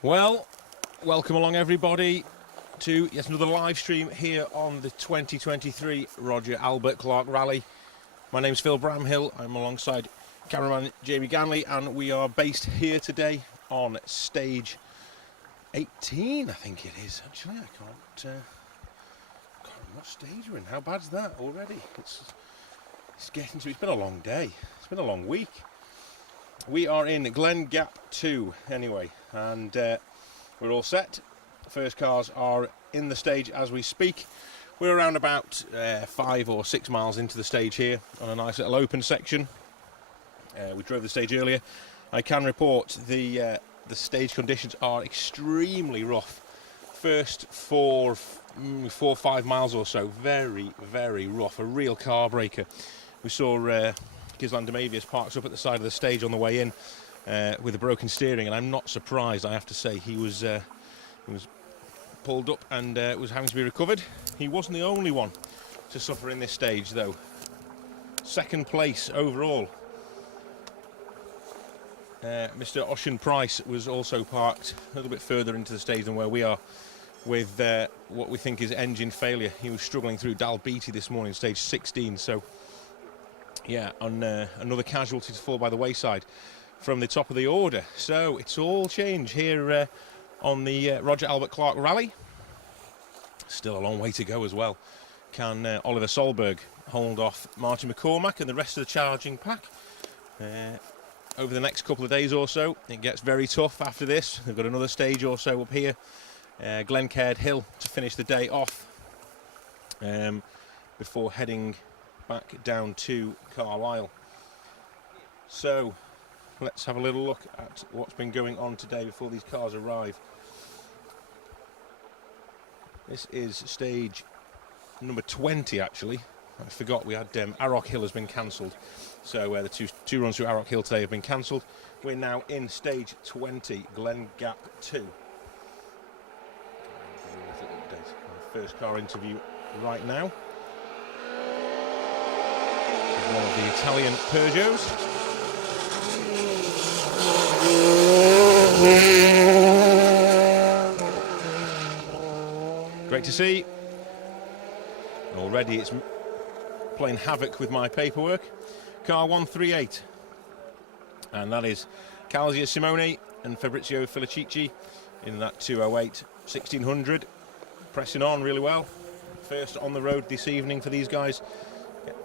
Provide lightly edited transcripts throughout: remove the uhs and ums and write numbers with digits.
Well, welcome along everybody to yet another live stream here on the 2023 Roger Albert Clark Rally. My name's Phil Bramhill, I'm alongside cameraman Jamie Ganley, and we are based here today on stage 18, I think it is. Actually, I can't remember what stage we're in. How bad's that already? It's getting to, it's been a long day, it's been a long week. We are in Glen Gap 2 anyway, and we're all set. First cars are in the stage as we speak. We're around about 5 or 6 miles into the stage here on a nice little open section. We drove the stage earlier. I can report the stage conditions are extremely rough. First 4 or 5 miles or so, very, very rough, a real car breaker. We saw Gisland Damavius parks up at the side of the stage on the way in with a broken steering, and I'm not surprised, I have to say. He was pulled up and was having to be recovered. He wasn't the only one to suffer in this stage though. Second place overall. Mr. Ocean Price was also parked a little bit further into the stage than where we are, with what we think is engine failure. He was struggling through Dalbeattie this morning, stage 16, so yeah, on another casualty to fall by the wayside from the top of the order. So it's all change here on the Roger Albert Clark Rally. Still a long way to go as well. Can Oliver Solberg hold off Martin McCormack and the rest of the charging pack over the next couple of days or so? It gets very tough after this. They've got another stage or so up here, Glencaird Hill, to finish the day off before heading back down to Carlisle. So let's have a little look at what's been going on today before these cars arrive. This is stage number 20 actually. I forgot we had Arrock Hill has been cancelled, so the two runs through Arrock Hill today have been cancelled. We're now in stage 20, Glen Gap 2. First car interview right now. One of the Italian Peugeots. Great to see. Already it's playing havoc with my paperwork. Car 138. And that is Calzia Simone and Fabrizio Felicici in that 208 1600. Pressing on really well. First on the road this evening for these guys.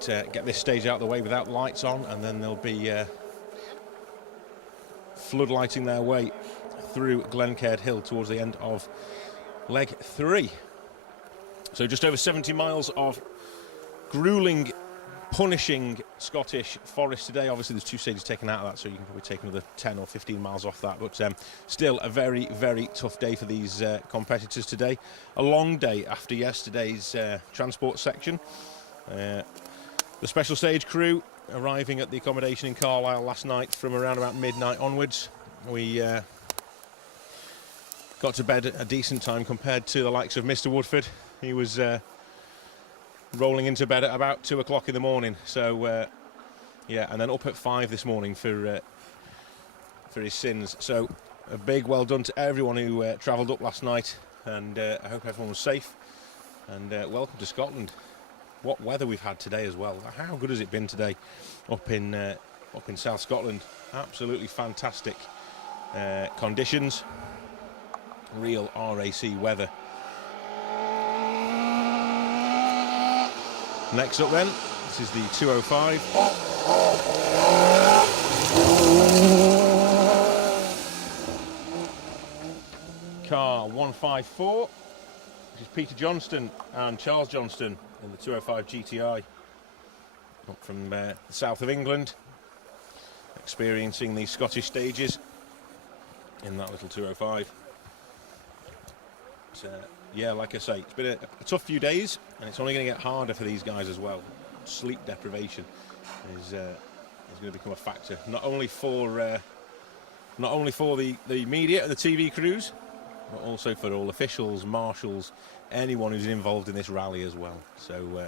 Get this stage out of the way without lights on, and then they'll be floodlighting their way through Glencaird Hill towards the end of leg 3. So just over 70 miles of grueling, punishing Scottish forest today. Obviously there's 2 stages taken out of that, so you can probably take another 10 or 15 miles off that, but still a very, very tough day for these competitors today. A long day after yesterday's transport section. The special stage crew arriving at the accommodation in Carlisle last night from around about midnight onwards. We got to bed at a decent time compared to the likes of Mr. Woodford. He was rolling into bed at about 2 o'clock in the morning. So yeah, and then up at 5 this morning for his sins. So a big well done to everyone who travelled up last night, and I hope everyone was safe. And welcome to Scotland. What weather we've had today as well. How good has it been today up in South Scotland? Absolutely fantastic conditions. Real RAC weather. Next up then, this is the 205. Car 154. This is Peter Johnston and Charles Johnston in the 205 GTI, up from the south of England, experiencing the Scottish stages in that little 205. But, yeah, like I say, it's been a tough few days, and it's only going to get harder for these guys as well. Sleep deprivation is going to become a factor, not only for the media and the TV crews, but also for all officials, marshals, anyone who's involved in this rally as well. So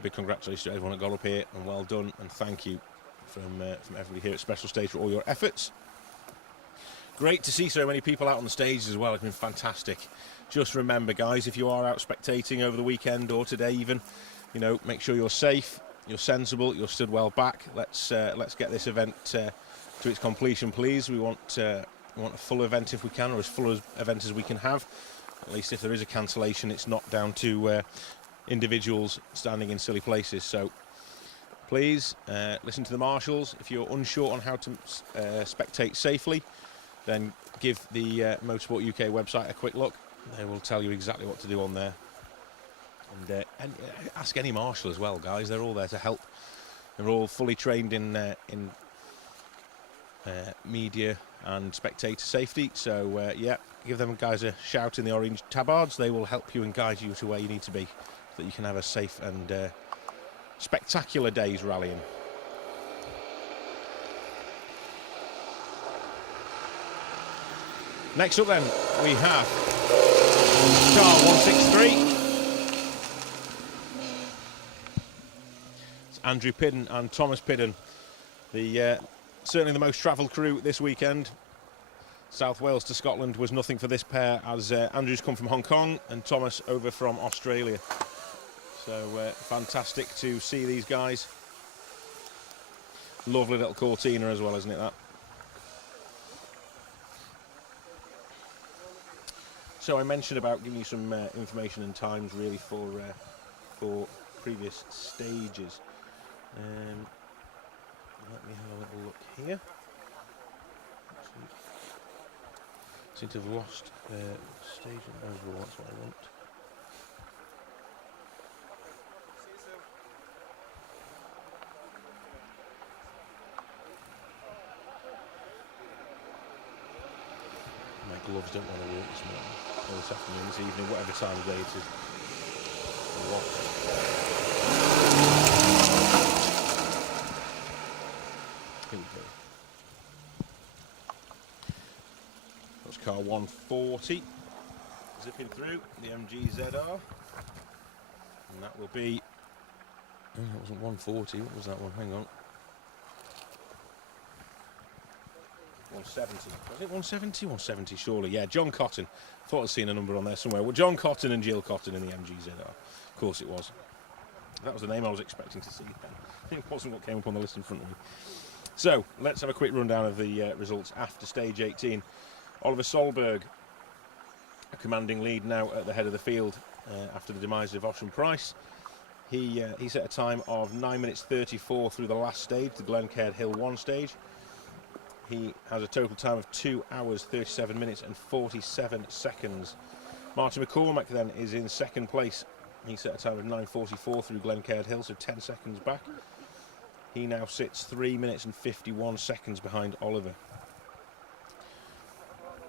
big congratulations to everyone that got up here, and well done, and thank you from everybody here at Special Stage for all your efforts. Great to see so many people out on the stage as well. It's been fantastic. Just remember, guys, if you are out spectating over the weekend or today even, you know, make sure you're safe, you're sensible, you're stood well back. Let's get this event to its completion, please. We want a full event if we can, or as full an event as we can have. At least if there is a cancellation, it's not down to individuals standing in silly places. So please listen to the marshals. If you're unsure on how to spectate safely, then give the Motorsport UK website a quick look. They will tell you exactly what to do on there. And ask any marshal as well, guys. They're all there to help. They're all fully trained in media and spectator safety. So yeah, give them guys a shout in the orange tabards. They will help you and guide you to where you need to be, so that you can have a safe and spectacular day's rallying. Next up then, we have car 163. It's Andrew Pidden and Thomas Pidden, certainly the most travelled crew this weekend. South Wales to Scotland was nothing for this pair, as Andrew's come from Hong Kong and Thomas over from Australia. So fantastic to see these guys. Lovely little Cortina as well, isn't it, that? So I mentioned about giving you some information and times really for previous stages. Let me have a little look here. Seem to have lost stage and overall, that's what I want. My gloves don't want to work this morning, or this afternoon, this evening, whatever time of day it is. Here we go. That's car 140, zipping through the MG ZR, and that will be, oh, that wasn't 140, what was that one, hang on. 170. Was it 170? 170, surely. Yeah, John Cotton. Thought I'd seen a number on there somewhere. Well, John Cotton and Jill Cotton in the MG ZR. Of course it was. That was the name I was expecting to see. It wasn't what came up on the list in front of me. So, let's have a quick rundown of the results after stage 18. Oliver Solberg, a commanding lead now at the head of the field after the demise of Ocean Price. He set a time of 9 minutes 34 through the last stage, the Glencaird Hill 1 stage. He has a total time of 2 hours, 37 minutes and 47 seconds. Martin McCormack then is in second place. He set a time of 9:44 through Glencaird Hill, so 10 seconds back. He now sits 3 minutes and 51 seconds behind Oliver.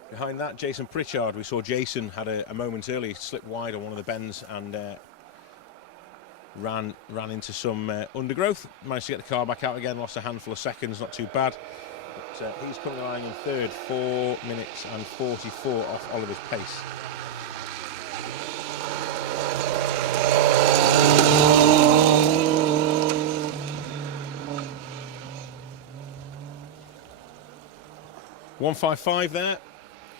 Behind that, Jason Pritchard. We saw Jason had a moment early, slipped wide on one of the bends and ran into some undergrowth. Managed to get the car back out again, lost a handful of seconds, not too bad. But he's coming along in third, 4 minutes and 44 off Oliver's pace. .155 there.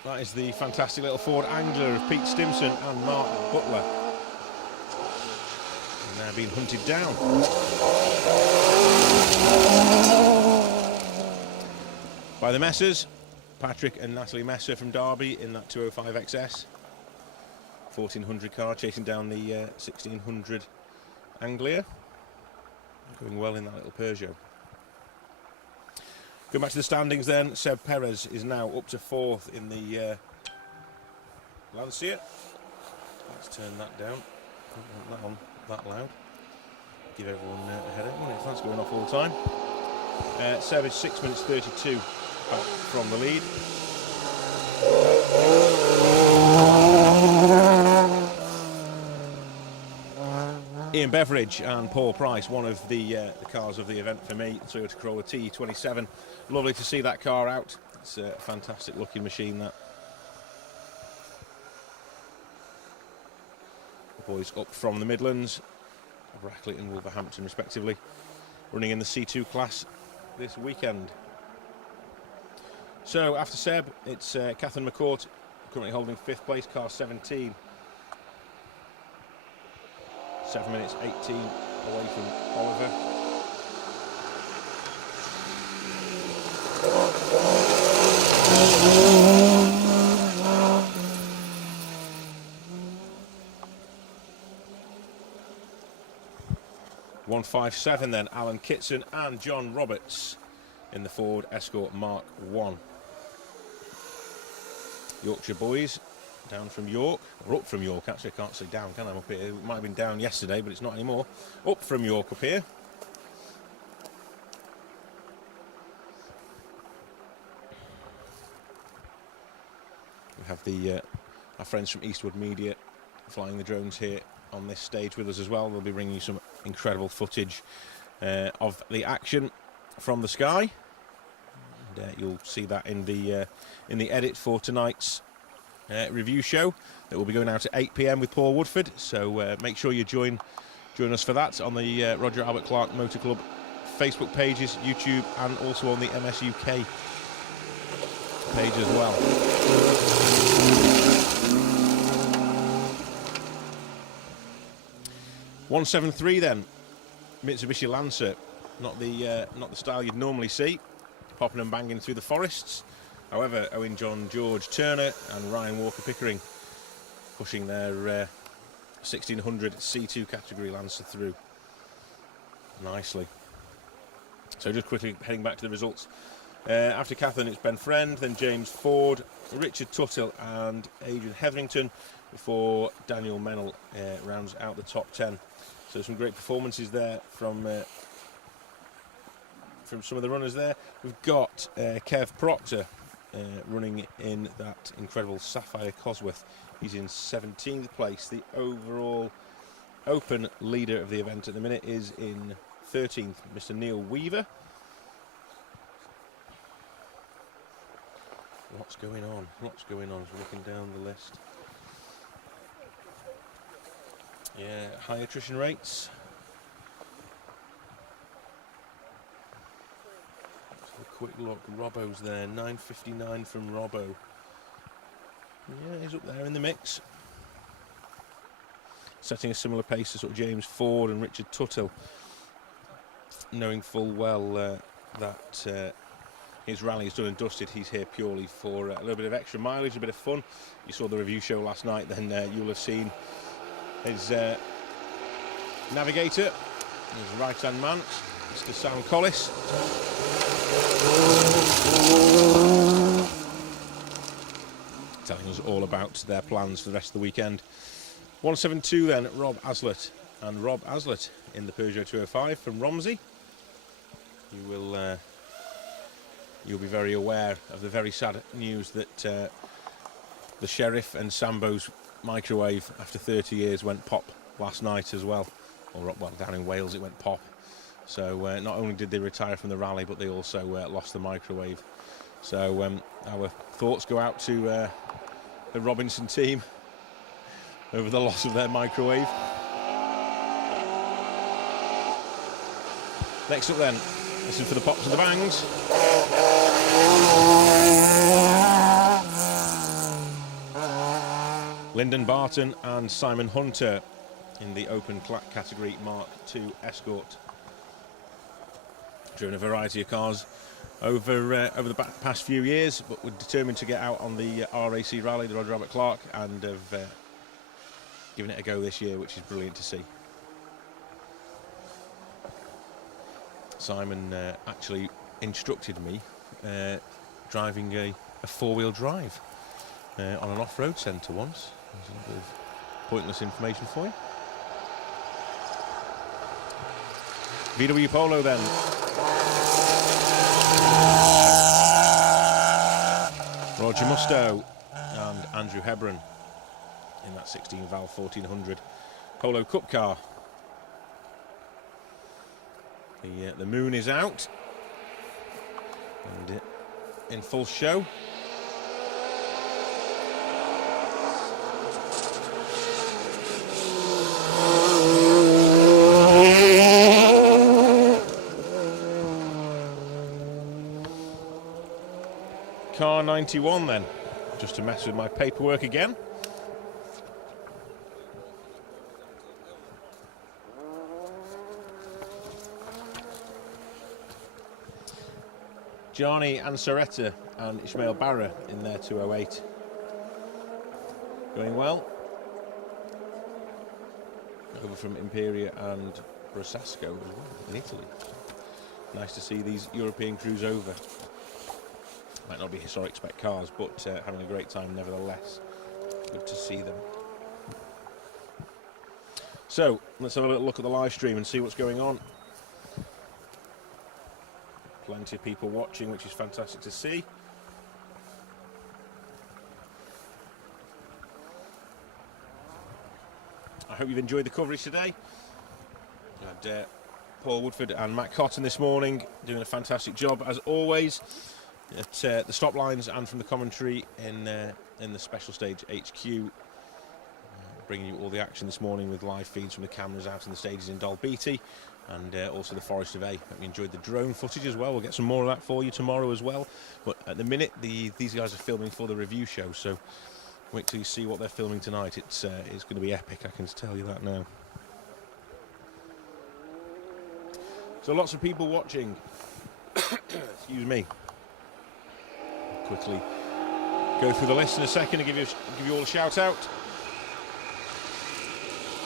That is the fantastic little Ford Angler of Pete Stimson and Mark Butler. And they're being hunted down. By the Messers, Patrick and Natalie Messer from Derby in that 205 XS. 1400 car chasing down the 1600 Anglia. Going well in that little Peugeot. Going back to the standings then, Seb Perez is now up to fourth in the Lancia. Let's turn that down. Don't want that on that loud. Give everyone a headache. That's going off all the time. Seb is 6 minutes 32 back from the lead. Ian Beveridge and Paul Price, one of the cars of the event for me, Toyota Corolla T27. Lovely to see that car out. It's a fantastic looking machine, that. The boys up from the Midlands, Brackley and Wolverhampton respectively, running in the C2 class this weekend. So after Seb, it's Catherine McCourt, currently holding 5th place, car 17. 7 minutes 18 away from Oliver. .157 then, Alan Kitson and John Roberts in the Ford Escort Mark 1. Yorkshire boys down from York, or up from York actually, I can't say down, can I? I'm up here. It might have been down yesterday, but it's not anymore. Up from York up here. We have the our friends from Eastwood Media flying the drones here on this stage with us as well. They'll be bringing you some incredible footage of the action from the sky. And, you'll see that in the edit for tonight's review show that will be going out at 8 p.m. with Paul Woodford. So make sure you join us for that on the Roger Albert Clark Motor Club Facebook pages, YouTube, and also on the MSUK page as well. .173 then, Mitsubishi Lancer, not the style you'd normally see, popping and banging through the forests. However, Owen John George Turner and Ryan Walker Pickering pushing their 1600 C2 category Lancer through nicely. So just quickly heading back to the results. After Catherine, it's Ben Friend, then James Ford, Richard Tuthill and Adrian Hetherington, before Daniel Mennell rounds out the top 10. So some great performances there from some of the runners there. We've got Kev Proctor running in that incredible Sapphire Cosworth. He's in 17th place. The overall open leader of the event at the minute is in 13th, Mr. Neil Weaver. What's going on? What's going on? As we're looking down the list. Yeah, high attrition rates. Quick look, Robbo's there, 9.59 from Robbo. Yeah, he's up there in the mix. Setting a similar pace to sort of James Ford and Richard Tuthill, knowing full well that his rally is done and dusted. He's here purely for a little bit of extra mileage, a bit of fun. You saw the review show last night, then you'll have seen his navigator, his right-hand man, Mr. Sam Collis. Telling us all about their plans for the rest of the weekend. 172 then, Rob Aslett, and Rob Aslett in the Peugeot 205 from Romsey. You'll be very aware of the very sad news that the Sheriff and Sambo's microwave, after 30 years, went pop last night as well. Or well, down in Wales it went pop. So not only did they retire from the rally, but they also lost the microwave. So our thoughts go out to the Robinson team over the loss of their microwave. Next up then, listen for the pops and the bangs. Lyndon Barton and Simon Hunter in the open category Mark II Escort. Driven a variety of cars over the past few years, but we're determined to get out on the RAC Rally, the Roger Albert Clark, and have given it a go this year, which is brilliant to see. Simon actually instructed me driving a four-wheel drive on an off-road centre once. There's a bit of pointless information for you. VW Polo then. Roger Mustoe and Andrew Hebron in that 16-valve 1400 Polo Cup car. The moon is out and in full show. car 91 then, just to mess with my paperwork again. Gianni Ansaretta and Ishmael Barra in their 208. Going well. Over from Imperia and Brasasco as well in Italy. Nice to see these European crews over. Might not be historic spec cars, but having a great time nevertheless. Good to see them. So let's have a little look at the live stream and see what's going on. Plenty of people watching, which is fantastic to see. I hope you've enjoyed the coverage today. We had Paul Woodford and Matt Cotton this morning doing a fantastic job as always at the stop lines and from the commentary in the special stage HQ, bringing you all the action this morning with live feeds from the cameras out in the stages in Dalbeattie and also the Forest of A. Hope you enjoyed the drone footage as well. We'll get some more of that for you tomorrow as well. But at the minute, these guys are filming for the review show, so wait till you see what they're filming tonight. It's going to be epic, I can tell you that now. So lots of people watching. Excuse me. Quickly go through the list in a second and give you all a shout out.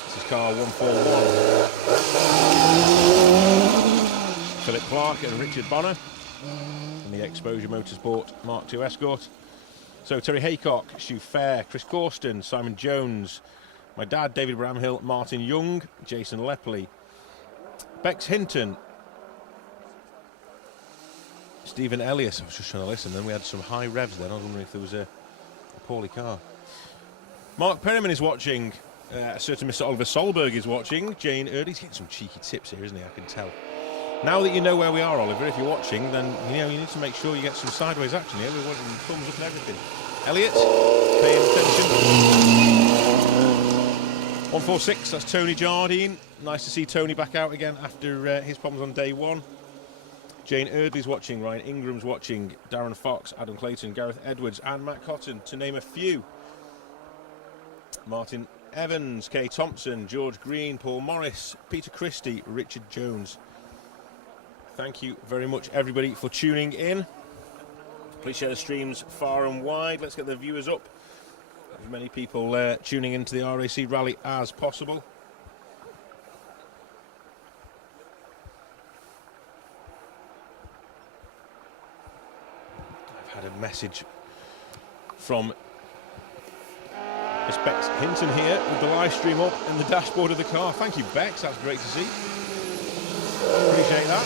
This is car 141. Philip Clark and Richard Bonner in the Exposure Motorsport Mark II Escort. So Terry Haycock, Stu Fair, Chris Corsten, Simon Jones, my dad David Bramhill, Martin Young, Jason Lepley, Bex Hinton, Stephen Elliott. I was just trying to listen, then we had some high revs then. I was wondering if there was a poorly car. Mark Perriman is watching. A certain Mr. Oliver Solberg is watching. Jane Eardy's getting some cheeky tips here, isn't he? I can tell. Now that you know where we are, Oliver, if you're watching, then you know you need to make sure you get some sideways action here. We're wanting thumbs up and everything. Elliot, paying attention. 146, that's Tony Jardine. Nice to see Tony back out again after his problems on day one. Jane Eardley's watching, Ryan Ingram's watching, Darren Fox, Adam Clayton, Gareth Edwards and Matt Cotton, to name a few. Martin Evans, Kay Thompson, George Green, Paul Morris, Peter Christie, Richard Jones. Thank you very much, everybody, for tuning in. Please share the streams far and wide. Let's get the viewers up. As many people tuning into the RAC Rally as possible. I've had a message from Miss Bex Hinton here with the live stream up in the dashboard of the car. Thank you, Bex. That's great to see. Appreciate that.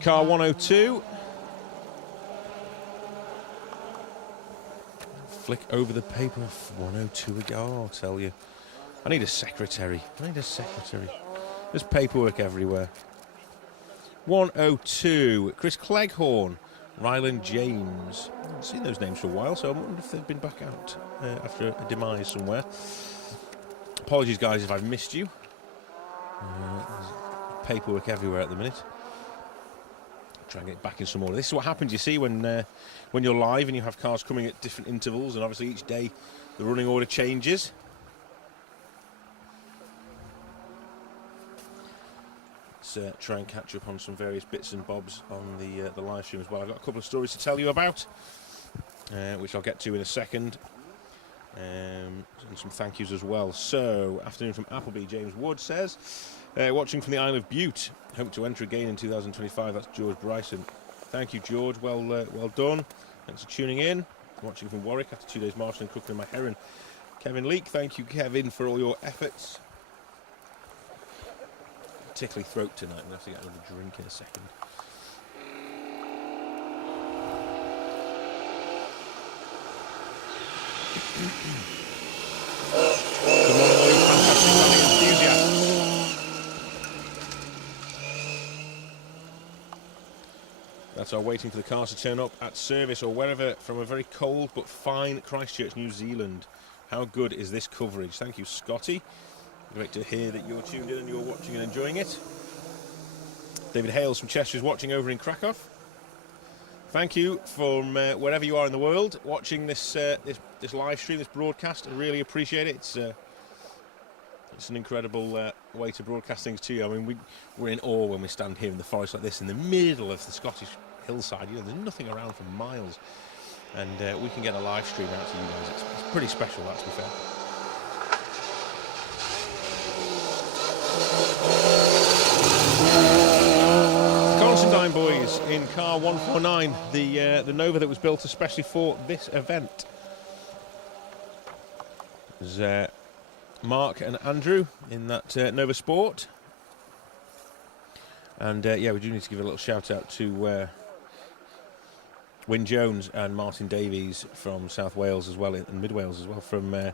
Car 102. Flick over the paper. 102 again. Oh, I'll tell you. I need a secretary. There's paperwork everywhere. 102. Chris Cleghorn. Ryland James. I haven't seen those names for a while, so I wonder if they've been back out after a demise somewhere. Apologies, guys, if I've missed you. Paperwork everywhere at the minute. Try and get back in some order. This is what happens, you see, when you're live and you have cars coming at different intervals, and obviously each day the running order changes. Let's try and catch up on some various bits and bobs on the live stream as well. I've got a couple of stories to tell you about, which I'll get to in a second. And some thank yous as well. So, afternoon from Appleby. James Wood says, watching from the Isle of Bute. Hope to enter again in 2025. That's George Bryson. Thank you, George. Well done. Thanks for tuning in. Watching from Warwick after 2 days marshalling, cooking in my Heron. Kevin Leake. Thank you, Kevin, for all your efforts. Tickly throat tonight. I'm going to have to get another drink in a second. Good morning, all you fantastic running enthusiasts. That's our waiting for the cars to turn up at service or wherever from a very cold but fine Christchurch, New Zealand. How good is this coverage? Thank you, Scotty. Great to hear that you're tuned in and you're watching and enjoying it. David Hales from Chester is watching over in Krakow. Thank you from wherever you are in the world watching this this live stream, this broadcast. I really appreciate it. It's an incredible way to broadcast things to you. I mean, we're in awe when we stand here in the forest like this, in the middle of the Scottish hillside. You know, there's nothing around for miles, and we can get a live stream out to you guys. It's pretty special, that, to be fair. Constantine boys in car 149, the Nova that was built especially for this event. There's Mark and Andrew in that Nova Sport. And yeah, we do need to give a little shout out to Wyn Jones and Martin Davies from South Wales as well, and Mid Wales as well, from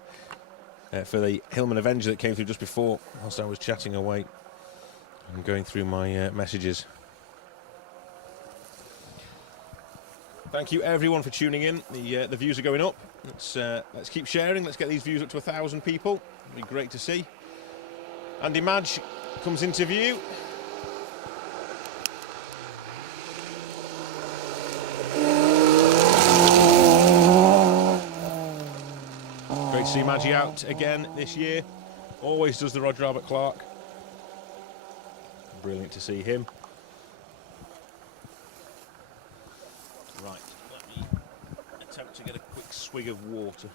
for the Hillman Avenger that came through just before, whilst I was chatting away and going through my messages. Thank you everyone for tuning in. The views are going up. Let's keep sharing. Let's get these views up to 1,000 people. It'd be great to see. Andy Madge comes into view. Great to see Madge out again this year. Always does the Roger Albert Clark. Brilliant to see him. Right, let me attempt to get a quick swig of water.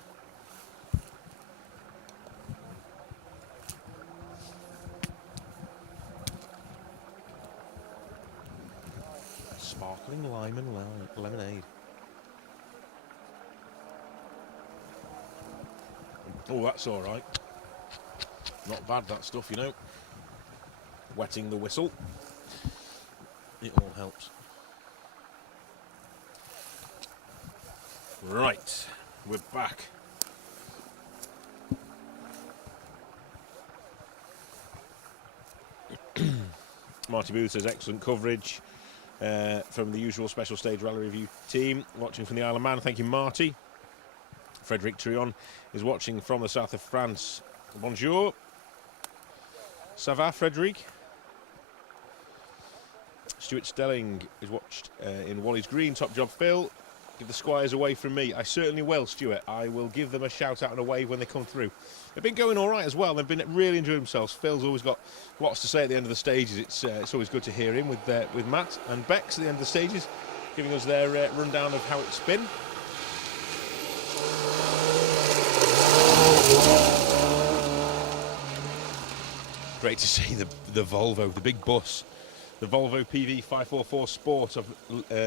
Sparkling lime and lemonade. Oh, that's all right. Not bad, that stuff, you know. Wetting the whistle. It all helps. Right, we're back. Marty Booth says excellent coverage from the usual special stage rally review team, watching from the Isle of Man. Thank you, Marty. Frederic Trion is watching from the south of France. Bonjour. Ça va, Frederic? Stuart Stelling is watched in Wally's Green. Top job, Phil. Give the Squires away from me. I certainly will, Stuart. I will give them a shout out and a wave when they come through. They've been going all right as well. They've been really enjoying themselves. Phil's always got lots to say at the end of the stages. It's always good to hear him with Matt and Bex at the end of the stages, giving us their rundown of how it's been. Great to see the Volvo, the big bus, the Volvo PV544 Sport of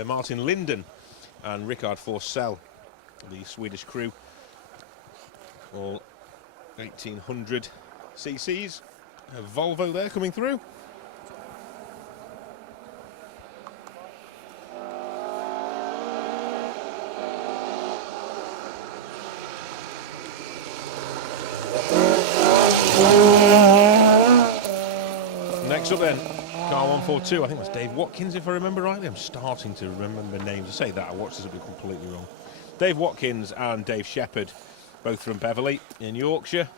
Martin Linden and Rickard Forsell, the Swedish crew, all 1800 cc's. A Volvo there coming through. Next up then, car 142, I think that's Dave Watkins if I remember rightly. I'm starting to remember names. I say that, I watched this, will be completely wrong. Dave Watkins and Dave Shepherd, both from Beverley in Yorkshire.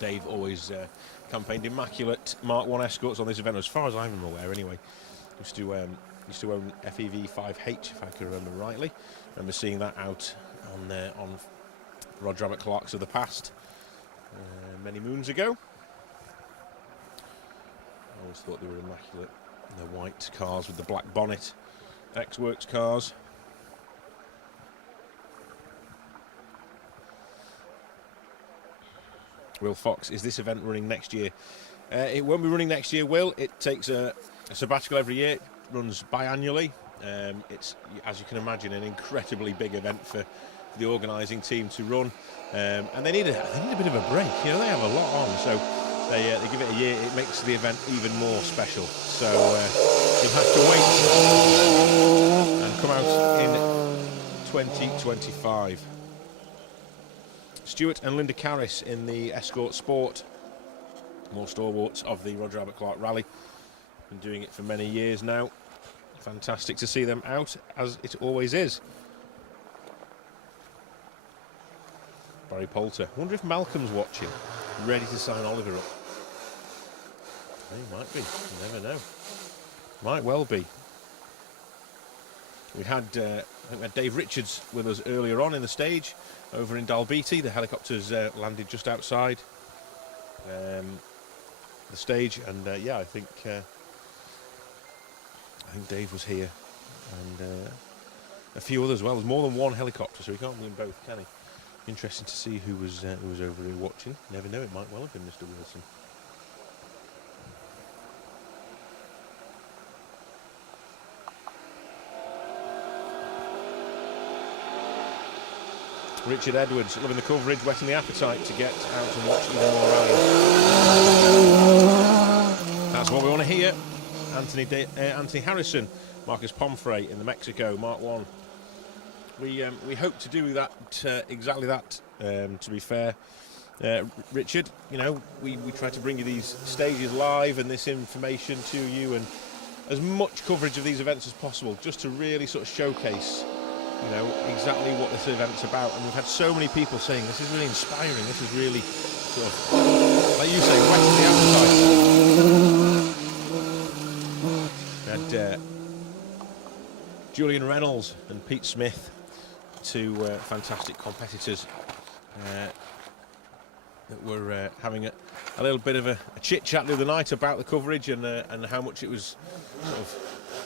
Dave always campaigned immaculate Mark 1 escorts on this event, as far as I'm aware anyway. Used to own FEV 5H, if I can remember rightly. Remember seeing that out on Roger Albert Clarks of the past many moons ago. I always thought they were immaculate. The white cars with the black bonnet. X-Works cars. Will Fox, is this event running next year? It won't be running next year, Will. It takes a sabbatical every year. It runs biannually. It's, as you can imagine, an incredibly big event for the organising team to run. And they need a bit of a break. You know, they have a lot on, so they give it a year. It makes the event even more special. So you'll have to wait and come out in 2025. Stuart and Linda Carris in the Escort Sport, more stalwarts of the Roger Albert Clark Rally. Been doing it for many years now. Fantastic to see them out, as it always is. Barry Poulter. Wonder if Malcolm's watching, ready to sign Oliver up. He might be, you never know. Might well be. We had, I think we had Dave Richards with us earlier on in the stage over in Dalbeattie. The helicopters landed just outside the stage, and yeah, I think Dave was here, and a few others as well. There's more than one helicopter, so we can't win both, can he? Interesting to see who was over here watching. Never know, it might well have been Mr. Wilson. Richard Edwards, loving the coverage, whetting the appetite to get out and watch even more rallies. That's what we want to hear. Anthony Harrison, Marcus Pomfrey in the Mexico Mark 1. We hope to do that, exactly that, to be fair. Richard, you know, we try to bring you these stages live and this information to you, and as much coverage of these events as possible, just to really sort of showcase, you know, exactly what this event's about. And we've had so many people saying this is really inspiring, this is really sort of, like you say, whetting the appetite. We had Julian Reynolds and Pete Smith, two fantastic competitors that were having a little bit of a chit-chat the other night about the coverage and how much it was sort of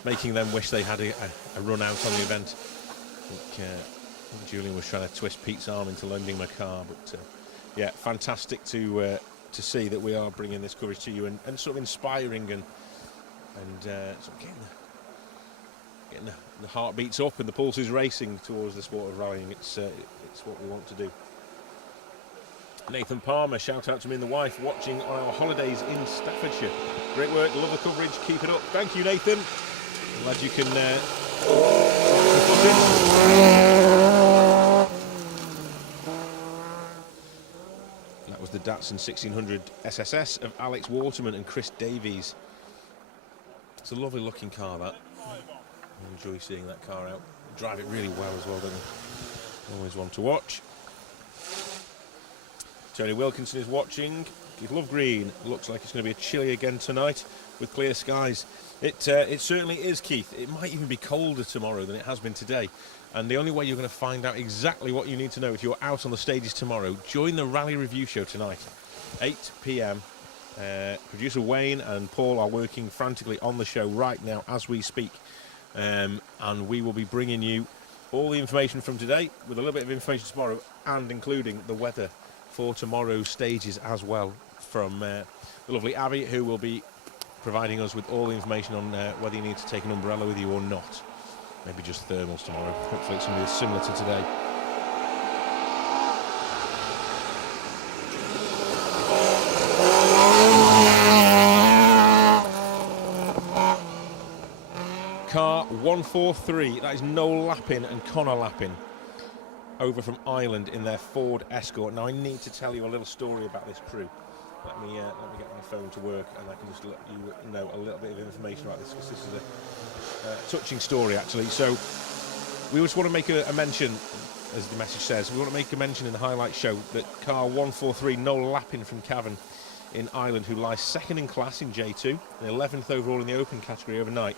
making them wish they had a run out on the event. I think Julian was trying to twist Pete's arm into lending him a car, but yeah, fantastic to see that we are bringing this coverage to you and sort of inspiring and sort of getting the heartbeats up and the pulses racing towards the sport of rallying. It's what we want to do. Nathan Palmer, shout out to me and the wife watching on our holidays in Staffordshire. Great work, love the coverage, keep it up. Thank you, Nathan. Glad you can. That was the Datsun 1600 SSS of Alex Waterman and Chris Davies. It's a lovely looking car, that. I enjoy seeing that car out. Drive it really well as well, don't you? Always one to watch. Tony Wilkinson is watching. Keith Lovegreen, looks like it's going to be a chilly again tonight with clear skies. It certainly is, Keith. It might even be colder tomorrow than it has been today. And the only way you're going to find out exactly what you need to know if you're out on the stages tomorrow, join the Rally Review Show tonight, 8 p.m. Producer Wayne and Paul are working frantically on the show right now as we speak. And we will be bringing you all the information from today with a little bit of information tomorrow, and including the weather for tomorrow's stages as well from the lovely Abby, who will be providing us with all the information on whether you need to take an umbrella with you or not. Maybe just thermals tomorrow. Hopefully it's going to be similar to today. Car 143, that is Noel Lappin and Connor Lappin, over from Ireland in their Ford Escort. Now I need to tell you a little story about this crew. Let me get my phone to work and I can just let you know a little bit of information about this, because this is a touching story actually. So we just want to make a mention, as the message says, we want to make a mention in the highlight show that car 143 Noel Lappin from Cavan in Ireland, who lies second in class in J2 and 11th overall in the open category overnight,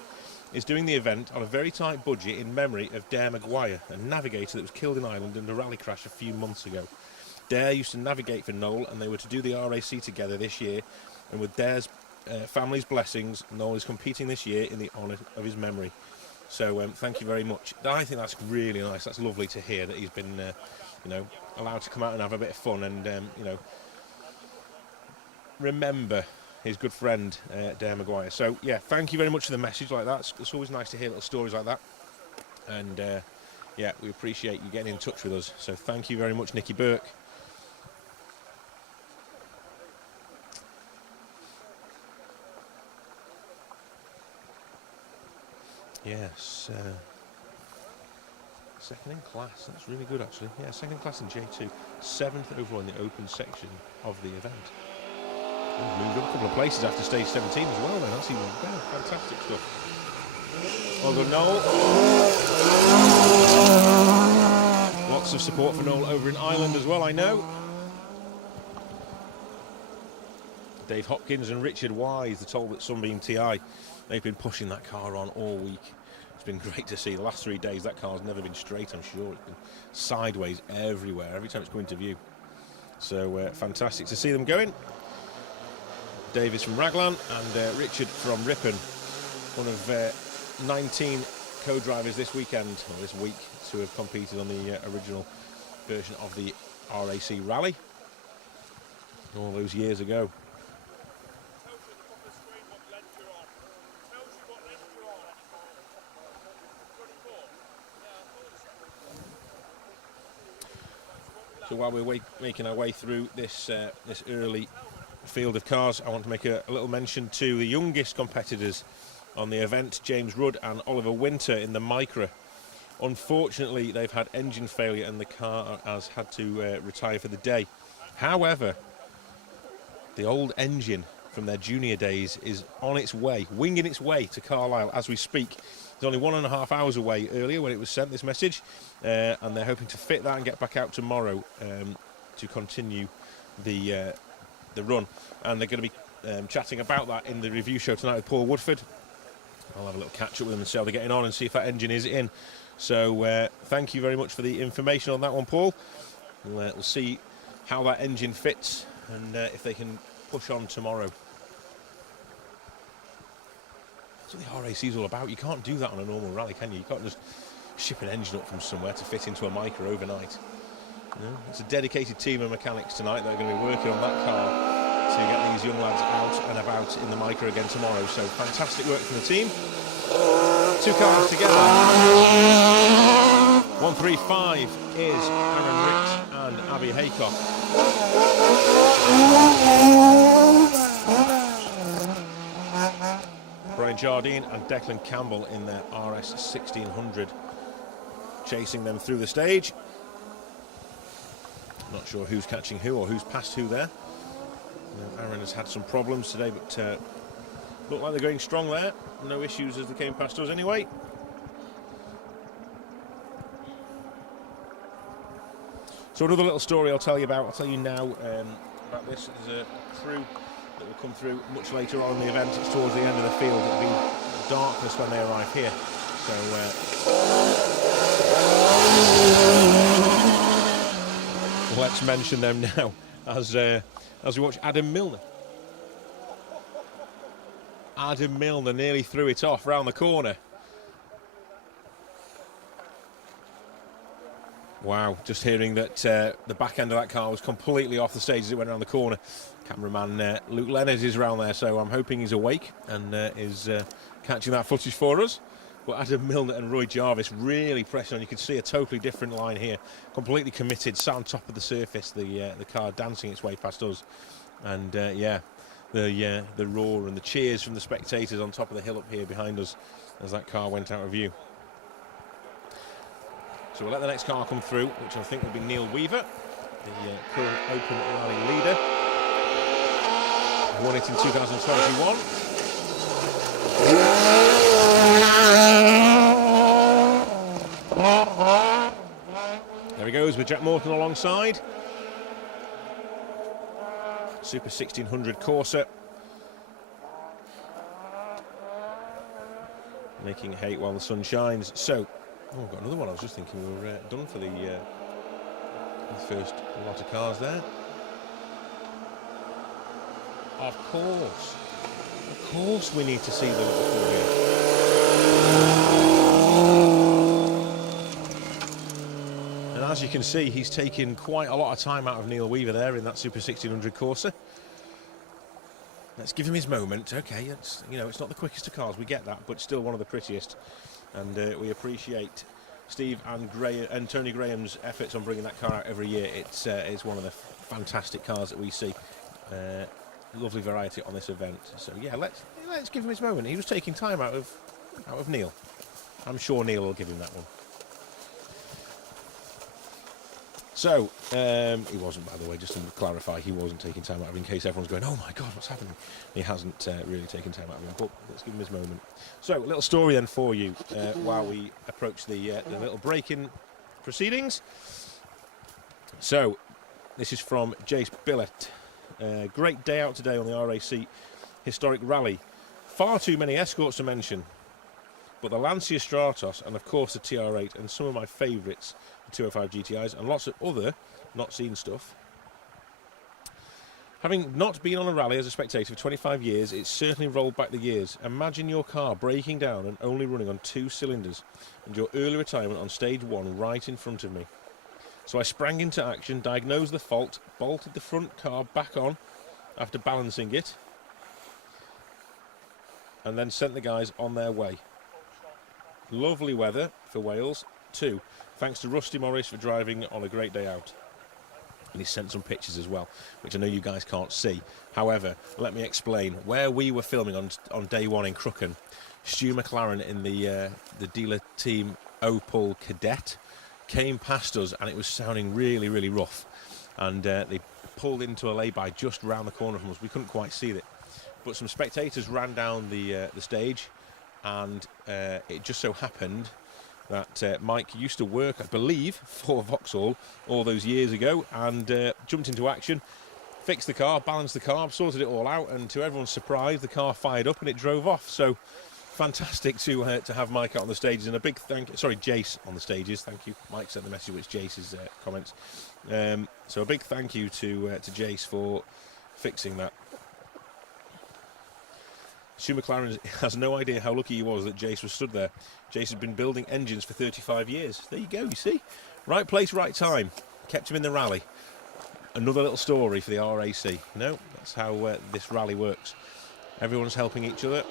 is doing the event on a very tight budget in memory of Dare Maguire, a navigator that was killed in Ireland in a rally crash a few months ago. Dare used to navigate for Noel, and they were to do the RAC together this year, and with Dare's family's blessings, Noel is competing this year in the honour of his memory. So thank you very much. I think that's really nice. That's lovely to hear that he's been allowed to come out and have a bit of fun and remember his good friend Dare Maguire. So yeah, thank you very much for the message like that. It's always nice to hear little stories like that, and yeah, we appreciate you getting in touch with us. So thank you very much, Nicky Burke. Yes, second in class. That's really good actually. Yeah, second class in J2, 7th overall in the open section of the event. Moved up a couple of places after stage 17 as well, then. That's even better. Fantastic stuff. Well done, Noel. Lots of support for Noel over in Ireland as well, I know. Dave Hopkins and Richard Wise, the Talbot Sunbeam TI, they've been pushing that car on all week. It's been great to see. The last 3 days, that car's never been straight, I'm sure. It's been sideways everywhere, every time it's come into view. So fantastic to see them going. Davis from Raglan and Richard from Ripon, one of 19 co-drivers this weekend, or this week, to have competed on the original version of the RAC Rally all those years ago. So while we're making our way through this this early field of cars, I want to make a little mention to the youngest competitors on the event, James Rudd and Oliver Winter in the Micra. Unfortunately, they've had engine failure and the car has had to retire for the day. However, the old engine from their junior days is on its way, winging its way to Carlisle as we speak. It's only 1.5 hours away earlier when it was sent, this message, and they're hoping to fit that and get back out tomorrow to continue the run. And they're going to be chatting about that in the review show tonight with Paul Woodford. I'll have a little catch up with them and see how they're getting on and see if that engine is in. So thank you very much for the information on that one, Paul. We'll see how that engine fits and if they can push on tomorrow. That's what the RAC is all about. You can't do that on a normal rally, can you? You can't just ship an engine up from somewhere to fit into a Micra overnight. No, it's a dedicated team of mechanics tonight that are going to be working on that car to get these young lads out and about in the Micra again tomorrow. So fantastic work from the team. 2 cars together. 135 is Aaron Ricks and Abby Haycock. Brian Jardine and Declan Campbell in their RS 1600, chasing them through the stage. Not sure who's catching who or who's passed who there. Aaron has had some problems today, but look like they're going strong there. No issues as they came past us anyway. So another little story I'll tell you about. I'll tell you now about this. There's a crew that will come through much later on in the event. It's towards the end of the field. It'll be darkness when they arrive here. So let's mention them now as we watch Adam Milner. Adam Milner nearly threw it off round the corner. Wow, just hearing that the back end of that car was completely off the stage as it went around the corner. Cameraman Luke Leonard is around there, so I'm hoping he's awake and is catching that footage for us. But Adam Milner and Roy Jarvis really pressing on. You can see a totally different line here. Completely committed, sat on top of the surface, the car dancing its way past us. And yeah, the roar and the cheers from the spectators on top of the hill up here behind us as that car went out of view. So we'll let the next car come through, which I think will be Neil Weaver, the current Open Rally leader. Won it in 2021. There he goes with Jack Morton alongside. Super 1600 Corsa. Making hay while the sun shines. So, I've got another one. I was just thinking we were done for the first lot of cars there. Of course we need to see the little here. And as you can see, he's taken quite a lot of time out of Neil Weaver there in that Super 1600 Corsa. Let's give him his moment. Okay, it's, you know, it's not the quickest of cars, we get that, but still one of the prettiest. And we appreciate Steve and Tony Graham's efforts on bringing that car out every year. It's one of the fantastic cars that we see. Lovely variety on this event. So yeah, let's give him his moment. He was taking time out of Neil. I'm sure Neil will give him that one. So he wasn't, by the way, just to clarify, he wasn't taking time out of him, in case everyone's going, oh my God, what's happening? He hasn't really taken time out of him, but let's give him his moment. So, a little story then for you while we approach the little break-in proceedings. So, this is from Jace Billett. Great day out today on the RAC Historic Rally. Far too many escorts to mention, but the Lancia Stratos and of course the TR8 and some of my favourites, the 205 GTIs, and lots of other not seen stuff. Having not been on a rally as a spectator for 25 years, it's certainly rolled back the years. Imagine your car breaking down and only running on 2 cylinders, and your early retirement on stage 1 right in front of me. So I sprang into action, diagnosed the fault, bolted the front car back on after balancing it, and then sent the guys on their way. Lovely weather for Wales too, thanks to Rusty Morris for driving on a great day out. And he sent some pictures as well, which I know you guys can't see. However, let me explain. Where we were filming on day 1 in Crooken, Stu McLaren in the dealer team Opel Cadet came past us, and it was sounding really, really rough. And they pulled into a lay-by just round the corner from us. We couldn't quite see it. But some spectators ran down the stage, and it just so happened that Mike used to work, I believe, for Vauxhall all those years ago, and jumped into action, fixed the car, balanced the car, sorted it all out, and to everyone's surprise, the car fired up and it drove off. So fantastic to have Mike out on the stages, and a big Jace on the stages. Thank you. Mike sent the message, which Jace's comments. So a big thank you to Jace for fixing that. Stu McLaren has no idea how lucky he was that Jace was stood there. Jace had been building engines for 35 years. There you go, you see. Right place, right time. Kept him in the rally. Another little story for the RAC. No, that's how this rally works. Everyone's helping each other.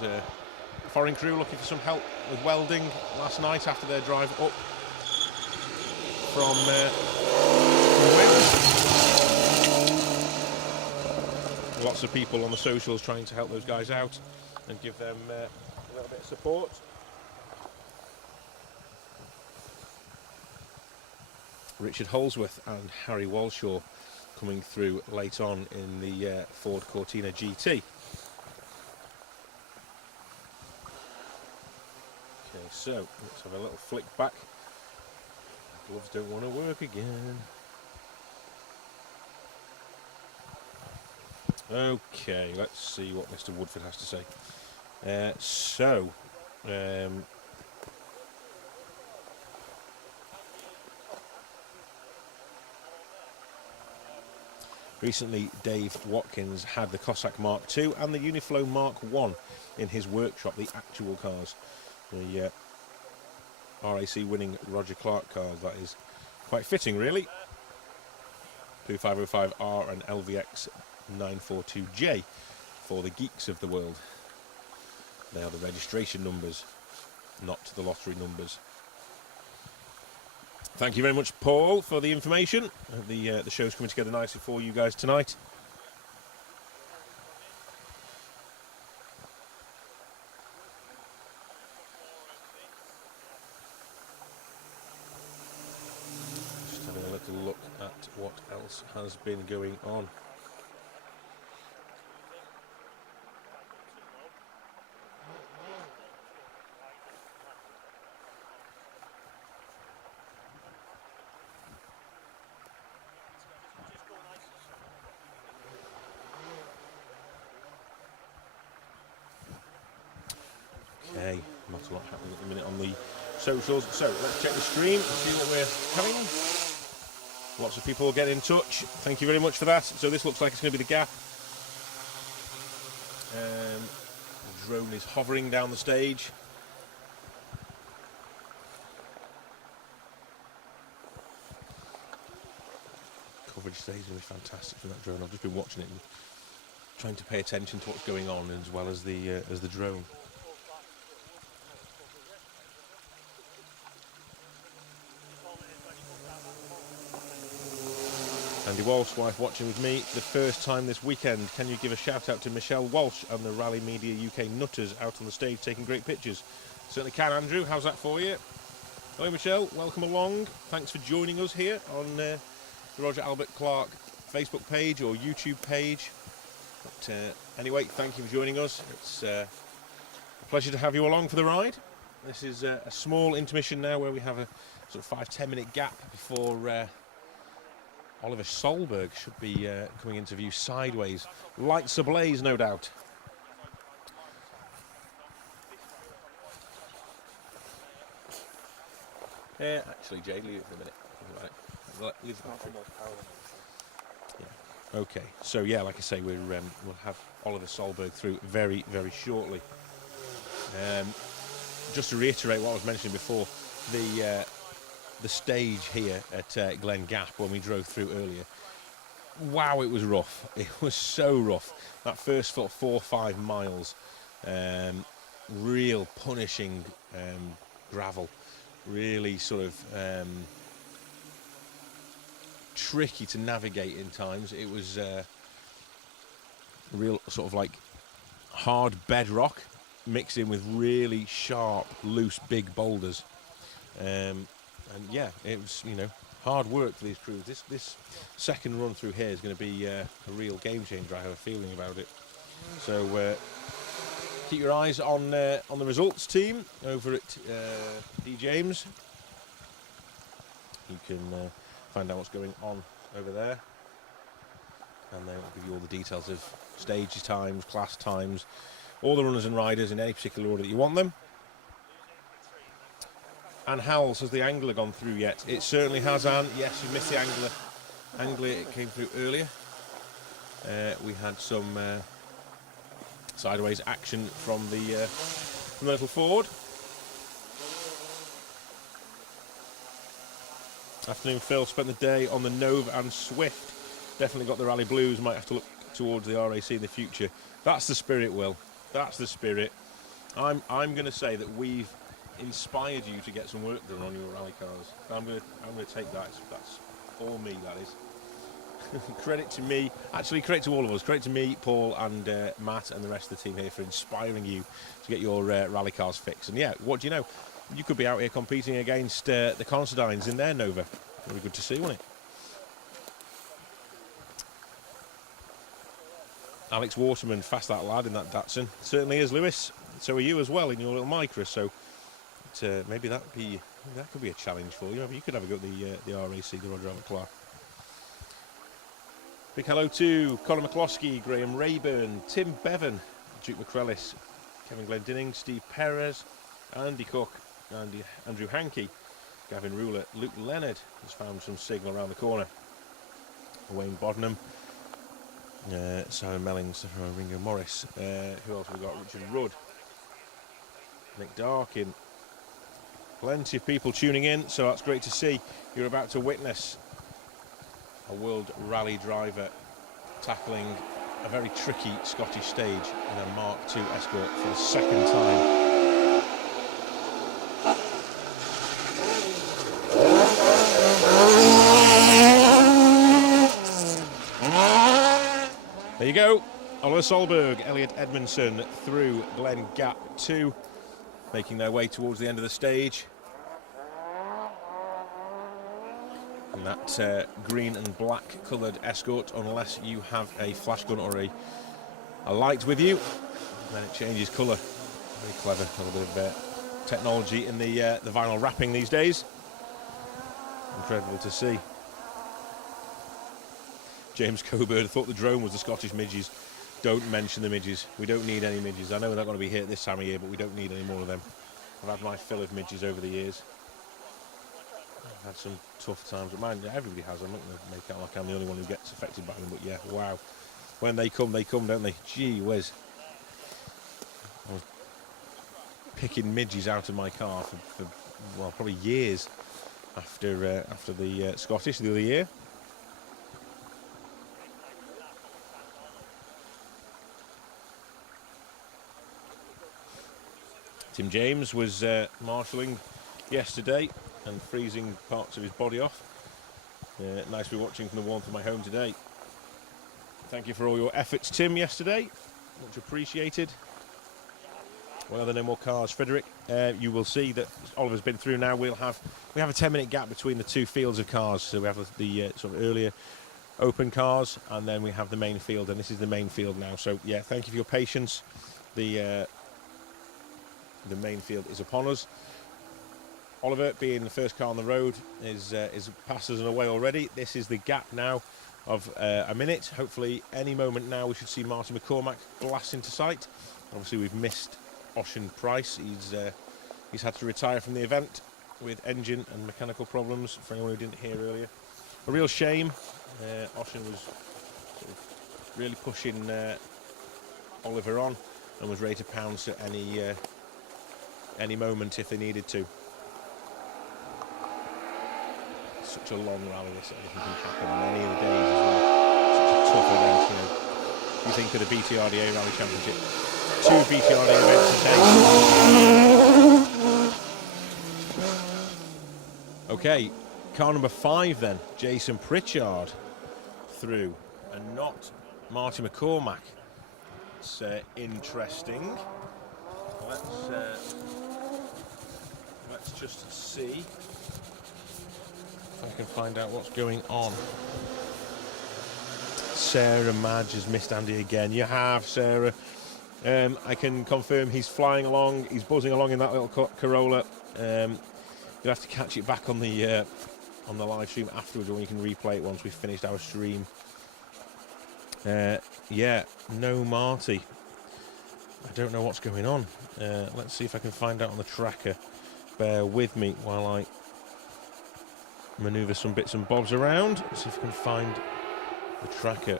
There's a foreign crew looking for some help with welding last night after their drive up from Wales. Lots of people on the socials trying to help those guys out and give them a little bit of support. Richard Holsworth and Harry Walshaw coming through late on in the Ford Cortina GT. Okay, so let's have a little flick back. Gloves don't want to work again. Okay, let's see what Mr. Woodford has to say. Recently, Dave Watkins had the Cossack Mark II and the Uniflow Mark I in his workshop, the actual cars. The RAC winning Roger Clark cars, that is quite fitting, really. Peugeot 505R and LVX 942J for the geeks of the world. They are the registration numbers, not the lottery numbers. Thank you very much, Paul, for the information. The show's coming together nicely for you guys tonight. Just having a little look at what else has been going on. Okay, not a lot happening at the minute on the socials. So let's check the stream and see what we're having. Lots of people getting in touch. Thank you very much for that. So this looks like it's going to be the gap. The drone is hovering down the stage. Coverage today is going to be fantastic for that drone. I've just been watching it and trying to pay attention to what's going on as well as the drone. Andy Walsh, wife watching with me, the first time this weekend. Can you give a shout out to Michelle Walsh and the Rally Media UK nutters out on the stage taking great pictures? Certainly can, Andrew. How's that for you? Hello, Michelle. Welcome along. Thanks for joining us here on the Roger Albert Clark Facebook page or YouTube page. But anyway, thank you for joining us. It's a pleasure to have you along for the ride. This is a small intermission now where we have a sort of 5-10 minute gap before Oliver Solberg should be coming into view sideways. Lights ablaze, no doubt. Actually, Jay, leave it for a minute. Leave the battery. Yeah. Okay, so yeah, like I say, we'll have Oliver Solberg through very, very shortly. Just to reiterate what I was mentioning before, the stage here at Glen Gap when we drove through earlier. Wow, it was rough. It was so rough. That first 4 or 5 miles, real punishing gravel, really sort of tricky to navigate in times. It was real sort of like hard bedrock mixed in with really sharp, loose, big boulders. And yeah, it was, you know, hard work for these crews. This second run through here is going to be a real game changer. I have a feeling about it. So keep your eyes on the results team over at D James. You can find out what's going on over there, and they'll give you all the details of stage times, class times, all the runners and riders in any particular order that you want them. And Howells, has the angler gone through yet? It certainly has, Anne. Yes, we missed the angler. It came through earlier. We had some sideways action from the little Ford. Afternoon, Phil. Spent the day on the Nova and Swift. Definitely got the Rally Blues. Might have to look towards the RAC in the future. That's the spirit, Will. That's the spirit. I'm going to say that we've inspired you to get some work done on your rally cars. I'm going to take that. That's all me. That is. Credit to me. Actually, credit to all of us. Credit to me, Paul, and Matt, and the rest of the team here for inspiring you to get your rally cars fixed. And yeah, what do you know? You could be out here competing against the Considines in their Nova. Very good to see, wasn't it? Alex Waterman, fast that lad in that Datsun. Certainly is, Lewis. So are you as well in your little Micra. So maybe that could be a challenge for you. Maybe you could have a go at the RAC, the Roger Albert Clark. Big hello to Colin McCloskey, Graham Rayburn, Tim Bevan, Duke McCrellis, Kevin Glendinning, Steve Perez, Andy Cook, Andrew Hankey, Gavin Ruler, Luke Leonard has found some signal around the corner. Wayne Bodnam, Simon Mellings, Ringo Morris. Who else have we got? Richard Rudd, Nick Darkin. Plenty of people tuning in, so that's great to see. You're about to witness a World Rally driver tackling a very tricky Scottish stage in a Mark II Escort for the second time. There you go, Oliver Solberg, Elliot Edmondson through Glen Gap 2, making their way towards the end of the stage. And that green and black coloured Escort, unless you have a flash gun or a light with you, then it changes colour. Very clever, a little bit of technology in the vinyl wrapping these days. Incredible to see. James Coburn thought the drone was the Scottish midges. Don't mention the midges. We don't need any midges. I know we're not going to be hit this time of year, but we don't need any more of them. I've had my fill of midges over the years. I've had some tough times, but mind, everybody has. I'm not going to make out like I'm the only one who gets affected by them, but yeah, wow. When they come, don't they? Gee whiz. I was picking midges out of my car for well, probably years after the Scottish the other year. Tim James was marshalling yesterday and freezing parts of his body off. Nice to be watching from the warmth of my home today. Thank you for all your efforts, Tim, yesterday. Much appreciated. Well, there are no more cars. Frederick, you will see that Oliver's been through now. We have a 10-minute gap between the two fields of cars. So we have the sort of earlier open cars, and then we have the main field, and this is the main field now. So yeah, thank you for your patience. The main field is upon us. Oliver, being the first car on the road, is past us and away already. This is the gap now of a minute. Hopefully, any moment now, we should see Martin McCormack blast into sight. Obviously, we've missed Ocean Price. He's had to retire from the event with engine and mechanical problems, for anyone who didn't hear earlier. A real shame. Ocean was sort of really pushing Oliver on and was ready to pounce at any moment if they needed to. Such a long rally, this anything can happen on any of the days as well. Such a tough event, you know. You think of the BTRDA Rally Championship, 2 BTRDA events a day. Okay, car number 5 then, Jason Pritchard through, and not Martin McCormack. It's interesting. Let's just see if I can find out what's going on. Sarah Madge has missed Andy again. You have, Sarah. I can confirm he's flying along. He's buzzing along in that little Corolla. You'll have to catch it back on the live stream afterwards, or you can replay it once we've finished our stream. Yeah, no Marty. I don't know what's going on. Let's see if I can find out on the tracker. Bear with me while I manoeuvre some bits and bobs around. See if I can find the tracker.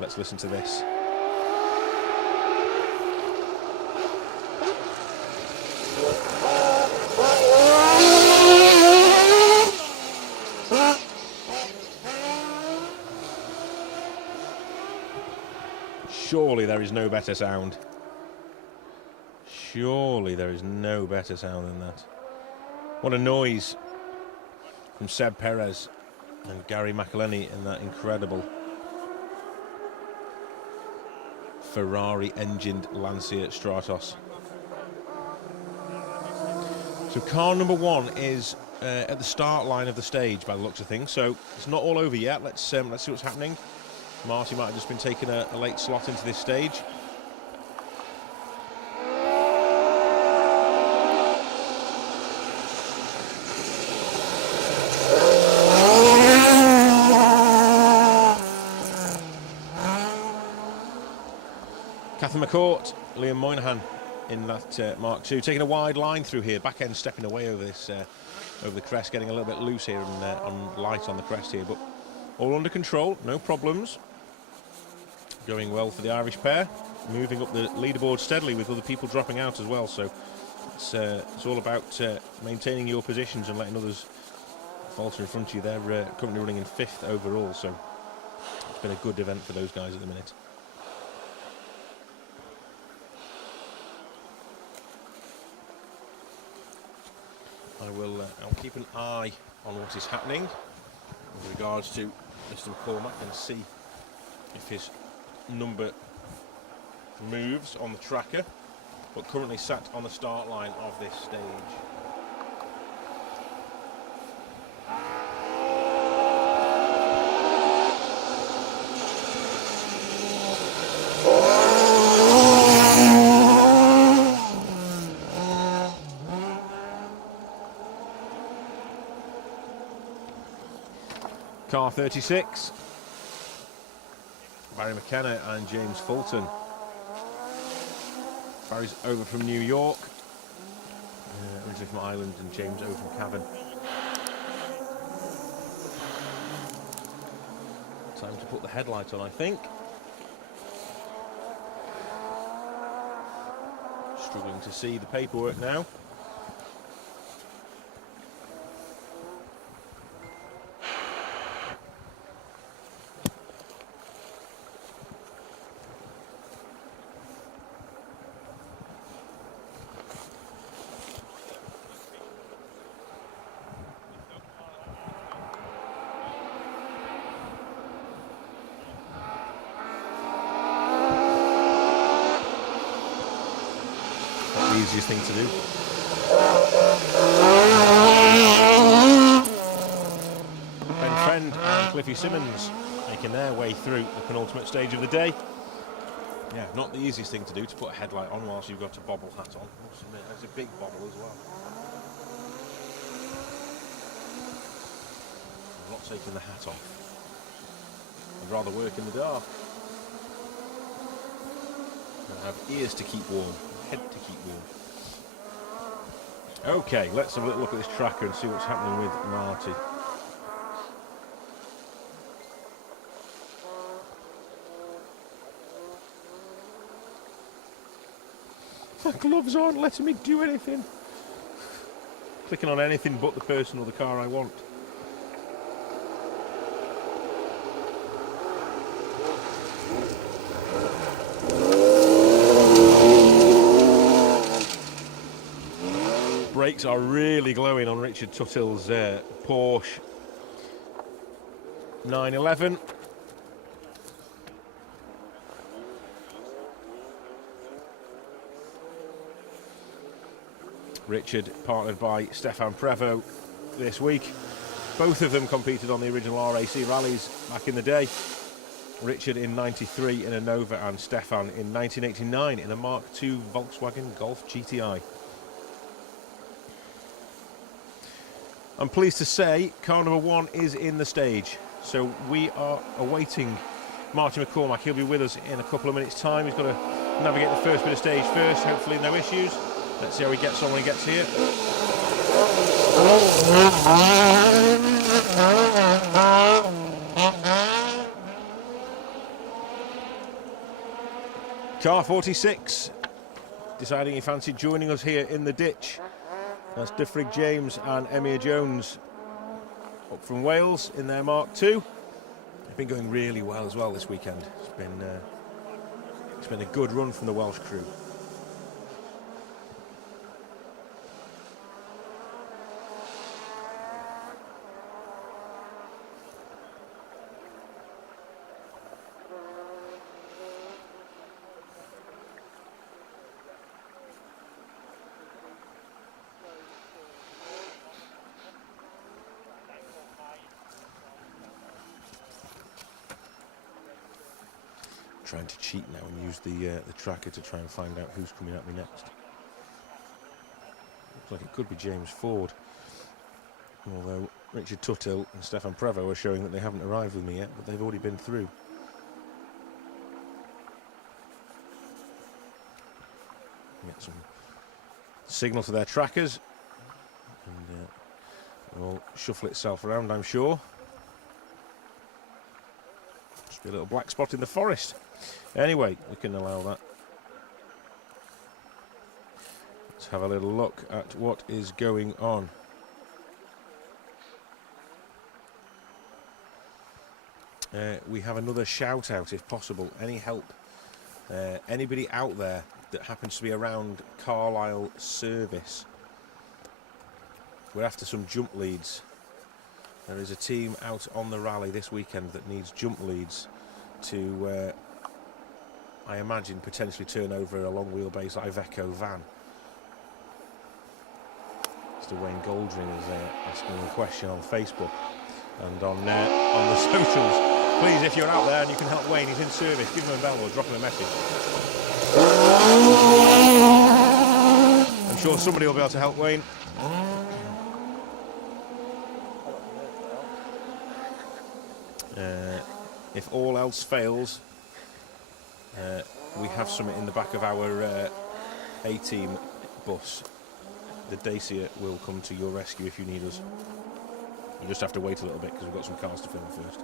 Let's listen to this. Surely there is no better sound. Surely there is no better sound than that. What a noise from Seb Perez and Gary McElhenney in that incredible Ferrari engined Lancia Stratos. So car number 1 is at the start line of the stage by the looks of things. So it's not all over yet. Let's see what's happening. Marty might have just been taking a late slot into this stage. Catherine McCourt, Liam Moynihan in that Mark II, taking a wide line through here, back end stepping away over this over the crest, getting a little bit loose here and on light on the crest here, but all under control, no problems. Going well for the Irish pair, moving up the leaderboard steadily with other people dropping out as well. So it's all about maintaining your positions and letting others falter in front of you. They're currently running in 5th overall, so it's been a good event for those guys at the minute. I'll keep an eye on what is happening with regards to Mr. McCormack and see if his number moves on the tracker, but currently sat on the start line of this stage. Car 36, Barry McKenna and James Fulton. Barry's over from New York, originally from Ireland, and James over from Cavan. Time to put the headlight on, I think. Struggling to see the paperwork now. The easiest thing to do. Ben Friend and Cliffy Simmons making their way through the penultimate stage of the day. Yeah, not the easiest thing to do, to put a headlight on whilst you've got a bobble hat on. That's a big bobble as well. not taking the hat off. I'd rather work in the dark. I have ears to keep warm, head to keep warm. Okay, let's have a little look at this tracker and see what's happening with Marty. My gloves aren't letting me do anything. Clicking on anything but the person or the car I want. Brakes are really glowing on Richard Tuttill's Porsche 911. Richard partnered by Stefan Prevost this week. Both of them competed on the original RAC rallies back in the day. Richard in '93 in a Nova and Stefan in 1989 in a Mark II Volkswagen Golf GTI. I'm pleased to say car number 1 is in the stage. So we are awaiting Marty McCormack. He'll be with us in a couple of minutes' time. He's got to navigate the first bit of stage first. Hopefully no issues. Let's see how he gets on when he gets here. Car 46 deciding he fancied joining us here in the ditch. That's Dyfrig James and Emyr Jones up from Wales in their Mark II. They've been going really well as well this weekend. It's been a good run from the Welsh crew. Trying to cheat now and use the tracker to try and find out who's coming at me next. Looks like it could be James Ford, although Richard Tuttill and Stefan Prevost are showing that they haven't arrived with me yet, but they've already been through. Get some signal to their trackers, and it'll shuffle itself around, I'm sure. Just be a little black spot in the forest. Anyway, we can allow that. Let's have a little look at what is going on. We have another shout out if possible. Any help? Anybody out there that happens to be around Carlisle service? We're after some jump leads. There is a team out on the rally this weekend that needs jump leads to, I imagine, potentially turn over a long wheelbase Iveco van. Mr. Wayne Goldring is asking a question on Facebook and on the socials. Please, if you're out there and you can help Wayne, he's in service, give him a bell or drop him a message. I'm sure somebody will be able to help Wayne. If all else fails, we have something in the back of our A-team bus. The Dacia will come to your rescue if you need us. You just have to wait a little bit because we've got some cars to film first.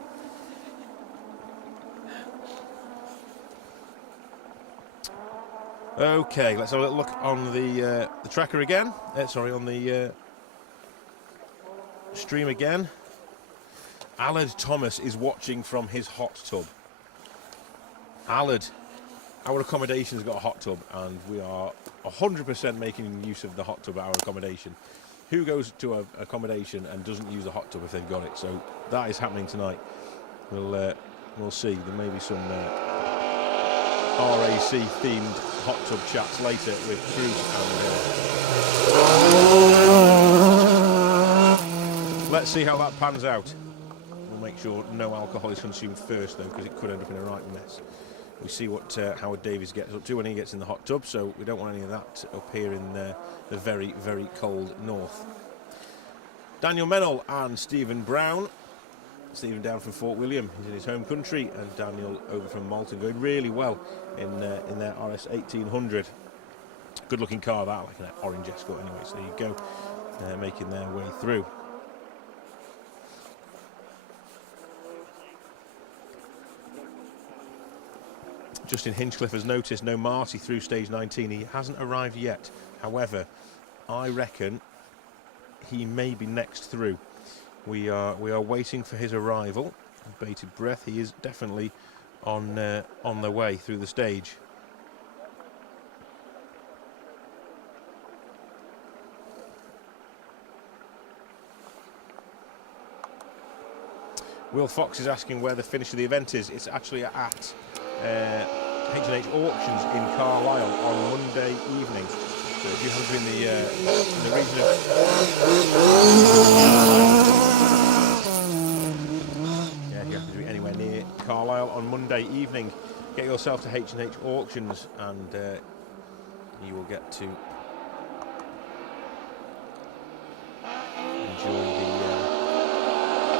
Okay, let's have a little look on the tracker again. On the stream again. Allard Thomas is watching from his hot tub. Allard, our accommodation's got a hot tub, and we are 100% making use of the hot tub at our accommodation. Who goes to an accommodation and doesn't use a hot tub if they've got it? So that is happening tonight. We'll see. There may be some RAC themed hot tub chats later with Cruz and let's see how that pans out. We'll make sure no alcohol is consumed first though, because it could end up in a right mess. We see what Howard Davies gets up to when he gets in the hot tub, so we don't want any of that up here in the very, very cold north. Daniel Mennell and Stephen Brown Stephen down from Fort William, he's in his home country, and Daniel over from Malton, going really well in their RS 1800. Good looking car, that, like an orange Escort anyway, so there you go, making their way through. Justin Hinchcliffe has noticed no Marty through stage 19. He hasn't arrived yet. However, I reckon he may be next through. We are waiting for his arrival. Bated breath. He is definitely on the way through the stage. Will Fox is asking where the finish of the event is. It's actually at H&H Auctions in Carlisle on Monday evening. So if you happen to be in the region of... Yeah, if you happen to be anywhere near Carlisle on Monday evening, get yourself to H&H Auctions and you will get to enjoy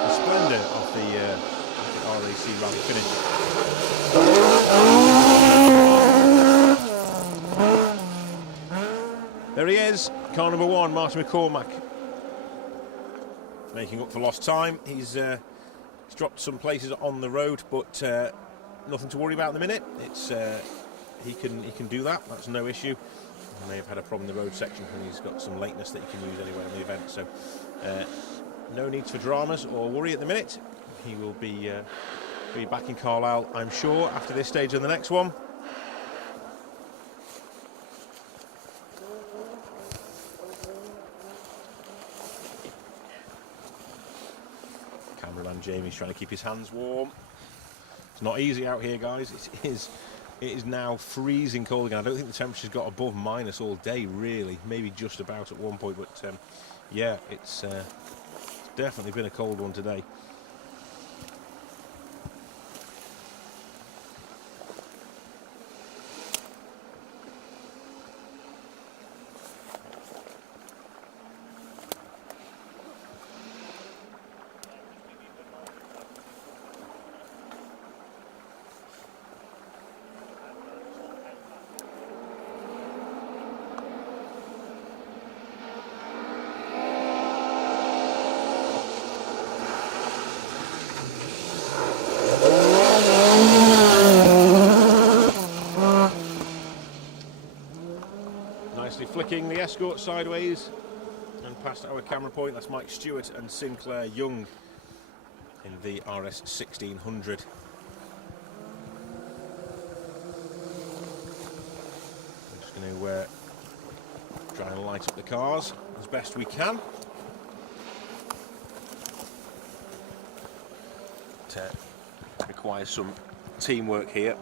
the splendour of the RAC Rally finish. There he is, car number 1, Martin McCormack, making up for lost time. He's dropped some places on the road, but nothing to worry about in the minute. It's he can do that. That's no issue. He may have had a problem in the road section, and he's got some lateness that he can use anyway in the event. So no need for dramas or worry at the minute. He will be back in Carlisle, I'm sure, after this stage and the next one. Cameraman Jamie's trying to keep his hands warm. It's not easy out here, guys. It is now freezing cold again. I don't think the temperature's got above minus all day, really. Maybe just about at one point, but yeah, it's definitely been a cold one today. Flicking the Escort sideways and past our camera point. That's Mike Stewart and Sinclair Young in the RS 1600. I'm just going to try and light up the cars as best we can. It requires some teamwork here.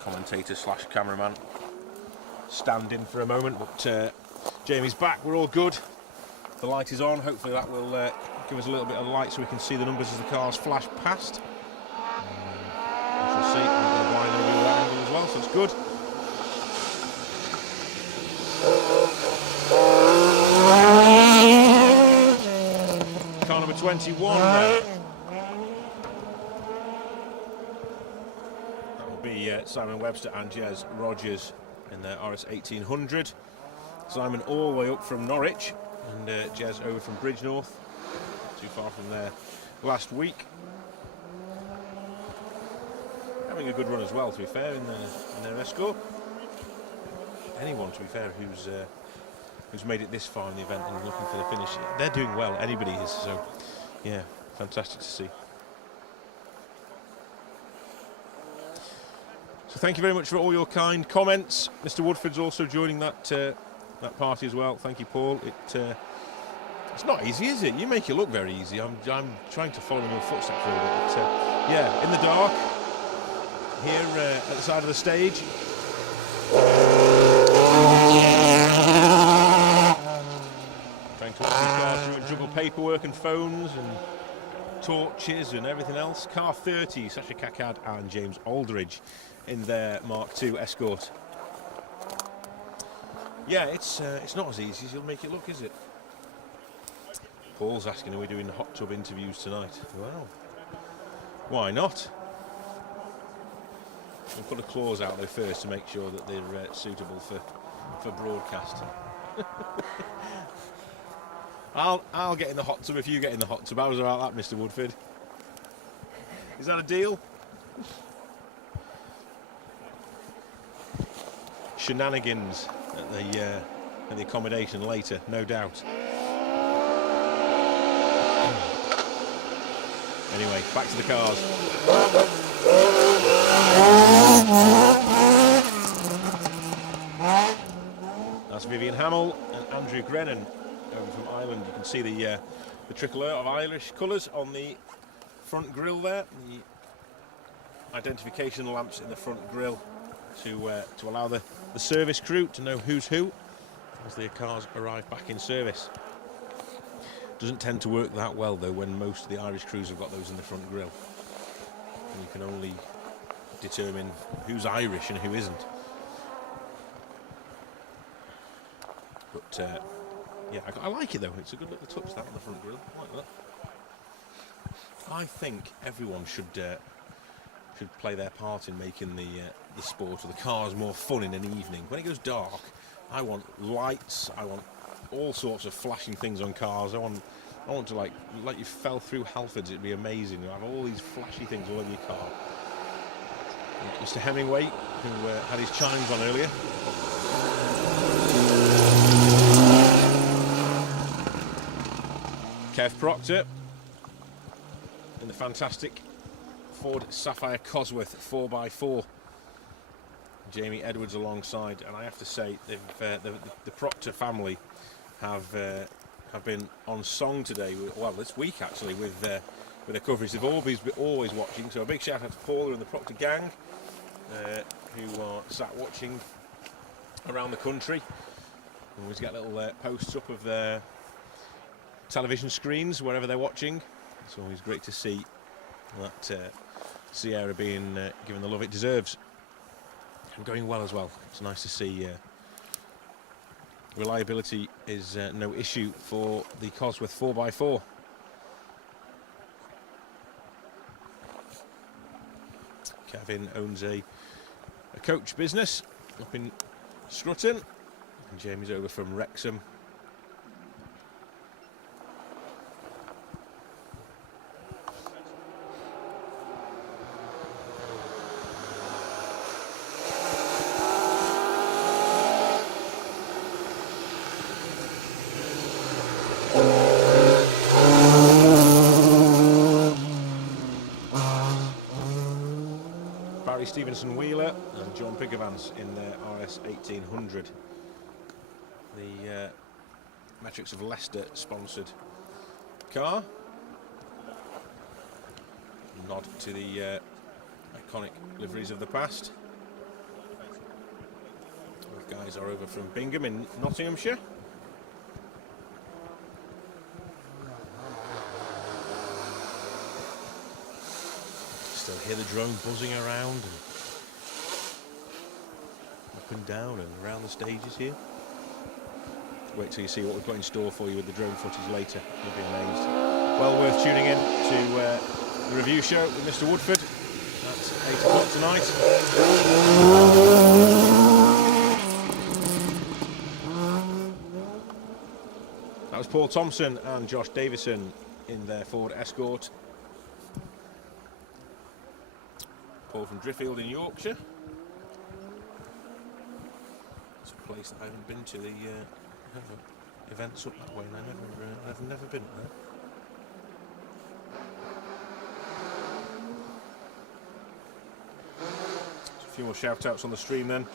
Commentator / cameraman stand in for a moment, but Jamie's back, we're all good. The light is on, hopefully that will give us a little bit of light so we can see the numbers as the cars flash past. We shall see, I'm going to blind over that angle as well, so it's good. Car number 21 now. Simon Webster and Jez Rogers in their RS 1800. Simon all the way up from Norwich and Jez over from Bridgnorth, not too far from there last week. Having a good run as well, to be fair, in their Escort. Anyone, to be fair, who's made it this far in the event and looking for the finish, they're doing well, anybody is, so yeah, fantastic to see. So thank you very much for all your kind comments. Mr. Woodford's also joining that party as well. Thank you, Paul. It's not easy, is it? You make it look very easy. I'm trying to follow in your footsteps a little bit. But, yeah, in the dark here at the side of the stage. Trying to car through and juggle paperwork and phones and torches and everything else. Car 30, Sasha Kakad and James Aldridge in their Mark II Escort. Yeah, it's not as easy as you'll make it look, is it? Paul's asking, are we doing hot tub interviews tonight? Well, why not? We'll put a clause out there first to make sure that they're suitable for broadcast. I'll get in the hot tub if you get in the hot tub. How's about that, Mr. Woodford? Is that a deal? Shenanigans at the accommodation later, no doubt. Anyway, back to the cars. That's Vivian Hamill and Andrew Grennan over from Ireland. You can see the tricolour of Irish colours on the front grille there. The identification lamps in the front grille to allow the service crew to know who's who as their cars arrive back in service. Doesn't tend to work that well though when most of the Irish crews have got those in the front grille. And you can only determine who's Irish and who isn't. But yeah, I like it though. It's a good little touch that on the front grille. I like that. I think everyone should play their part in making the sport or the cars more fun in an evening. When it goes dark, I want lights. I want all sorts of flashing things on cars. I want to like you fell through Halfords. It'd be amazing. You have all these flashy things all over your car. Mr. Hemingway, who had his chimes on earlier. Kev Proctor in the fantastic Ford Sapphire Cosworth 4x4. Jamie Edwards alongside, and I have to say the Proctor family have been on song today. Well, this week actually with their coverage. They've always watching. So a big shout out to Paula and the Proctor gang, who are sat watching around the country. Always get little posts up of their television screens wherever they're watching. It's always great to see that Sierra being given the love it deserves and going well as well. It's nice to see reliability is no issue for the Cosworth 4x4. Kevin owns a coach business up in Scrutton, and Jamie's over from Wrexham. Stevenson Wheeler and John Piggavance in their RS 1800. The Metrics of Leicester sponsored car. Nod to the iconic liveries of the past. Those guys are over from Bingham in Nottinghamshire. Still hear the drone buzzing around and up and down and around the stages here. Wait till you see what we've got in store for you with the drone footage later. You'll be amazed. Well worth tuning in to the review show with Mr. Woodford. That's 8 o'clock tonight. That was Paul Thompson and Josh Davison in their Ford Escort. Paul from Driffield in Yorkshire. It's a place that I haven't been to. The events up that way, and I've never been up there. So a few more shout outs on the stream then.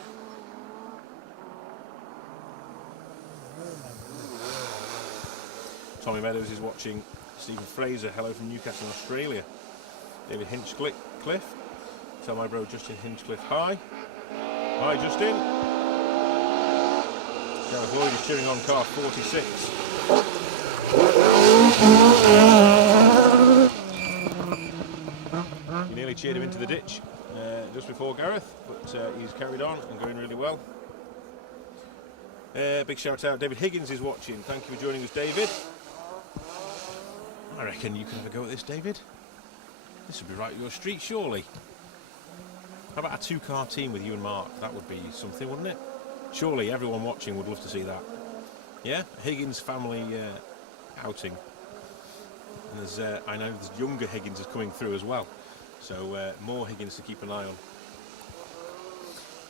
Tommy Meadows is watching. Stephen Fraser, hello from Newcastle, Australia. David Hinchcliffe. Tell my bro Justin Hinchcliffe hi. Hi Justin. Gareth Lloyd is cheering on car 46. He nearly cheered him into the ditch just before Gareth, but he's carried on and going really well. Big shout out, David Higgins is watching. Thank you for joining us, David. I reckon you can have a go at this, David. This would be right up your street, surely. How about a two-car team with you and Mark? That would be something, wouldn't it? Surely everyone watching would love to see that. Yeah? Higgins family outing. And there's, I know there's younger Higgins is coming through as well. So more Higgins to keep an eye on.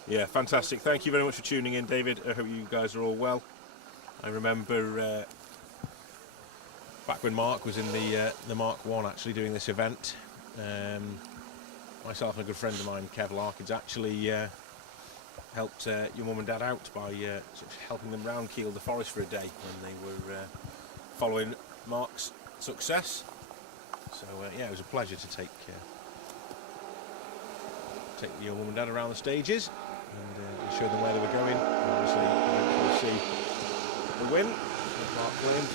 Yeah, fantastic. Thank you very much for tuning in, David. I hope you guys are all well. I remember back when Mark was in the Mark 1 actually doing this event. Myself and a good friend of mine, Kev Larkins, actually helped your mum and dad out by sort of helping them round Keel the Forest for a day when they were following Mark's success. So yeah, it was a pleasure to take your mum and dad around the stages and show them where they were going. Obviously, you'll see the win that Mark claimed.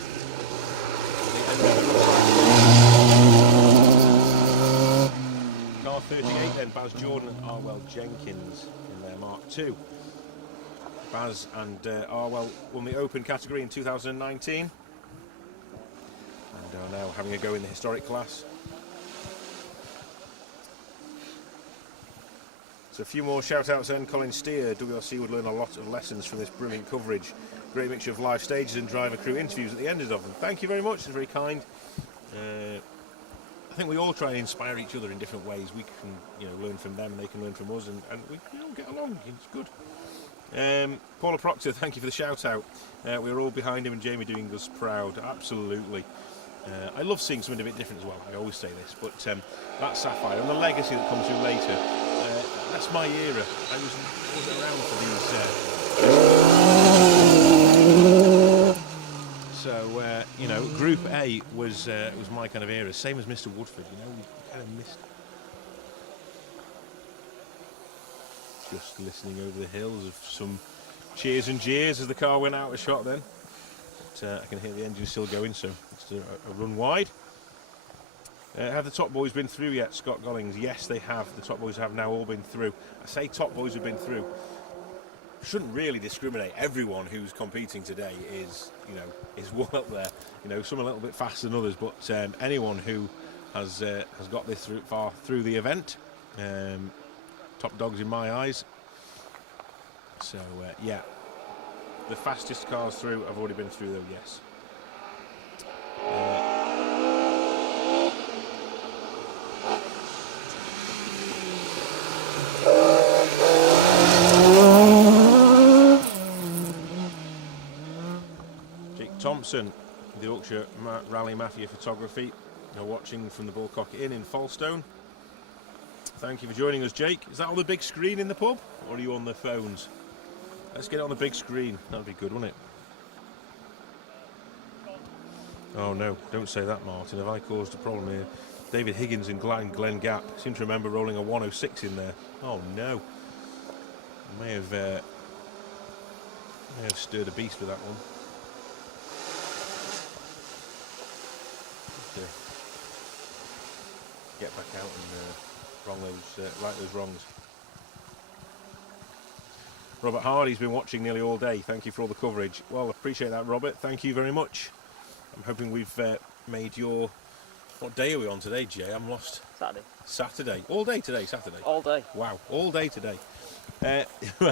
Car 38 then, Baz Jordan and Arwell Jenkins in their Mark II. Baz and Arwell won the Open category in 2019 and are now having a go in the historic class. So a few more shout-outs then. Colin Steer, WRC would learn a lot of lessons from this brilliant coverage. Great mixture of live stages and driver crew interviews at the end of them. Thank you very much, it's very kind. I think we all try and inspire each other in different ways. We can, learn from them, and they can learn from us, and we all get along. It's good. Paula Proctor, thank you for the shout-out. We're all behind him, and Jamie doing us proud. Absolutely. I love seeing something a bit different as well. I always say this, but that Sapphire and the legacy that comes through later. That's my era. I wasn't around for these. So Group A was my kind of era. Same as Mr. Woodford. We kind of missed. Just listening over the hills of some cheers and jeers as the car went out of shot. Then, but I can hear the engine still going. So it's a run wide. Have the top boys been through yet, Scott Gollings? Yes, they have. The top boys have now all been through. I say top boys have been through. Shouldn't really discriminate. Everyone who's competing today is well up there. Some a little bit faster than others, but anyone who has got this far through the event, top dogs in my eyes. So yeah, the fastest cars through have already been through though. Yes. Thompson, the Yorkshire Rally Mafia Photography, watching from the Bullcock Inn in Falstone. Thank you for joining us, Jake. Is that on the big screen in the pub, or are you on the phones? Let's get it on the big screen. That'd be good, wouldn't it? Oh no, don't say that, Martin. Have I caused a problem here? David Higgins and Glen Gap. I seem to remember rolling a 106 in there. Oh no. I may have stirred a beast with that one. Get back out and right those wrongs. Robert Hardy's been watching nearly all day. Thank you for all the coverage. Well, appreciate that, Robert. Thank you very much. I'm hoping we've made your... What day are we on today, Jay? I'm lost. Saturday. All day today, Saturday? All day. Wow, all day today. I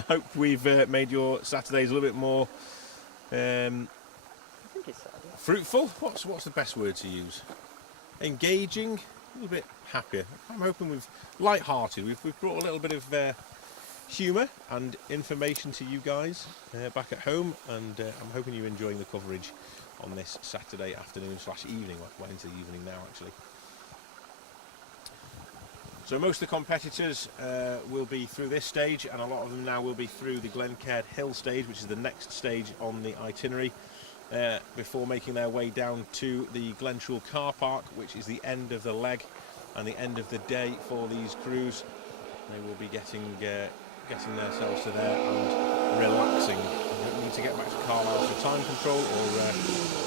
hope we've made your Saturdays a little bit more... I think it's Saturday. Fruitful? What's the best word to use? Engaging? A little bit happier. I'm hoping we've light-hearted. We've brought a little bit of humour and information to you guys back at home, and I'm hoping you're enjoying the coverage on this Saturday afternoon / evening. Well, into the evening now, actually. So most of the competitors will be through this stage, and a lot of them now will be through the Glencaird Hill stage, which is the next stage on the itinerary. Before making their way down to the Glenshaw car park, which is the end of the leg and the end of the day for these crews. They will be getting themselves to there and relaxing. They don't need to get back to Carlisle for time control or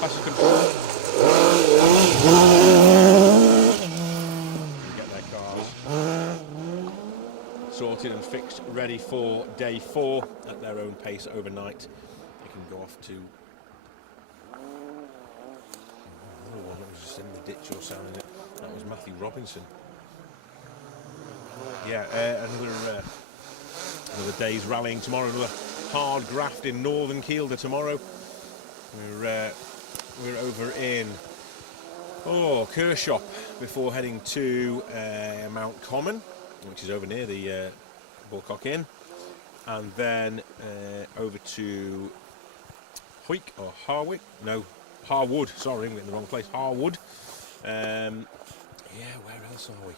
passenger control. Get their cars sorted and fixed, ready for day 4 at their own pace overnight. They can go off to... Another one. that was just in the ditch or sounding it. That was Matthew Robinson. Yeah, another day's rallying tomorrow. Another hard graft in Northern Kielder tomorrow. We're over in Kershaw before heading to Mount Common, which is over near the Bullcock Inn, and then over to Harwood. Sorry, I'm in the wrong place. Harwood. Yeah, where else are we?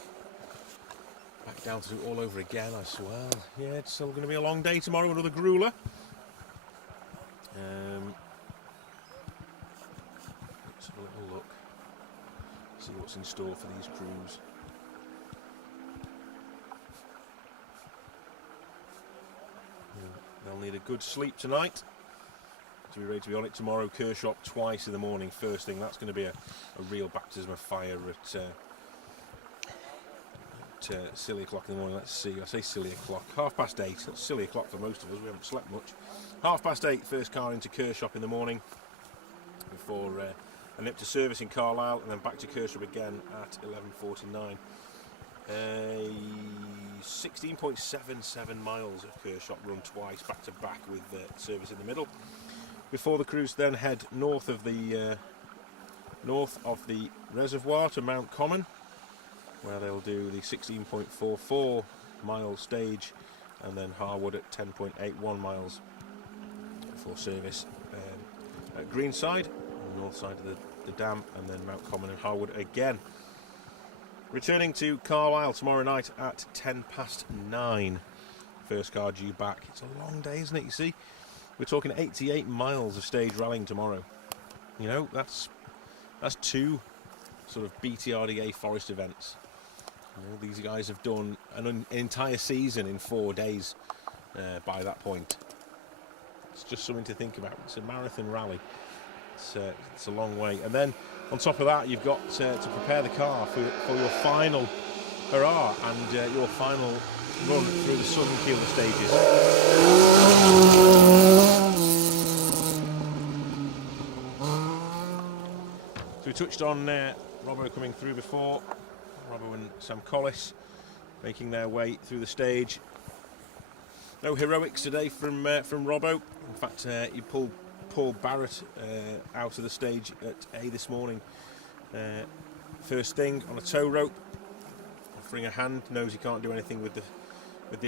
Back down to do it all over again, I swear. Yeah, it's still going to be a long day tomorrow. Another grueler. Let's have a little look. See what's in store for these crews. They'll need a good sleep tonight to be ready to be on it tomorrow. Kershaw twice in the morning, first thing. That's going to be a real baptism of fire at silly o'clock in the morning. Let's see, I say silly o'clock, 8:30. That's silly o'clock for most of us, we haven't slept much. 8:30, first car into Kershaw in the morning before a nip to service in Carlisle, and then back to Kershaw again at 11:49. 16.77 miles of Kershaw run twice back to back with service in the middle, before the crews then head north of the reservoir to Mount Common, where they'll do the 16.44 mile stage, and then Harwood at 10.81 miles before service at Greenside, on the north side of the dam, and then Mount Common and Harwood again. Returning to Carlisle tomorrow night at 9:10. First car due back. It's a long day, isn't it? You see, we're talking 88 miles of stage rallying tomorrow. You know, that's 2 sort of BTRDA forest events. You know, these guys have done an entire season in 4 days by that point. It's just something to think about. It's a marathon rally. It's a long way. And then on top of that, you've got to prepare the car for your final hurrah and your final run through the Southern Kielder stages. So we touched on Robbo coming through before. Robbo and Sam Collis making their way through the stage. No heroics today from Robbo. In fact, he pulled Paul Barrett out of the stage at A this morning. First thing on a tow rope, offering a hand. Knows he can't do anything with the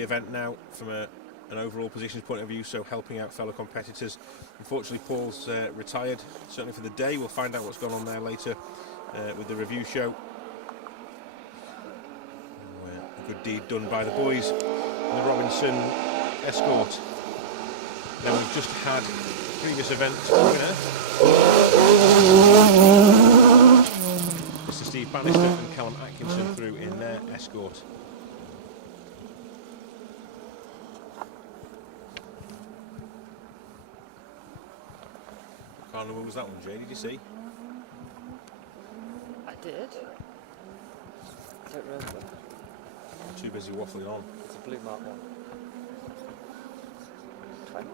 event now from an overall positions point of view, so helping out fellow competitors. Unfortunately, Paul's retired, certainly for the day. We'll find out what's gone on there later with the review show. A good deed done by the boys in the Robinson Escort. Now we've just had previous event winner, Mr. Steve Bannister and Callum Atkinson through in their Escort. What car number was that one, Jay? Did you see? I did. I don't remember. I'm too busy waffling on. It's a blue mark one. 20.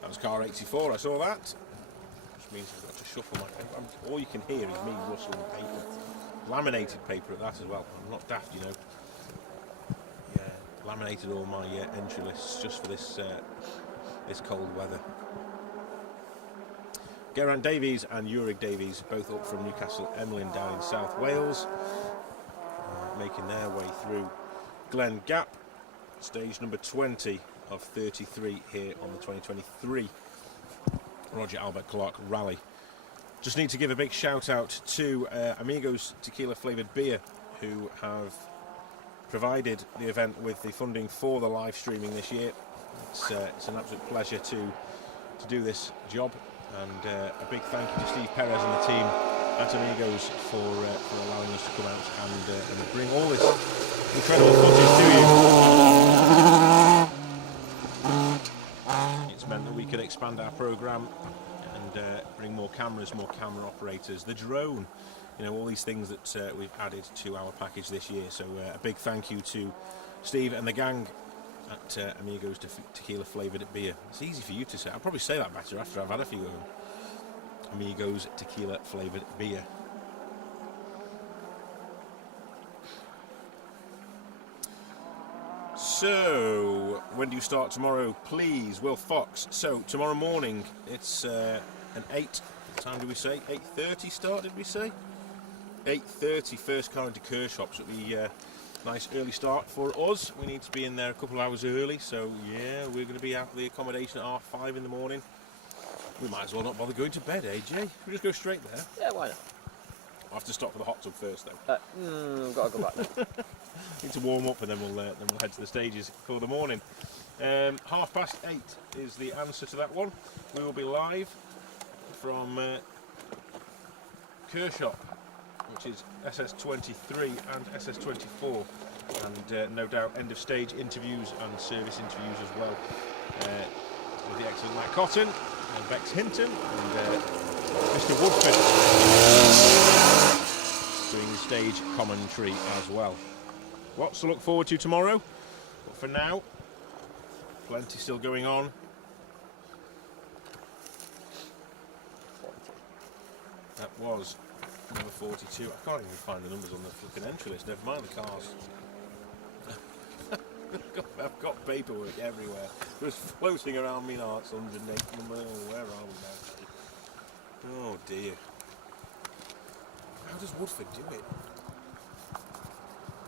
That was car 84, I saw that. Which means I've got to shuffle my paper. All you can hear is me rustling paper. Laminated paper at that as well. I'm not daft, you know. Yeah, laminated all my entry lists just for this cold weather. Geraint Davies and Urig Davies, both up from Newcastle Emlyn down in South Wales, making their way through Glen Gap, stage number 20 of 33 here on the 2023 Roger Albert Clark Rally. Just need to give a big shout out to Amigos Tequila Flavoured Beer, who have provided the event with the funding for the live streaming this year. It's an absolute pleasure to do this job, and a big thank you to Steve Perez and the team at Amigos for allowing us to come out and bring all this incredible footage to you. can expand our programme and bring more cameras, more camera operators, the drone, all these things that we've added to our package this year. So a big thank you to Steve and the gang at Amigos Tequila Flavoured Beer. It's easy for you to say. I'll probably say that better after I've had a few of them. Amigos Tequila Flavoured Beer. So, when do you start tomorrow? Please, Will Fox. So, tomorrow morning, it's an 8, what time did we say? 8:30 start, did we say? 8:30, first car into Kershaw, so it'll be a nice early start for us. We need to be in there a couple of hours early, so yeah, we're going to be out of the accommodation at 5:30 in the morning. We might as well not bother going to bed, eh, Jay? We just go straight there. Yeah, why not? I'll have to stop for the hot tub first, though. Got to go back now. Need to warm up and then we'll head to the stages for the morning. 8:30 is the answer to that one. We will be live from Kershaw, which is SS23 and SS24, and no doubt end of stage interviews and service interviews as well, with the excellent Matt Cotton and Bex Hinton and Mr. Woodford doing the stage commentary as well. Lots to look forward to tomorrow, but for now, plenty still going on. 40. That was number 42. I can't even find the numbers on the flipping entry list, never mind the cars. I've got paperwork everywhere, just floating around me now. It's 108 number. Where are we now? Oh dear. How does Woodford do it?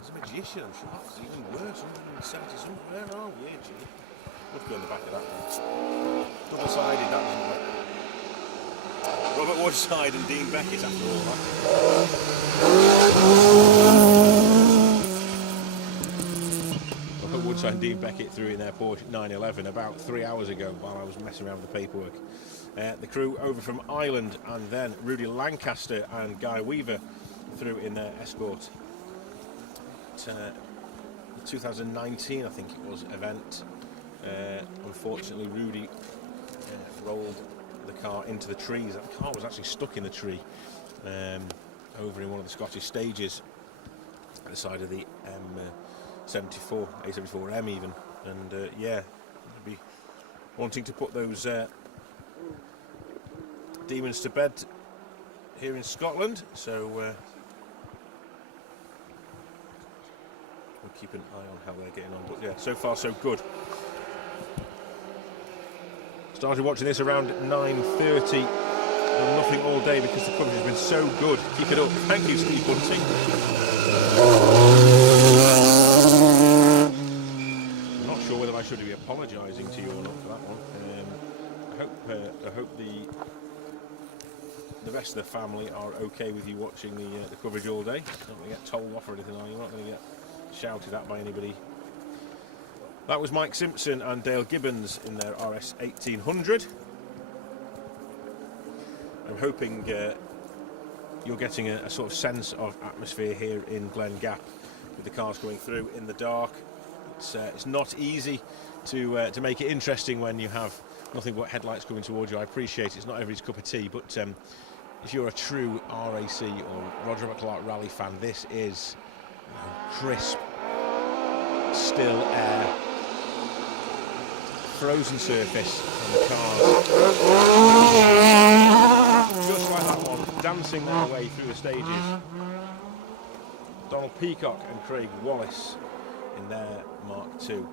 He's a magician, I'm sure. It's even worse, 170 something. Where are we here, gee? Woodford on the back of that one. Double-sided, that doesn't work. Robert Woodside and Dean Beckett after all that. Robert Woodside and Dean Beckett threw in their Porsche 911 about 3 hours ago while I was messing around with the paperwork. The crew over from Ireland, and then Rudy Lancaster and Guy Weaver threw in their Escort. The 2019, I think it was, event. Unfortunately, Rudy rolled the car into the trees. That car was actually stuck in the tree over in one of the Scottish stages at the side of the M74, A74M even. And yeah, I'd be wanting to put those demons to bed here in Scotland, so we'll keep an eye on how they're getting on. But yeah, so far so good. Started watching this around 9:30 and nothing all day because the coverage has been so good. Keep it up. Thank you, Steve Bunting. I'm not sure whether I should be apologising to you or not for that one. I hope the rest of the family are okay with you watching the coverage all day. You're not going to get told off or anything, are you? You're not going to get shouted at by anybody. That was Mike Simpson and Dale Gibbons in their RS 1800. I'm hoping you're getting a sort of sense of atmosphere here in Glen Gap with the cars going through in the dark. It's not easy to make it interesting when you have nothing but headlights coming towards you. I appreciate it's not everybody's cup of tea, but if you're a true RAC or Roger McClark Rally fan, this is crisp, still air, frozen surface on the cars. Just like that one, dancing their way through the stages. Donald Peacock and Craig Wallace in their Mark II.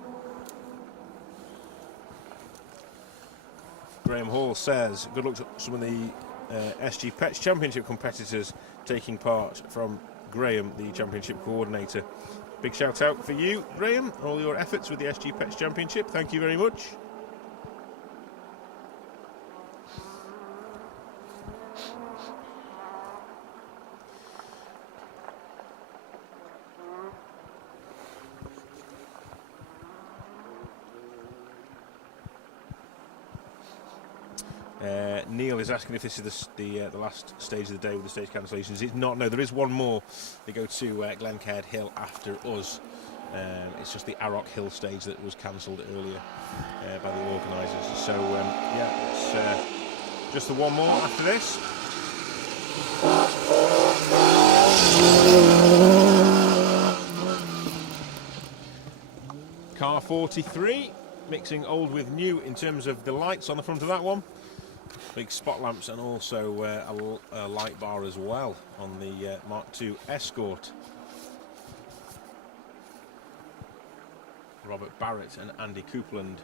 Graham Hall says, good luck to some of the SG Pets Championship competitors taking part, from Graham, the Championship Coordinator. Big shout out for you, Graham, all your efforts with the SG Pets Championship. Thank you very much. Neil is asking if this is the last stage of the day with the stage cancellations. It's not. No, there is one more. They go to Glencaird Hill after us. It's just the Arrock Hill stage that was cancelled earlier by the organisers. So yeah, it's just the one more after this. Car 43, mixing old with new in terms of the lights on the front of that one. Big spot lamps and also a light bar as well on the Mark II Escort. Robert Barrett and Andy Coupland,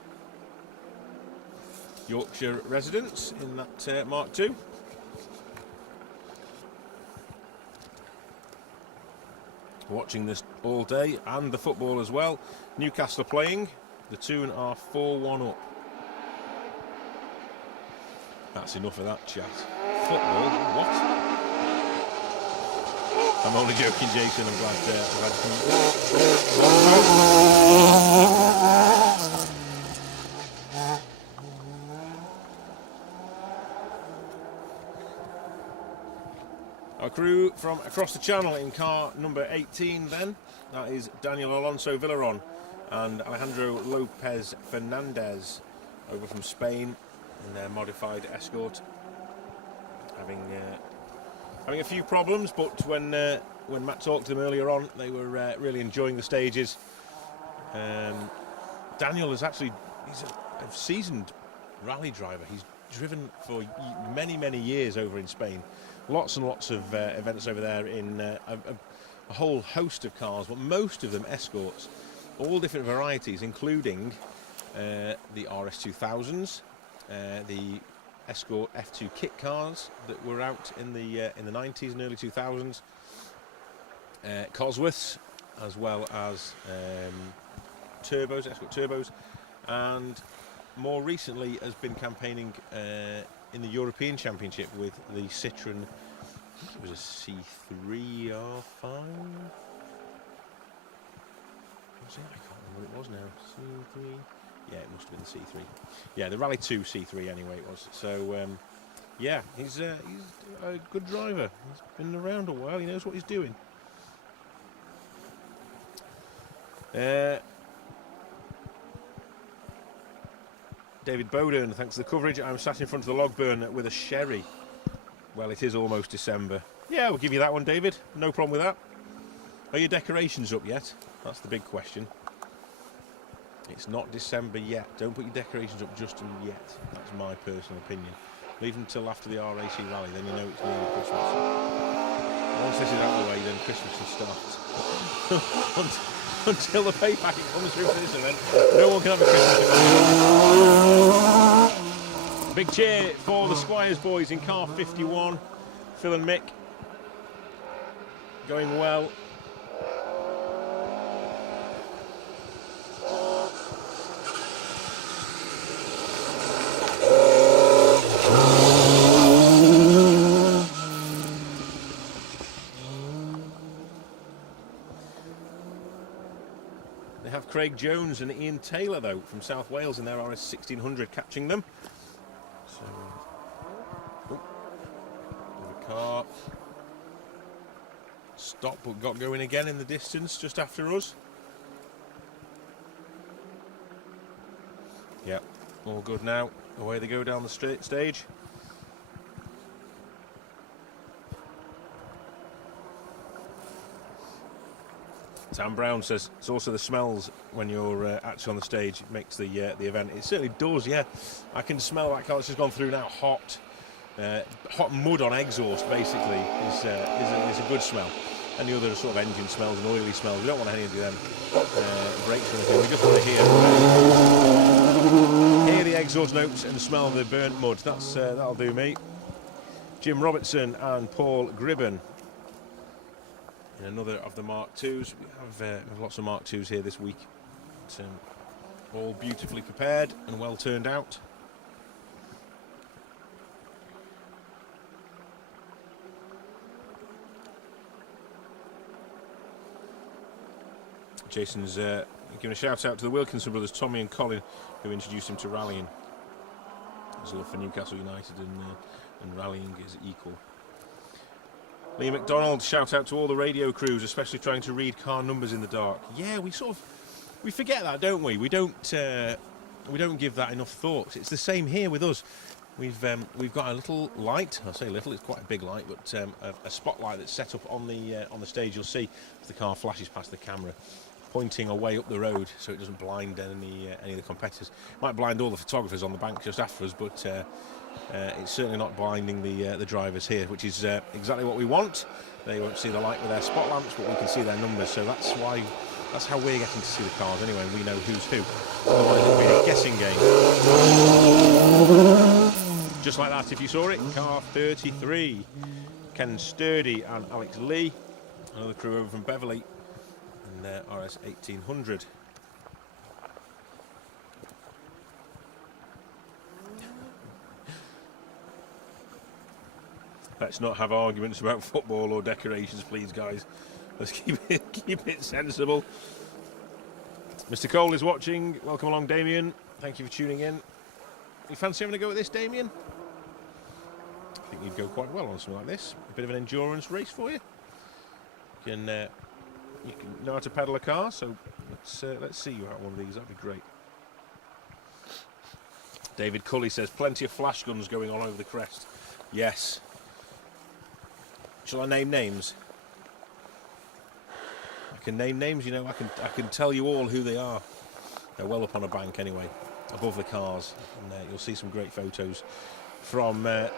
Yorkshire residents in that Mark II. Watching this all day, and the football as well. Newcastle playing. The Toon are 4-1 up. That's enough of that chat. Football? What? I'm only joking, Jason. I'm glad. Our crew from across the channel in car number 18 then. That is Daniel Alonso Villaron and Alejandro Lopez Fernandez over from Spain in their modified Escort. Having a few problems, but when Matt talked to them earlier on, they were really enjoying the stages. Daniel is actually, he's a seasoned rally driver. He's driven for many years over in Spain. Lots and lots of events over there in a whole host of cars, but most of them Escorts, all different varieties, including the RS2000s, the Escort F2 kit cars that were out in the 90s and early 2000s, Cosworths, as well as turbos, Escort turbos, and more recently has been campaigning in the European Championship with the Citroen, I think it was a C3 R5? Was it? I can't remember what it was now. C3? Yeah, it must have been the C3. Yeah, the Rally 2 C3 anyway it was. So, yeah, he's a good driver. He's been around a while, he knows what he's doing. David Bowden, thanks for the coverage. I'm sat in front of the log burn with a sherry. Well, it is almost December. Yeah, we'll give you that one, David. No problem with that. Are your decorations up yet? That's the big question. It's not December yet. Don't put your decorations up just yet. That's my personal opinion. Leave them until after the RAC rally, then you know it's nearly Christmas. Once this is out of the way, then Christmas will start. Until the pay packet comes through for this event, no one can have a Christmas. Big cheer for the Squires boys in car 51. Phil and Mick going well. Craig Jones and Ian Taylor, though, from South Wales in their RS 1600 catching them. So, the car stopped but got going again in the distance just after us. Yep, all good now. Away they go down the straight stage. Sam Brown says it's also the smells when you're actually on the stage. It makes the event. It certainly does, yeah. I can smell that car that's just gone through now. Hot mud on exhaust, basically, is a good smell. And the other sort of engine smells and oily smells, we don't want any of them brakes or anything. We just want to hear the exhaust notes and smell the burnt mud. That'll do me. Jim Robertson and Paul Gribben. Another of the Mark IIs. We have lots of Mark IIs here this week. It's, all beautifully prepared and well turned out. Jason's giving a shout out to the Wilkinson brothers, Tommy and Colin, who introduced him to rallying. His love for Newcastle United and rallying is equal. Lee McDonald, shout out to all the radio crews, especially trying to read car numbers in the dark. Yeah, we forget that, don't we? We don't give that enough thought. It's the same here with us. We've got a little light. I say little; it's quite a big light, but a spotlight that's set up on the stage. You'll see as the car flashes past the camera, pointing away up the road, so it doesn't blind any of the competitors. It might blind all the photographers on the bank just after us, but it's certainly not blinding the drivers here, which is exactly what we want. They won't see the light with their spot lamps, but we can see their numbers. So that's how we're getting to see the cars anyway. And we know who's who. Otherwise it'll be a guessing game. Just like that, if you saw it, car 33, Ken Sturdy and Alex Lee, another crew over from Beverley, and RS 1800. Let's not have arguments about football or decorations, please, guys. Let's keep it sensible. Mr. Cole is watching. Welcome along, Damien. Thank you for tuning in. You fancy having a go at this, Damien? I think you'd go quite well on something like this. A bit of an endurance race for you. You can know how to pedal a car, so let's see you out one of these. That'd be great. David Cully says plenty of flash guns going on over the crest. Yes. Shall I name names? I can name names, you know. I can tell you all who they are. They're well up on a bank anyway, above the cars, and you'll see some great photos from the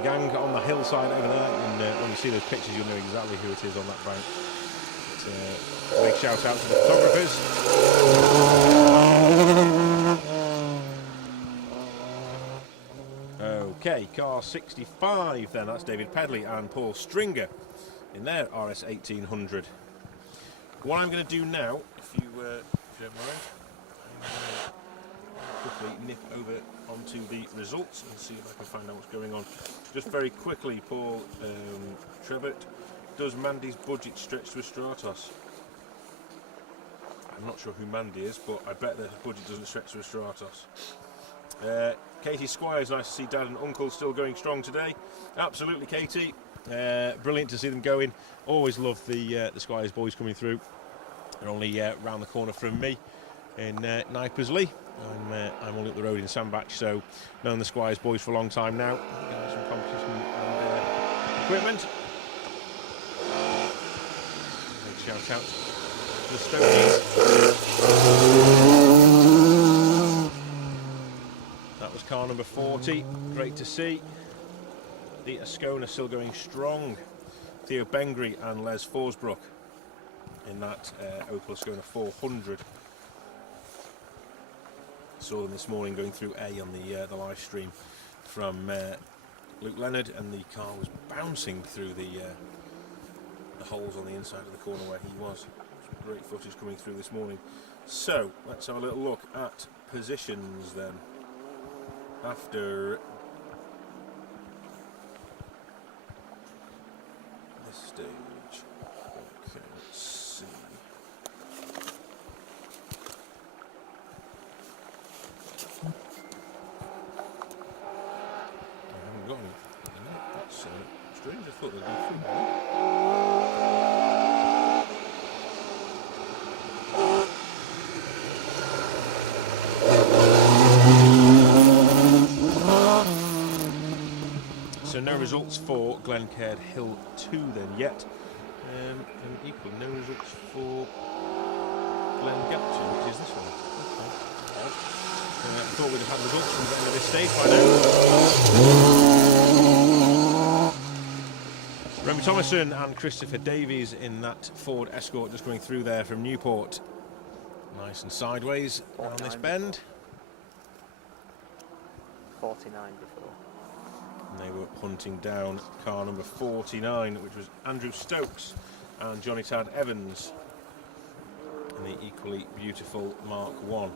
gang on the hillside over there. And when you see those pictures, you'll know exactly who it is on that bank. But, a big shout out to the photographers. Okay, car 65 then, that's David Pedley and Paul Stringer in their RS 1800. What I'm going to do now, if you don't mind, I'm going to quickly nip over onto the results and see if I can find out what's going on. Just very quickly, Paul Trevitt, does Mandy's budget stretch to a Stratos? I'm not sure who Mandy is, but I bet that budget doesn't stretch to a Stratos. Katie Squires, nice to see Dad and Uncle still going strong today. Absolutely, Katie. Brilliant to see them going. Always love the Squires boys coming through. They're only round the corner from me in Knipersley. I'm only up the road in Sandbach, so known the Squires boys for a long time now. Some competition and equipment. Big shout out to the Stokies. That was car number 40. Great to see. The Ascona still going strong. Theo Bengry and Les Forsbrook in that Opel Ascona 400. Saw them this morning going through A on the live stream from Luke Leonard, and the car was bouncing through the holes on the inside of the corner where he was. Some great footage coming through this morning. So let's have a little look at positions then. After this stage, okay, let's see. I haven't got any. That's strange. I thought they'd be free. So no results for Glencaird Hill 2 then yet. And equally no results for Glengapton, which is this one. Okay. I thought we'd have had results from the end of this stage by now. Remy Thomason and Christopher Davies in that Ford Escort just going through there from Newport. Nice and sideways on this bend. 49 before. And they were hunting down car number 49, which was Andrew Stokes and Johnny Tad Evans in the equally beautiful Mark 1.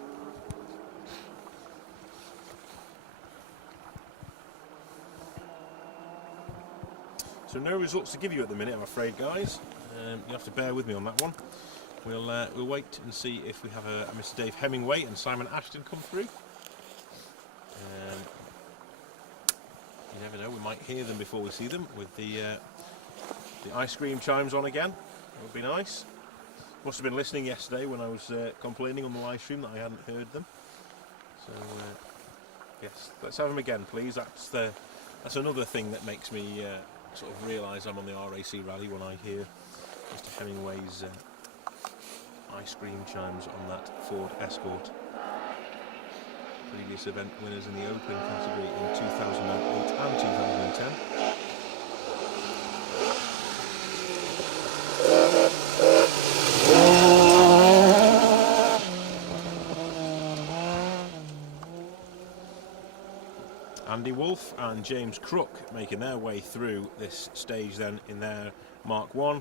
So no results to give you at the minute, I'm afraid, guys. You have to bear with me on that one. We'll wait and see if we have a Mr. Dave Hemingway and Simon Ashton come through. You never know, we might hear them before we see them with the The ice cream chimes on again. That would be nice. Must have been listening yesterday when I was complaining on the live stream that I hadn't heard them. So yes, let's have them again, please. That's another thing that makes me sort of realise I'm on the RAC rally when I hear Mr. Hemingway's ice cream chimes on that Ford Escort. Previous event winners in the Open category in 2008 and 2010. Andy Wolf and James Crook making their way through this stage then in their Mark 1.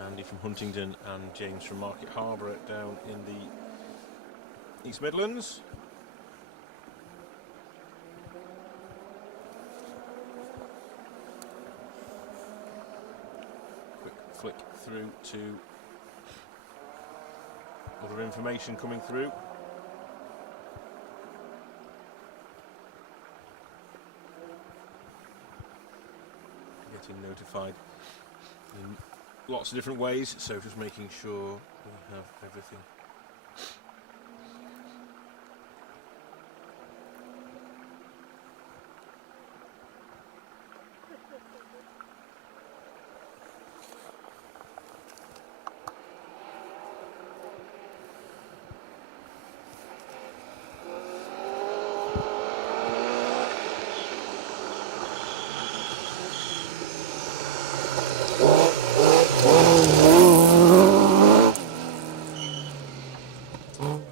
Andy from Huntingdon and James from Market Harbour down in the East Midlands. Quick flick through to other information coming through. Getting notified in lots of different ways, so just making sure we have everything.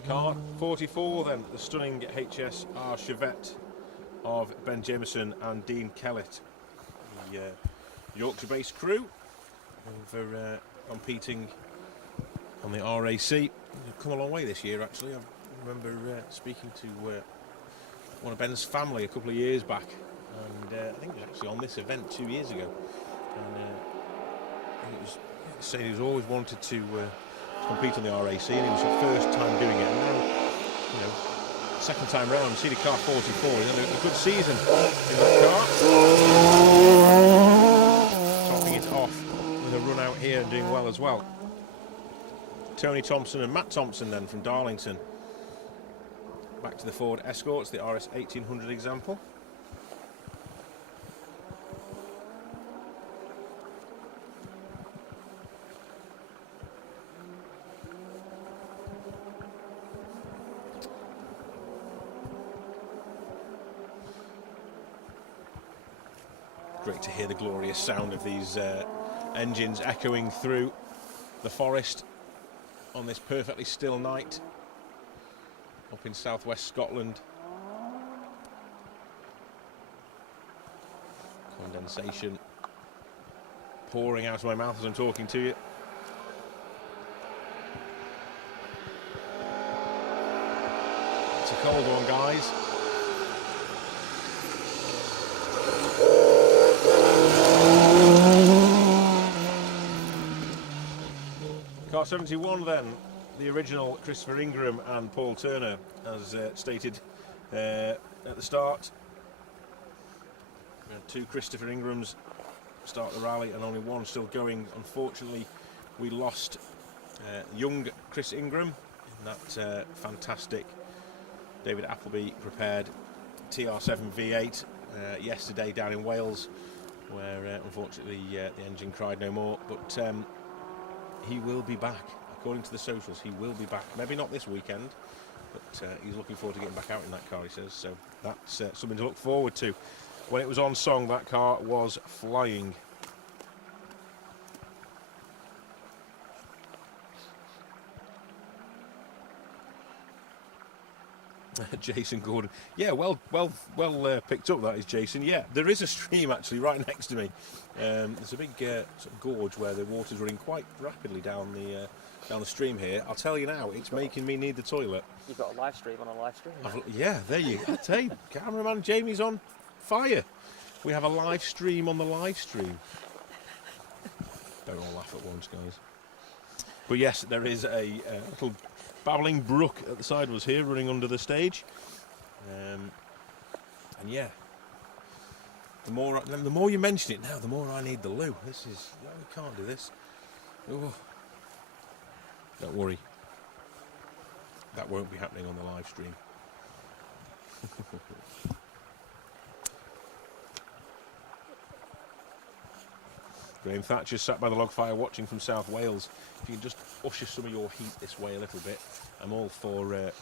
Car 44 then, the stunning HSR Chevette of Ben Jameson and Dean Kellett, the Yorkshire-based crew, over competing on the RAC. They've come a long way this year, actually. I remember speaking to one of Ben's family a couple of years back, and I think it was actually on this event 2 years ago. And it was saying he was always wanted to compete on the RAC, and it was the first time doing it. And now, you know, second time round, see the car 44. He's had a good season in that car, topping it off with a run out here and doing well as well. Tony Thompson and Matt Thompson then from Darlington. Back to the Ford Escorts, the RS 1800 example. Great to hear the glorious sound of these engines echoing through the forest on this perfectly still night up in southwest Scotland. Condensation pouring out of my mouth as I'm talking to you. It's a cold one, guys. Car 71 then, the original Christopher Ingram and Paul Turner, as stated at the start. We had two Christopher Ingrams start the rally and only one still going. Unfortunately, we lost young Chris Ingram in that fantastic David Appleby prepared TR7 V8 yesterday down in Wales, where unfortunately the engine cried no more, but he will be back. According to the socials, he will be back. Maybe not this weekend, but he's looking forward to getting back out in that car, he says. So that's something to look forward to. When it was on song, that car was flying. Jason Gordon. Yeah, well picked up, that is, Jason. Yeah, there is a stream actually right next to me. There's a big sort of gorge where the water's running quite rapidly down the stream here. I'll tell you now, it's making me need the toilet. You've got a live stream on a live stream. Yeah, there you go. I tell you, cameraman Jamie's on fire. We have a live stream on the live stream. Don't all laugh at once, guys. But yes, there is a little babbling brook at the side of us here, running under the stage. And yeah, The more you mention it now, the more I need the loo. This is... No, we can't do this. Oh. Don't worry. That won't be happening on the live stream. Graham Thatcher sat by the log fire watching from South Wales. If you can just usher some of your heat this way a little bit. I'm all for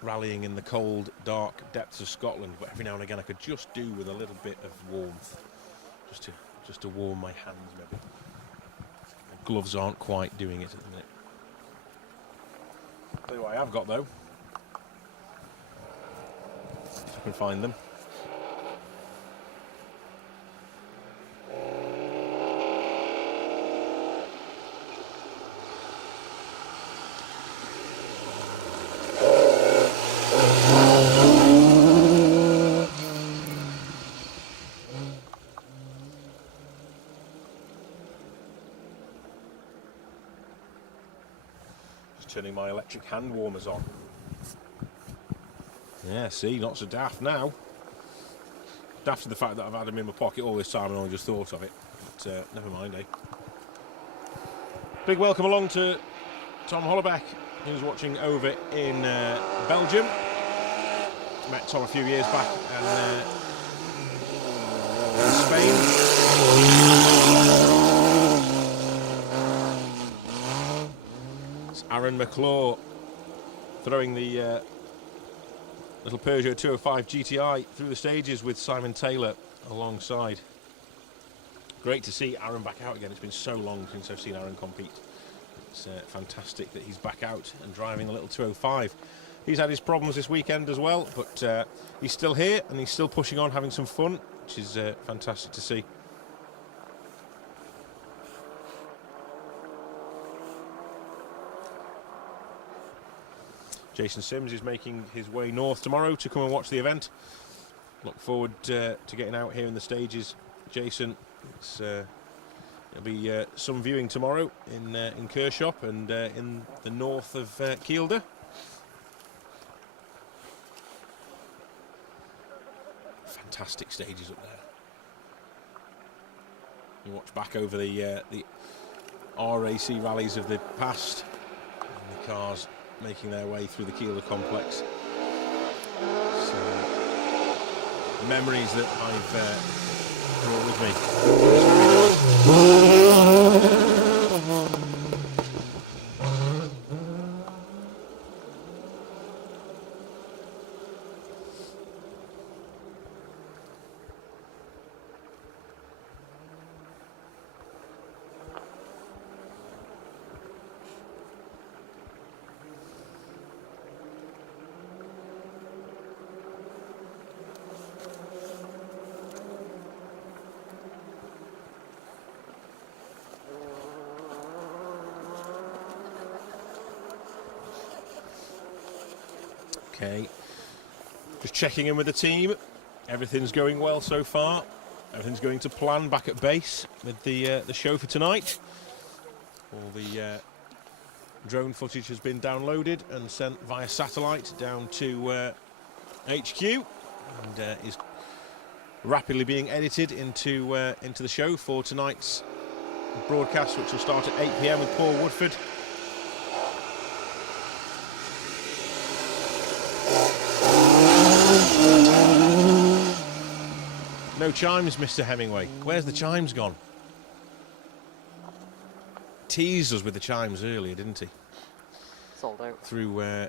rallying in the cold, dark depths of Scotland, but every now and again I could just do with a little bit of warmth, just to warm my hands maybe. The gloves aren't quite doing it at the minute. Tell you what I have got though, if I can find them. Turning my electric hand warmers on. Yeah, see, not so daft now. Daft to the fact that I've had them in my pocket all this time and only just thought of it. But never mind, eh? Big welcome along to Tom Holleback, who's watching over in Belgium. Met Tom a few years back in Spain. Aaron McClure throwing the little Peugeot 205 GTI through the stages with Simon Taylor alongside. Great to see Aaron back out again. It's been so long since I've seen Aaron compete. It's fantastic that he's back out and driving the little 205. He's had his problems this weekend as well, but he's still here and he's still pushing on, having some fun, which is fantastic to see. Jason Sims is making his way north tomorrow to come and watch the event. Look forward to getting out here in the stages. Jason, there'll be some viewing tomorrow in Kershope and in the north of Kielder. Fantastic stages up there. You watch back over the RAC rallies of the past, and the cars making their way through the Kielder complex. So, memories that I've brought with me. Okay, just checking in with the team. Everything's going well so far. Everything's going to plan back at base with the show for tonight. All the drone footage has been downloaded and sent via satellite down to HQ, and is rapidly being edited into the show for tonight's broadcast, which will start at 8 PM with Paul Woodford. No chimes, Mr. Hemingway. Where's the chimes gone? Teased us with the chimes earlier, didn't he? Sold out. Through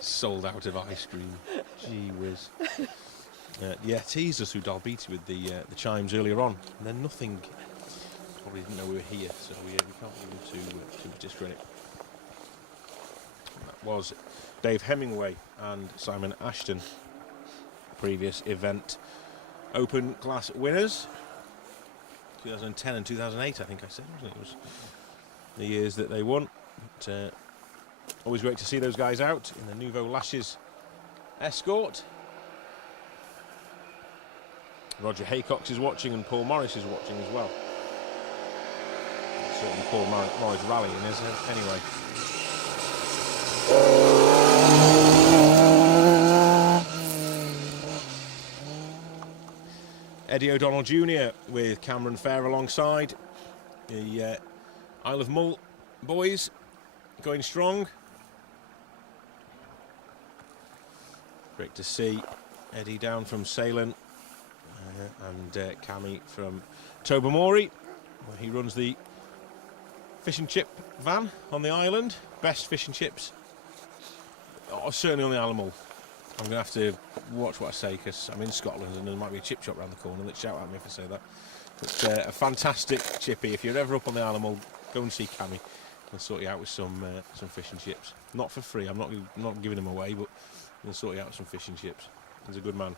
sold out of ice cream. Gee whiz. Yeah, teased us through Dalbeattie with the chimes earlier on, and then nothing. Probably didn't know we were here, so we can't give him too much discredit. That was Dave Hemingway and Simon Ashton, previous event open class winners. 2010 and 2008, I think I said, wasn't it? It was the years that they won. But, always great to see those guys out in the Nouveau Lashes Escort. Roger Haycox is watching and Paul Morris is watching as well. Certainly Paul Morris rallying, isn't it? Anyway. Eddie O'Donnell Jr. with Cameron Fair alongside. The Isle of Mull boys going strong. Great to see Eddie down from Salem and Cammy from Tobermory, where he runs the fish and chip van on the island. Best fish and chips, certainly on the Isle of Mull. I'm going to have to watch what I say because I'm in Scotland and there might be a chip shop around the corner. Let's shout at me if I say that. It's a fantastic chippy. If you're ever up on the Isle of Mull, go and see Cammy. He'll sort you out with some fish and chips. Not for free. I'm not giving them away, but he'll sort you out with some fish and chips. He's a good man.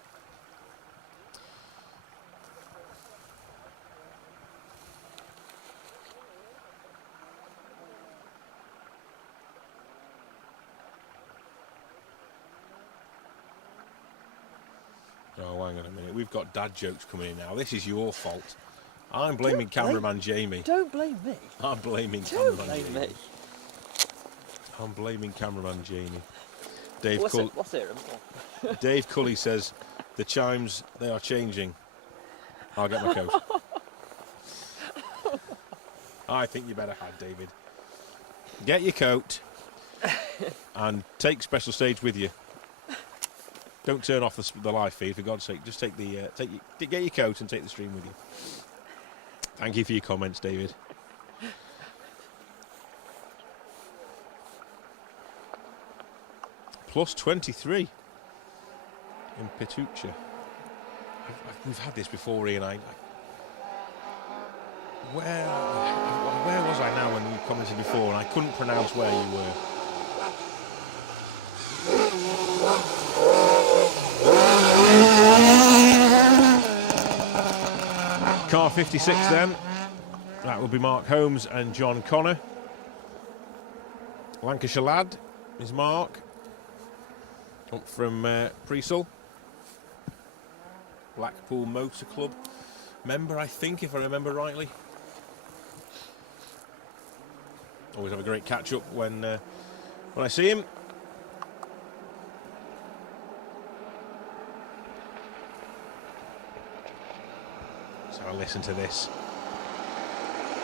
Oh, hang on a minute. We've got dad jokes coming in now. This is your fault. I'm blaming cameraman Jamie. Don't blame me. I'm blaming Don't cameraman blame Jamie. me. I'm blaming cameraman Jamie. Dave What's it? Dave Cully says, the chimes, they are changing. I'll get my coat. I think you better hide, David. Get your coat and take Special Stage with you. Don't turn off the live feed, for God's sake. Just take get your coat and take the stream with you. Thank you for your comments, David. Plus 23 in Pitucha. We've had this before, Ian. Where was I now when you commented before and I couldn't pronounce where you were? Car 56 then. That will be Mark Holmes and John Connor. Lancashire lad is Mark. Up from Priesel. Blackpool Motor Club member, I think, if I remember rightly. Always have a great catch up when I see him. So I'll listen to this.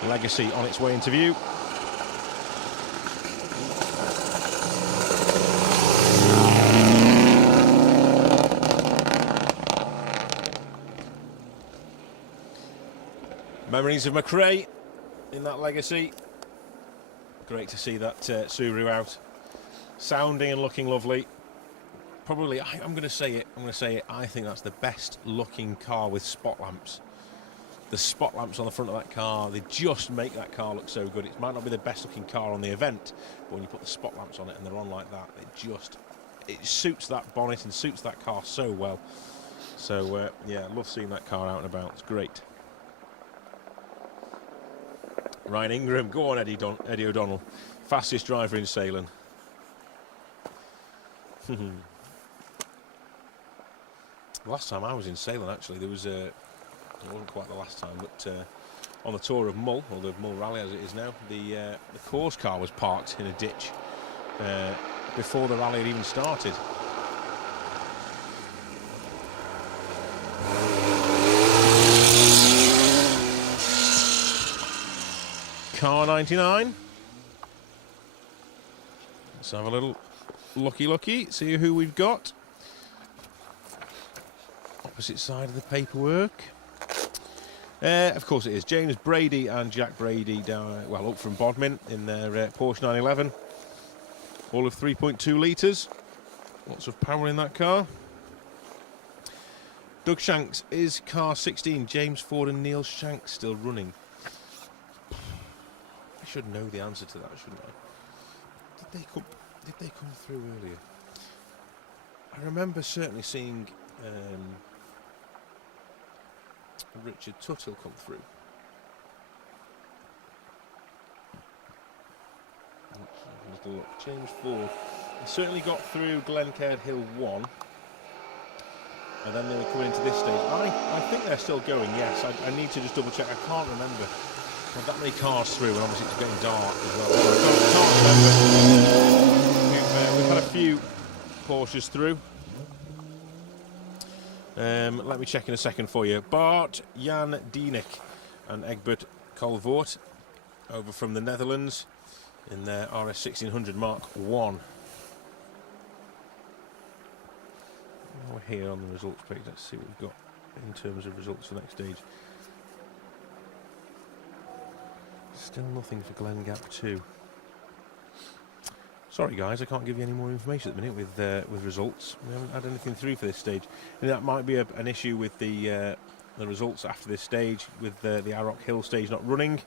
Legacy on its way into view. Memories of McRae in that Legacy. Great to see that Subaru out. Sounding and looking lovely. Probably, I'm going to say it. I think that's the best looking car with spot lamps. The spot lamps on the front of that car, they just make that car look so good. It might not be the best looking car on the event, but when you put the spot lamps on it and they're on like that, it suits that bonnet and suits that car so well. So yeah, love seeing that car out and about. It's great. Ryan Ingram, go on Eddie O'Donnell, fastest driver in Salem. Last time I was in Salem, actually, there was it wasn't quite the last time, but on the tour of Mull, or the Mull Rally as it is now, the course car was parked in a ditch before the rally had even started. Car 99. Let's have a little looky, see who we've got. Opposite side of the paperwork. Of course it is James Brady and Jack Brady down, well, up from Bodmin in their Porsche 911. All of 3.2 litres. Lots of power in that car. Doug Shanks is car 16. James Ford and Neil Shanks still running. I should know the answer to that, shouldn't I? Did they come through earlier? I remember certainly seeing Richard Tuthill come through. Let's have a little look. James Ford. They certainly got through Glencaird Hill 1. And then they were coming into this stage. I think they're still going, yes. I need to just double check. I can't remember. Had that many cars through, and obviously it's getting dark as well. I can't remember. We've had a few Porsches through. Let me check in a second for you. Bart Jan Dienik and Egbert Colvoort over from the Netherlands in their RS 1600 Mark 1. We're here on the results page. Let's see what we've got in terms of results for next stage. Still nothing for Glen Gap 2. Sorry guys, I can't give you any more information at the minute with results. We haven't had anything through for this stage. And that might be an issue with the results after this stage, with the Arrock Hill stage not running.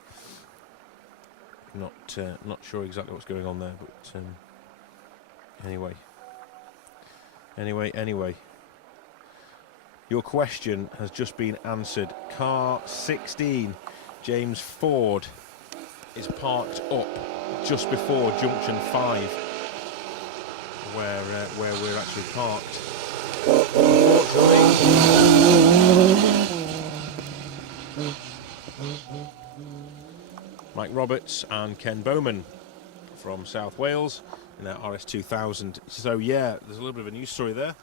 Not sure exactly what's going on there, but anyway. Your question has just been answered. Car 16, James Ford, is parked up just before junction 5, where we're actually parked. Mike Roberts and Ken Bowman from South Wales in their RS2000. So yeah, there's a little bit of a news story there.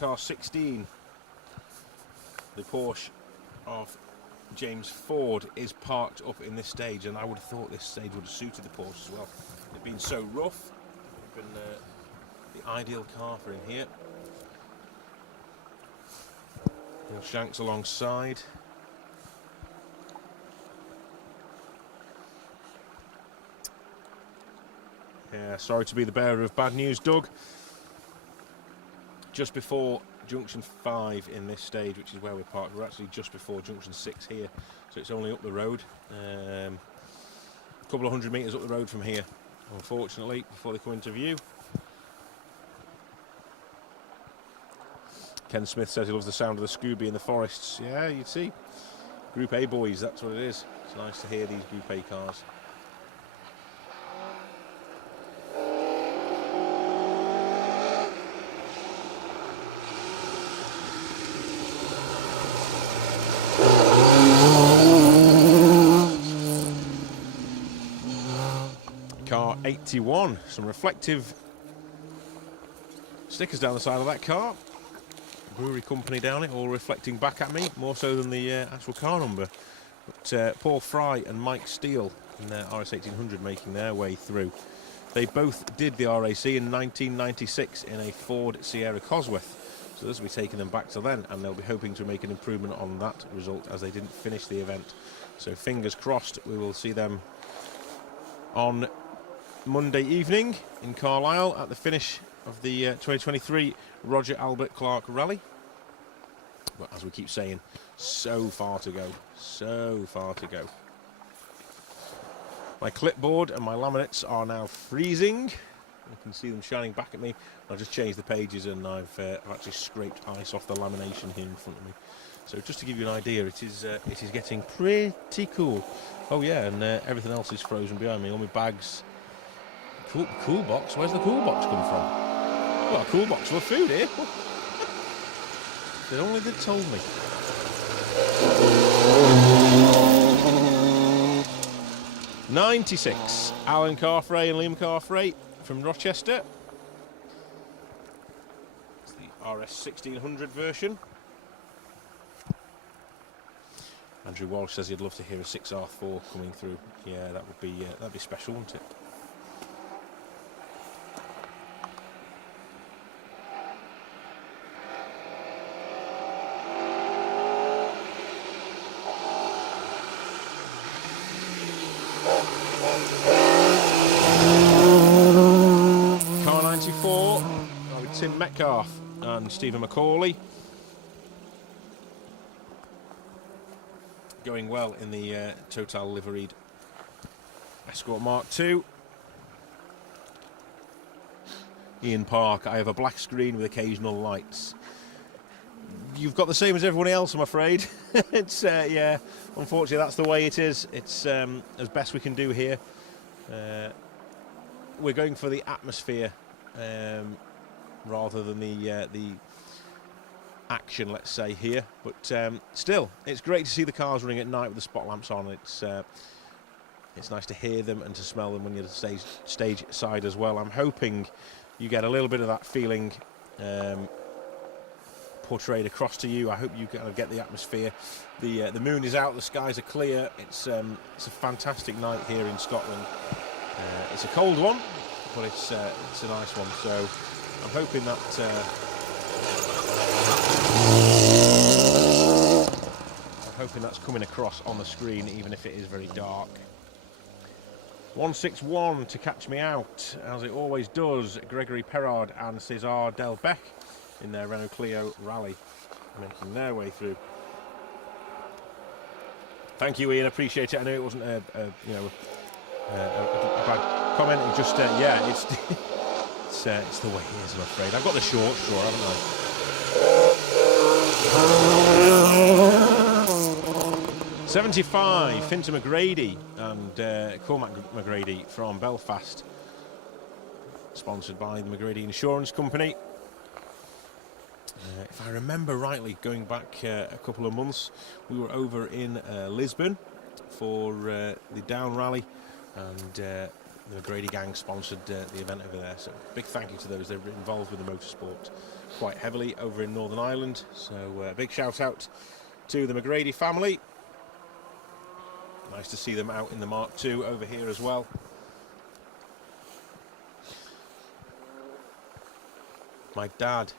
Car 16, the Porsche of James Ford, is parked up in this stage, and I would have thought this stage would have suited the Porsche as well. They've been so rough. They've been the ideal car for in here. Neil Shanks alongside. Yeah, sorry to be the bearer of bad news, Doug. Just before junction 5 in this stage, which is where we're parked, we're actually just before junction 6 here, so it's only up the road, a couple of 100 metres up the road from here, unfortunately, before they come into view. Ken Smith says he loves the sound of the Scooby in the forests. Yeah, you'd see. Group A boys, that's what it is. It's nice to hear these Group A cars. Car 81, some reflective stickers down the side of that car. Brewery company down it, all reflecting back at me, more so than the actual car number. But Paul Fry and Mike Steele in their RS 1800 making their way through. They both did the RAC in 1996 in a Ford Sierra Cosworth, so this will be taking them back to then, and they'll be hoping to make an improvement on that result as they didn't finish the event. So fingers crossed we will see them on Monday evening in Carlisle at the finish of the 2023 Roger Albert Clark Rally. But as we keep saying, so far to go, so far to go. My clipboard and my laminates are now freezing. You can see them shining back at me. I've just changed the pages, and I've actually scraped ice off the lamination here in front of me. So just to give you an idea, it is getting pretty cool. Oh yeah, and everything else is frozen behind me. All my bags. Cool box. Where's the cool box come from? Well, a cool box full of food here. If only they'd told me. '96. Alan Carfrae and Liam Carfrae from Rochester. It's the RS 1600 version. Andrew Walsh says he'd love to hear a 6R4 coming through. Yeah, that'd be special, wouldn't it? Car 94 with Tim Metcalf and Stephen McCauley. Going well in the Total liveried Escort Mark II. Ian Park, I have a black screen with occasional lights. You've got the same as everyone else, I'm afraid. It's yeah, unfortunately that's the way it is. It's as best we can do here. We're going for the atmosphere rather than the action, let's say, here. But still, it's great to see the cars running at night with the spot lamps on. It's nice to hear them and to smell them when you're at the stage side as well. I'm hoping you get a little bit of that feeling portrayed across to you. I hope you kind of get the atmosphere. The moon is out, the skies are clear. It's a fantastic night here in Scotland. It's a cold one, but it's a nice one. So I'm hoping that that's coming across on the screen, even if it is very dark. 161 to catch me out, as it always does. Gregory Perrard and César Delbecq in their Renault Clio Rally, making their way through. Thank you, Ian. Appreciate it. I know it wasn't a bad comment. It just yeah, it's it's the way it is, I'm afraid. I've got the short straw, haven't I? 75, Fintan McGrady and Cormac McGrady from Belfast, sponsored by the McGrady Insurance Company. If I remember rightly, going back a couple of months, we were over in Lisbon for the Down Rally, and the McGrady gang sponsored the event over there. So big thank you to those. They're involved with the motorsport quite heavily over in Northern Ireland. So big shout out to the McGrady family. Nice to see them out in the Mark II over here as well. My dad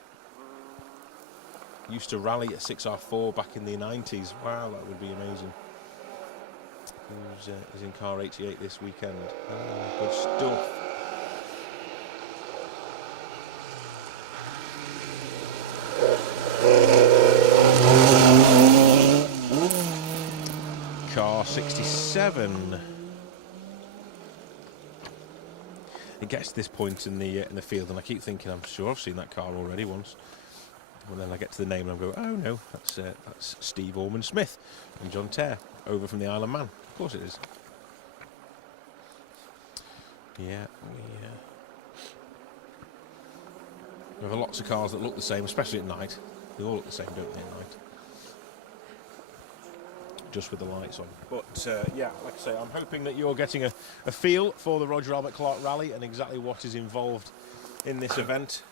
used to rally a 6R4 back in the 90s. Wow, that would be amazing. He's in car 88 this weekend. Good stuff. Car 67. It gets to this point in the field, and I keep thinking, I'm sure I've seen that car already once. And then I get to the name and I go, oh no, that's Steve Orman Smith and John Terre over from the Isle of Man. Of course it is. Yeah, we have lots of cars that look the same, especially at night. They all look the same, don't they, at night? Just with the lights on. But yeah, like I say, I'm hoping that you're getting a feel for the Roger Albert Clark Rally and exactly what is involved in this event.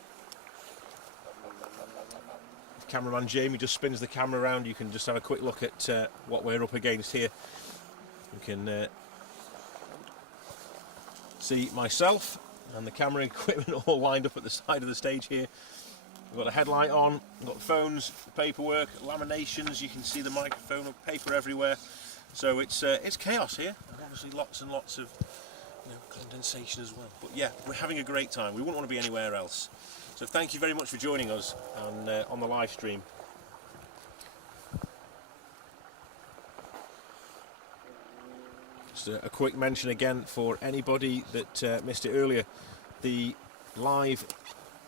If cameraman Jamie just spins the camera around, you can just have a quick look at what we're up against here. You can see myself and the camera equipment all lined up at the side of the stage here. We've got a headlight on, we've got the phones, paperwork, laminations. You can see the microphone, paper everywhere. So it's chaos here, and obviously lots and lots of condensation as well. But yeah, we're having a great time. We wouldn't want to be anywhere else. So thank you very much for joining us on the live stream. Just a quick mention again for anybody that missed it earlier. The live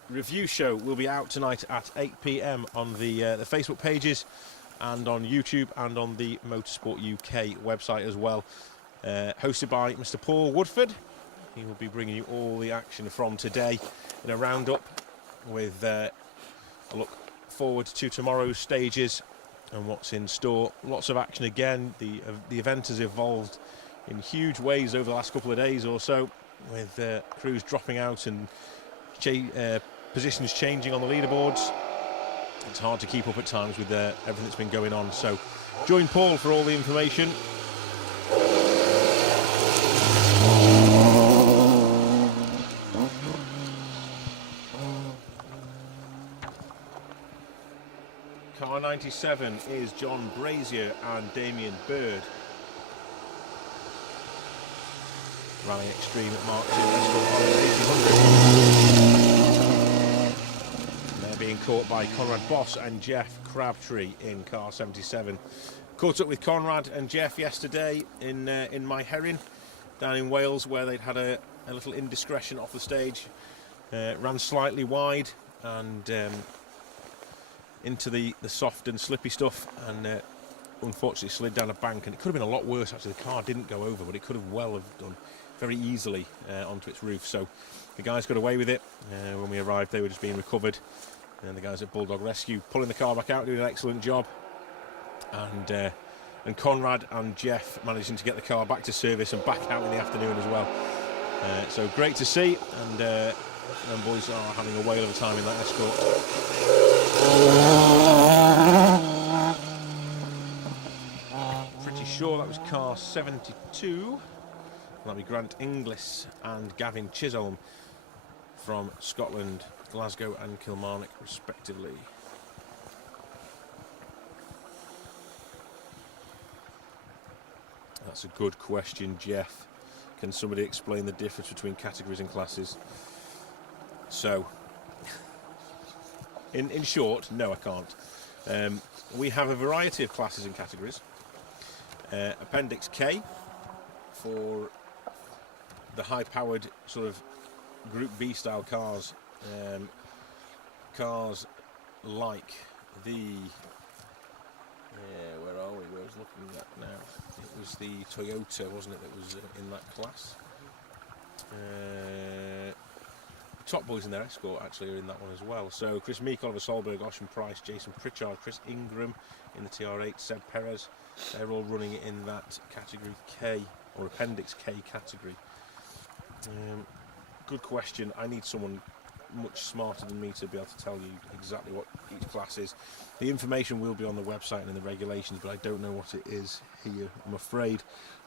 review show will be out tonight at 8 p.m. on the Facebook pages and on YouTube and on the Motorsport UK website as well. Hosted by Mr. Paul Woodford. He will be bringing you all the action from today in a roundup with a look forward to tomorrow's stages and what's in store. Lots of action again. The event has evolved in huge ways over the last couple of days or so, with crews dropping out and positions changing on the leaderboards. It's hard to keep up at times with everything that's been going on. So join Paul for all the information. Car 97 is John Brazier and Damien Bird. Rally Extreme at Mark II Escort 1800. They're being caught by Conrad Boss and Jeff Crabtree in car 77. Caught up with Conrad and Jeff yesterday in Myherrin down in Wales, where they'd had a little indiscretion off the stage. Ran slightly wide and into the soft and slippy stuff, and unfortunately slid down a bank, and it could have been a lot worse actually. The car didn't go over, but it could have well have done very easily onto its roof. So the guys got away with it. When we arrived, they were just being recovered, and the guys at Bulldog Rescue pulling the car back out, doing an excellent job, and Conrad and Jeff managing to get the car back to service and back out in the afternoon as well. So great to see, and them boys are having a whale of a time in that Escort. Pretty sure that was car 72. That'll be Grant Inglis and Gavin Chisholm from Scotland, Glasgow and Kilmarnock respectively. That's a good question, Jeff. Can somebody explain the difference between categories and classes? So, in short, no I can't. We have a variety of classes and categories. Appendix K for the high-powered sort of Group B style cars. Cars like the... where are we? Where I was looking at now? It was the Toyota, wasn't it, that was in that class? Top Boys in their Escort actually are in that one as well. So Chris Meek, Oliver Solberg, Ocean Price, Jason Pritchard, Chris Ingram in the TR8, Seb Perez, they're all running it in that category K, or Appendix K category. Good question. I need someone much smarter than me to be able to tell you exactly what each class is. The information will be on the website and in the regulations, but I don't know what it is here, I'm afraid.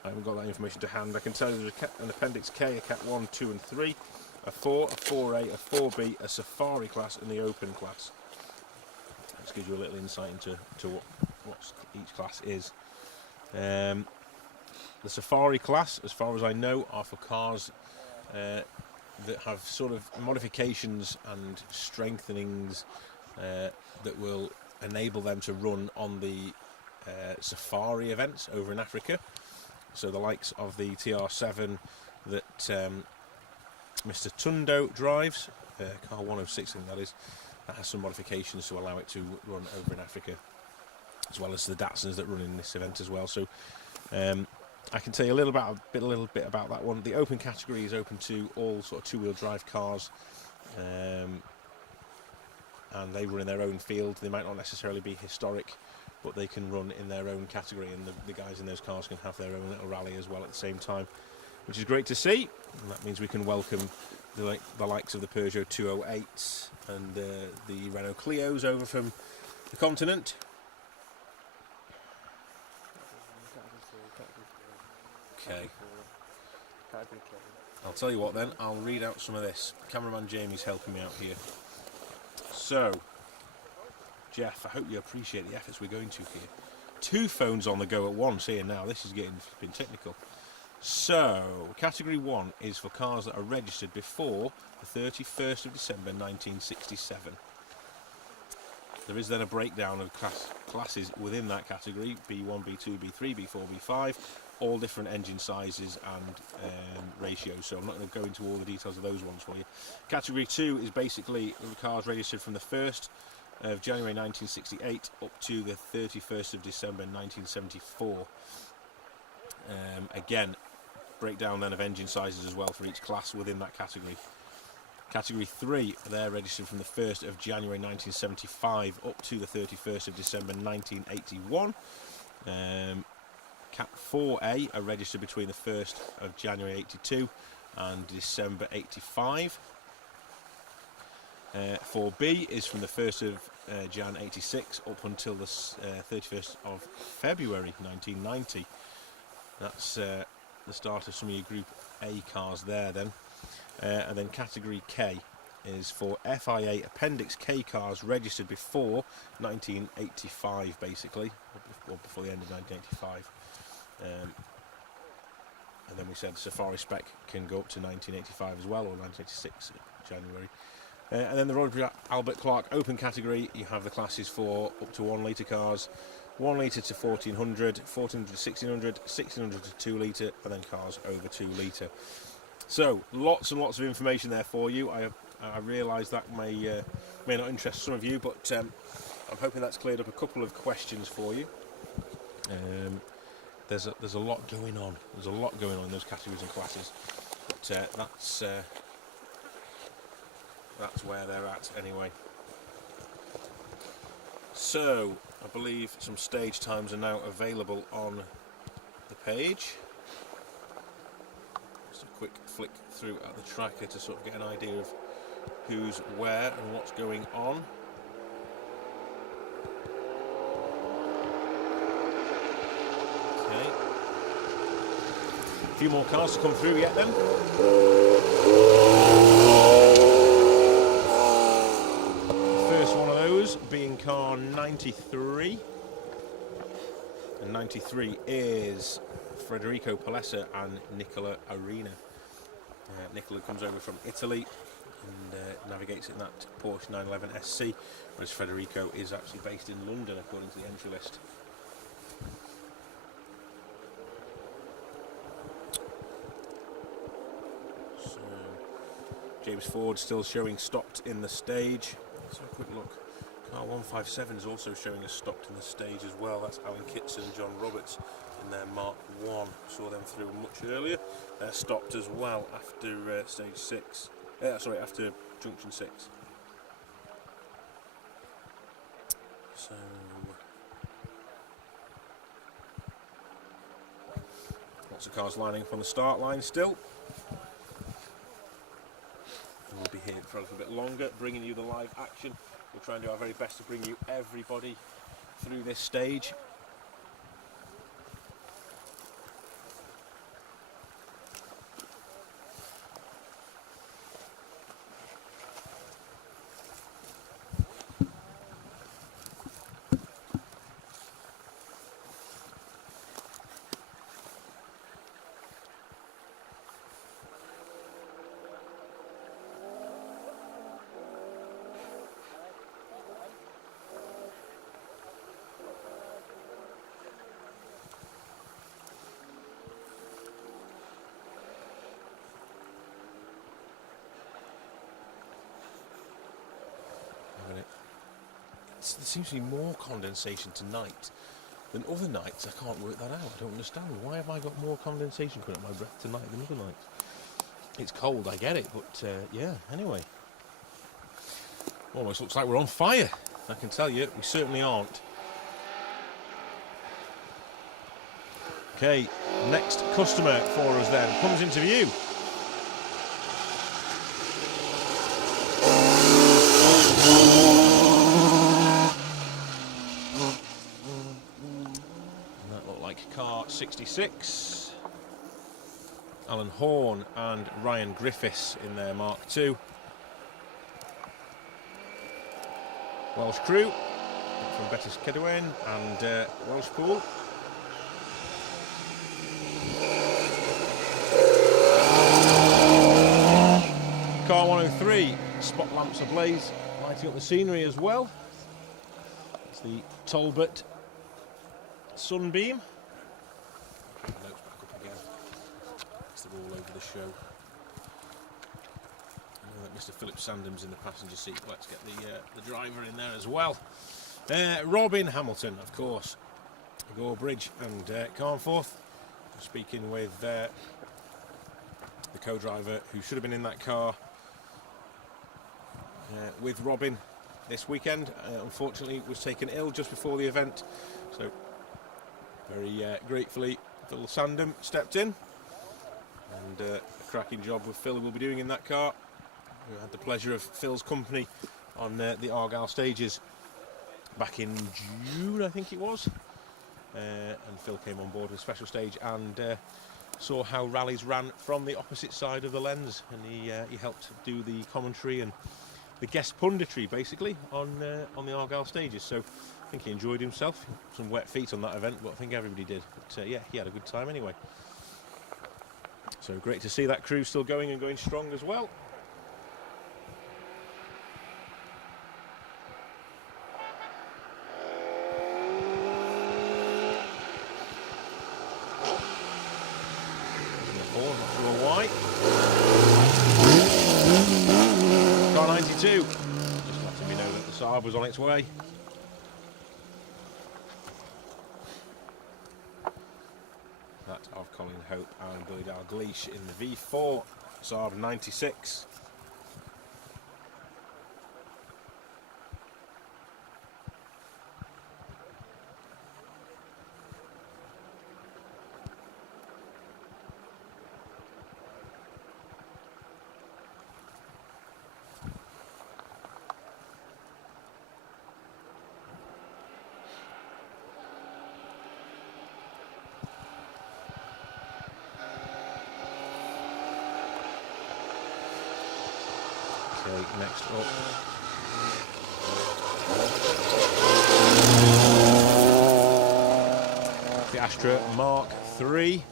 I haven't got that information to hand. I can tell you there's an Appendix K, a Cat 1, 2 and 3, a 4, a 4A, a 4B, a Safari class and the Open class. This gives you a little insight into what each class is. The Safari class, as far as I know, are for cars that have sort of modifications and strengthenings that will enable them to run on the safari events over in Africa. So the likes of the TR7 that Mr. Tundo drives, car 106 I think that is, that has some modifications to allow it to run over in Africa, as well as the Datsuns that run in this event as well. So I can tell you a little bit about that one. The Open category is open to all sort of two-wheel drive cars, and they run in their own field. They might not necessarily be historic, but they can run in their own category, and the guys in those cars can have their own little rally as well at the same time, which is great to see. And that means we can welcome the likes of the Peugeot 208s and the Renault Clios over from the continent. Okay. I'll tell you what then, I'll read out some of this. Cameraman Jamie's helping me out here. So, Jeff, I hope you appreciate the efforts we're going to here. 2 phones on the go at once here now, this is getting technical. So, category 1 is for cars that are registered before the 31st of December 1967. There is then a breakdown of classes within that category, B1, B2, B3, B4, B5, all different engine sizes and ratios, so I'm not going to go into all the details of those ones for you. Category 2 is basically cars registered from the 1st of January 1968 up to the 31st of December 1974. Again, breakdown then of engine sizes as well for each class within that category. Category 3, they're registered from the 1st of January 1975 up to the 31st of December 1981. Cat 4A are registered between the 1st of January 82 and December 85. 4B is from the 1st of Jan 86 up until the 31st of February 1990. That's the start of some of your Group A cars there then. And then Category K is for FIA Appendix K cars registered before 1985 basically, or before the end of 1985. And then we said Safari spec can go up to 1985 as well, or 1986 January. And then the Roger Albert Clark Open category, you have the classes for up to 1 litre cars, 1 litre to 1400, 1400 to 1600, 1600 to 2 litre, and then cars over 2 litre. So lots and lots of information there for you. I realise that may not interest some of you, but I'm hoping that's cleared up a couple of questions for you. There's a lot going on. There's a lot going on in those categories and classes. But that's where they're at anyway. So I believe some stage times are now available on the page. Just a quick flick through at the tracker to sort of get an idea of who's where and what's going on. few more cars to come through yet then. First one of those being car 93. And 93 is Federico Palessa and Nicola Arena. Nicola comes over from Italy and navigates in that Porsche 911 SC, whereas Federico is actually based in London according to the entry list. So James Ford still showing stopped in the stage. Let's have a quick look. Car 157 is also showing us stopped in the stage as well. That's Alan Kitson and John Roberts in their Mark 1. Saw them through much earlier. They're stopped as well after stage 6. After junction 6. So lots of cars lining up on the start line still. We'll be here for a little bit longer, bringing you the live action. We'll try and do our very best to bring you everybody through this stage. There seems to be more condensation tonight than other nights. I can't work that out. I don't understand. Why have I got more condensation coming up my breath tonight than other nights? It's cold, I get it, but yeah, anyway. Almost looks like we're on fire. I can tell you, we certainly aren't. Okay, next customer for us then comes into view. Car 66, Alan Horn and Ryan Griffiths in their Mark II. Welsh crew from Betis Kedwen and Welshpool. Car 103, spot lamps ablaze, lighting up the scenery as well. It's the Talbot Sunbeam. Notes back up again. They're all over the show. I know that Mr. Philip Sandham's in the passenger seat. Let's get the driver in there as well. Robin Hamilton, of course. Gore Bridge and Carnforth. I'm speaking with the co-driver who should have been in that car with Robin this weekend. Unfortunately, was taken ill just before the event. So, very gratefully, Phil Sandham stepped in, and a cracking job with Phil will be doing in that car. We had the pleasure of Phil's company on the Argyle stages back in June, I think it was, and Phil came on board with a special stage and saw how rallies ran from the opposite side of the lens, and he helped do the commentary and the guest punditry basically on the Argyle stages. So I think he enjoyed himself. Some wet feet on that event, but I think everybody did. But yeah, he had a good time anyway. So great to see that crew still going and going strong as well. Not sure why. Car 92. Just letting me know that the Saab was on its way. That of Colin Hope and Billy Dalgleish in the V4 Saab 96. Okay, next up. The Astra Mark III.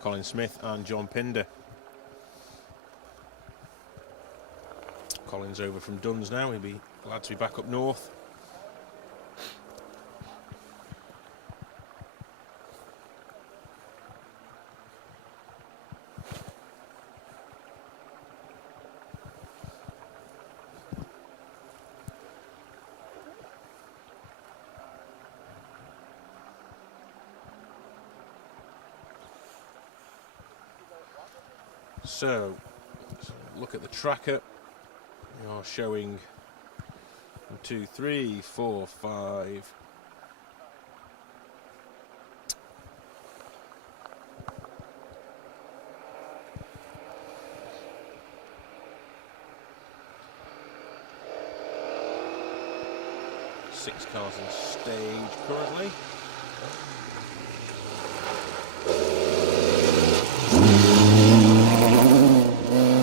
Colin Smith and John Pinder. Colin's over from Duns now. He'll be glad to be back up north. So, let's look at the tracker. We are showing 1, 2, 3, 4, 5. Six cars on stage currently.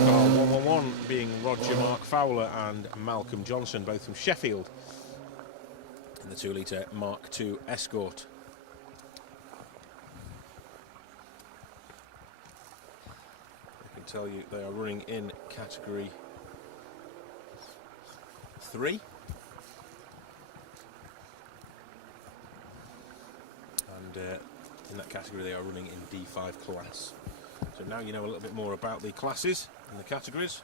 Car 111 being Roger Mark Fowler and Malcolm Johnson, both from Sheffield, in the 2-litre Mark II Escort. I can tell you they are running in category 3. And in that category they are running in D5 class. So now you know a little bit more about the classes and the categories.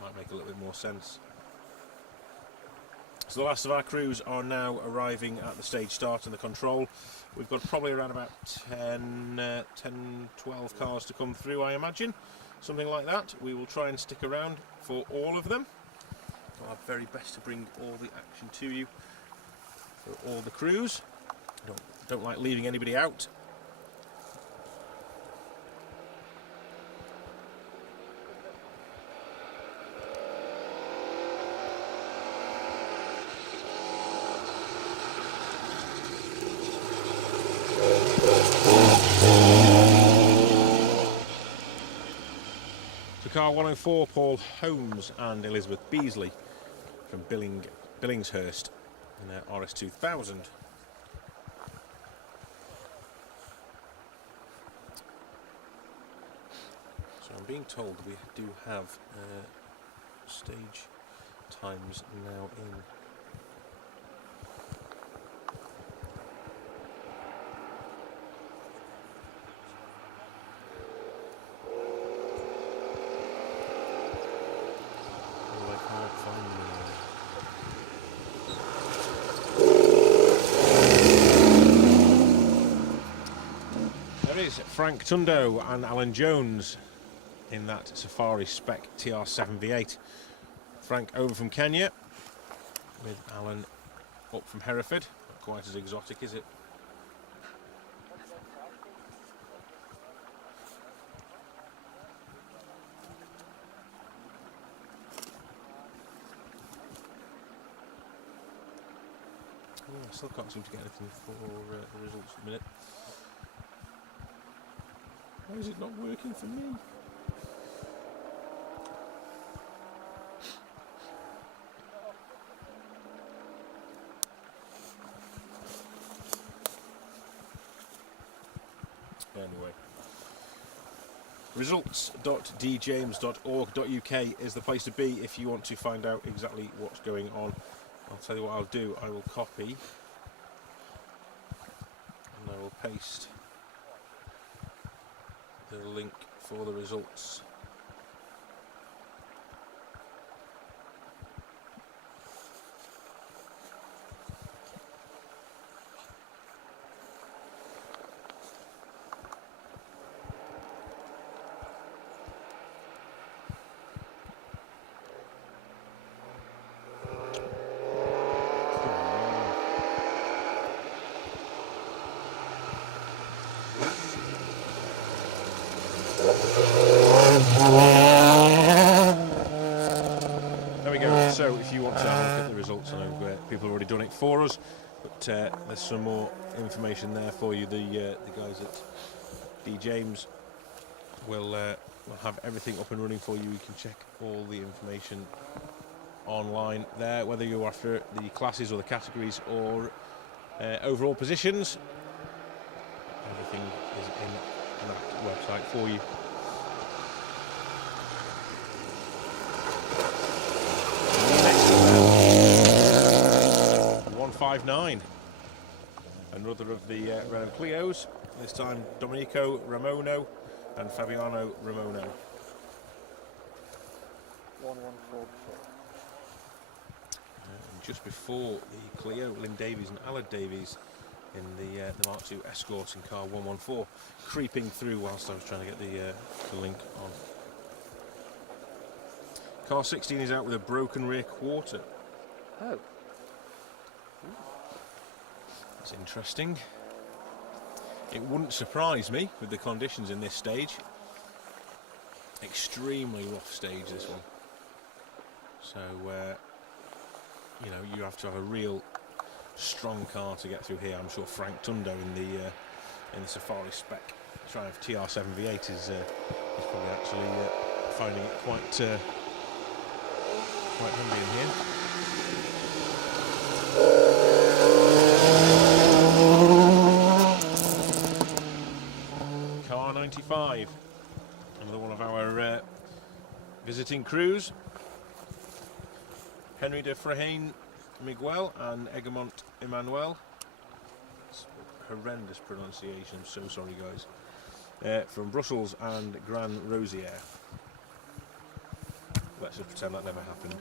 Might make a little bit more sense. So the last of our crews are now arriving at the stage start and the control. We've got probably around about 10, 12 cars to come through, I imagine. Something like that. We will try and stick around for all of them. Our very best to bring all the action to you for all the crews. Don't like leaving anybody out. So car 104, Paul Holmes and Elizabeth Beasley from Billingshurst in their RS2000. I'm being told we do have stage times now in. Oh, I can't find them. There is Frank Tundo and Alan Jones in that Safari Spec TR7 V8. Frank over from Kenya, with Alan up from Hereford. Not quite as exotic, is it? Oh, I still can't seem to get anything for the results at the minute. Why is it not working for me? Anyway, results.djames.org.uk is the place to be if you want to find out exactly what's going on. I'll tell you what I'll do. I will copy and I will paste the link for the results. There we go. So if you want to have a look at the results, I know people have already done it for us, but there's some more information there for you. The guys at D James will we'll have everything up and running for you. You can check all the information online there, whether you're after the classes or the categories or overall positions. Everything is in that website for you. Next, 159. Another of the Renault Clios. This time Domenico Ramono and Fabiano Ramono. 1144. And just before the Clio, Lynn Davies and Aled Davies in the Mark II Escort in car 114, creeping through whilst I was trying to get the link on. Car 16 is out with a broken rear quarter. Oh. That's interesting. It wouldn't surprise me with the conditions in this stage. Extremely rough stage, this one. So, you know, you have to have a real strong car to get through here. I'm sure Frank Tundo in the Safari spec Triumph TR7 V8 is probably actually finding it quite handy in here. Car 95, another one of our visiting crews. Henry de Frehane Miguel and Egamont Emmanuel. It's horrendous pronunciation, I'm so sorry guys. From Brussels and Gran Rosière. Let's just pretend that never happened.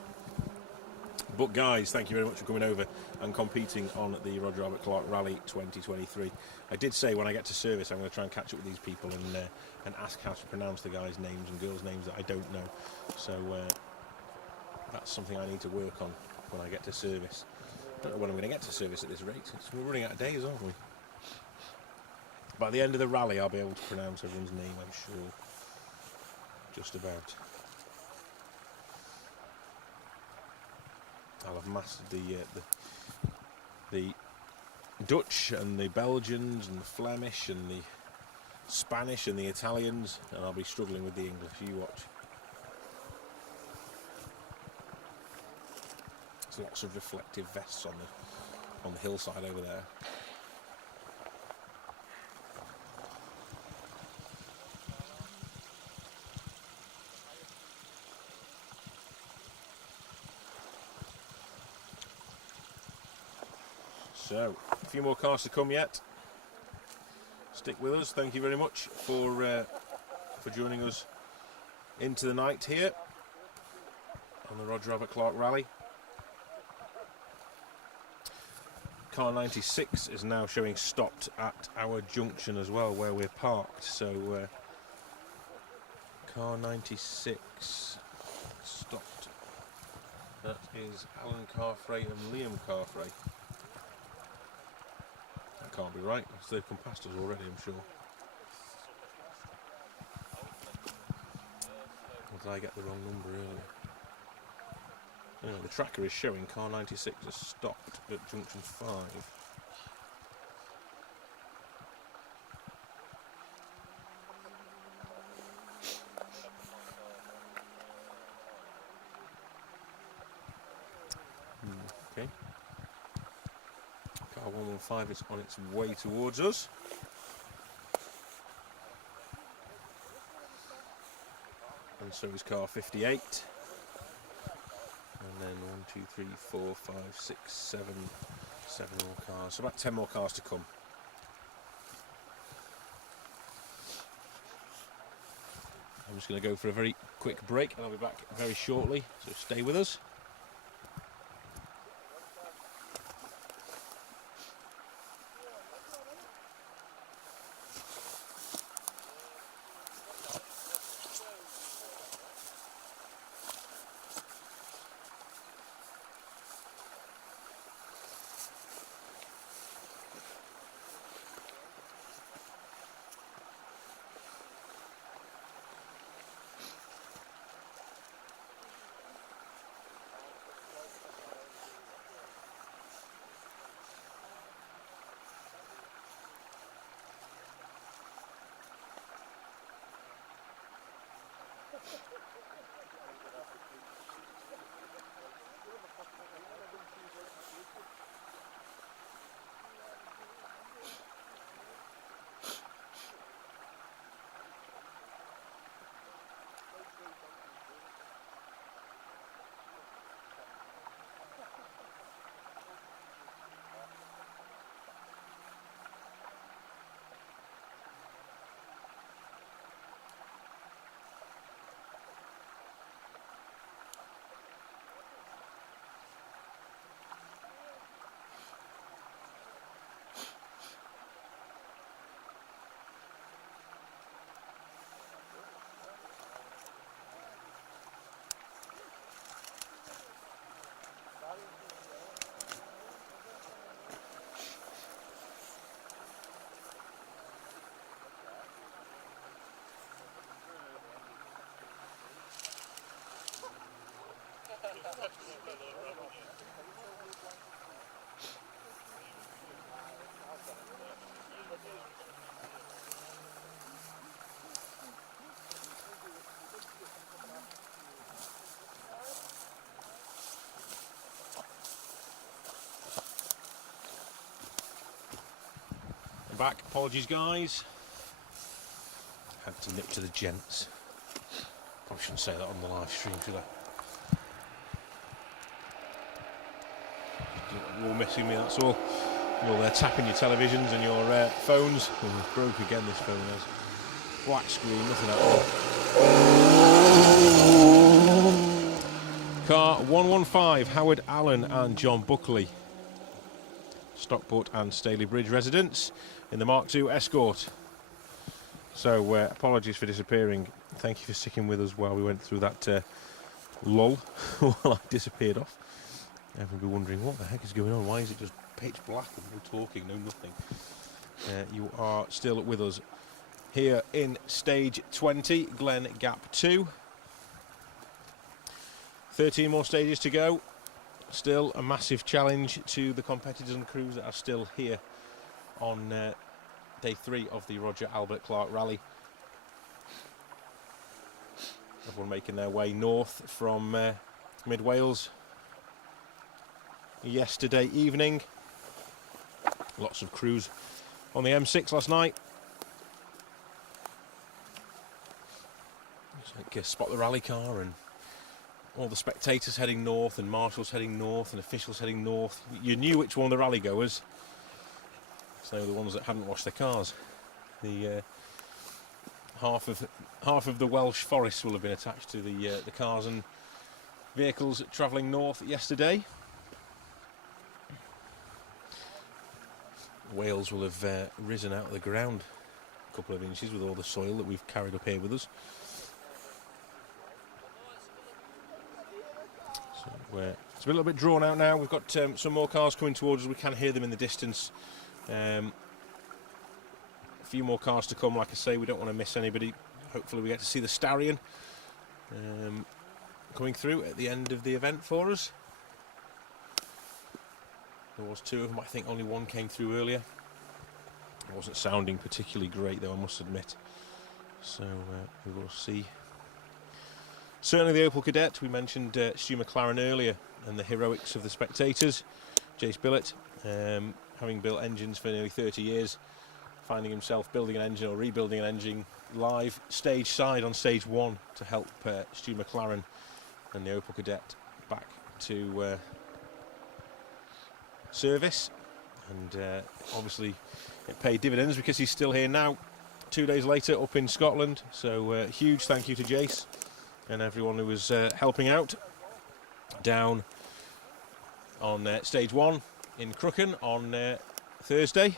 But guys, thank you very much for coming over and competing on the Roger Albert Clark Rally 2023. I did say when I get to service I'm going to try and catch up with these people and ask how to pronounce the guys' names and girls' names that I don't know. So that's something I need to work on when I get to service. I don't know when I'm going to get to service at this rate. We're running out of days, aren't we? By the end of the rally I'll be able to pronounce everyone's name, I'm sure. Just about. I'll have mastered the Dutch and the Belgians and the Flemish and the Spanish and the Italians, and I'll be struggling with the English. You watch. There's lots of reflective vests on the hillside over there. So, a few more cars to come yet. Stick with us. Thank you very much for joining us into the night here on the Roger Albert Clark Rally. Car 96 is now showing stopped at our junction as well, where we're parked. So, car 96 stopped. That is Alan Carfrae and Liam Carfrae. That can't be right, because they've come past us already, I'm sure. Or did I get the wrong number earlier? Anyway, the tracker is showing car 96 has stopped at junction 5. Okay. Car 115 is on its way towards us. And so is car 58. And then 1, 2, 3, 4, 5, 6, 7 more cars. So about 10 more cars to come. I'm just going to go for a very quick break and I'll be back very shortly, so stay with us. Back, apologies guys. Had to nip to the gents. Probably shouldn't say that on the live stream, should I? You're all missing me, that's all. You're all there tapping your televisions and your phones. Oh, it's broke again, this phone has. Black screen, nothing at all. Car 115, Howard Allen and John Buckley. Stockport and Staley Bridge residents in the Mark II Escort. So apologies for disappearing. Thank you for sticking with us while we went through that lull while I disappeared off. Everyone will be wondering what the heck is going on. Why is it just pitch black and no talking, no nothing? You are still with us here in stage 20, Glen Gap 2. 13 more stages to go. Still a massive challenge to the competitors and crews that are still here on day 3 of the Roger Albert Clark Rally. Everyone making their way north from mid Wales yesterday evening. Lots of crews on the M6 last night. Spot the rally car and all the spectators heading north and marshals heading north and officials heading north. You knew which one the rally goers. So the ones that hadn't washed their cars. The half of the Welsh forest will have been attached to the cars and vehicles travelling north yesterday. Wales will have risen out of the ground a couple of inches with all the soil that we've carried up here with us. So it's a little bit drawn out now. We've got some more cars coming towards us. We can hear them in the distance. A few more cars to come. Like I say, we don't want to miss anybody. Hopefully we get to see the Starion coming through at the end of the event for us. There was 2 of them. I think only one came through earlier. It wasn't sounding particularly great though, I must admit. So we will see. Certainly the Opel Kadett. We mentioned Stu McLaren earlier and the heroics of the spectators. Jace Billett, having built engines for nearly 30 years, finding himself building an engine or rebuilding an engine live stage side on stage 1 to help Stu McLaren and the Opel Kadett back to service. And obviously it paid dividends because he's still here now 2 days later up in Scotland. So huge thank you to Jace and everyone who was helping out down on stage 1 in Crooken on Thursday.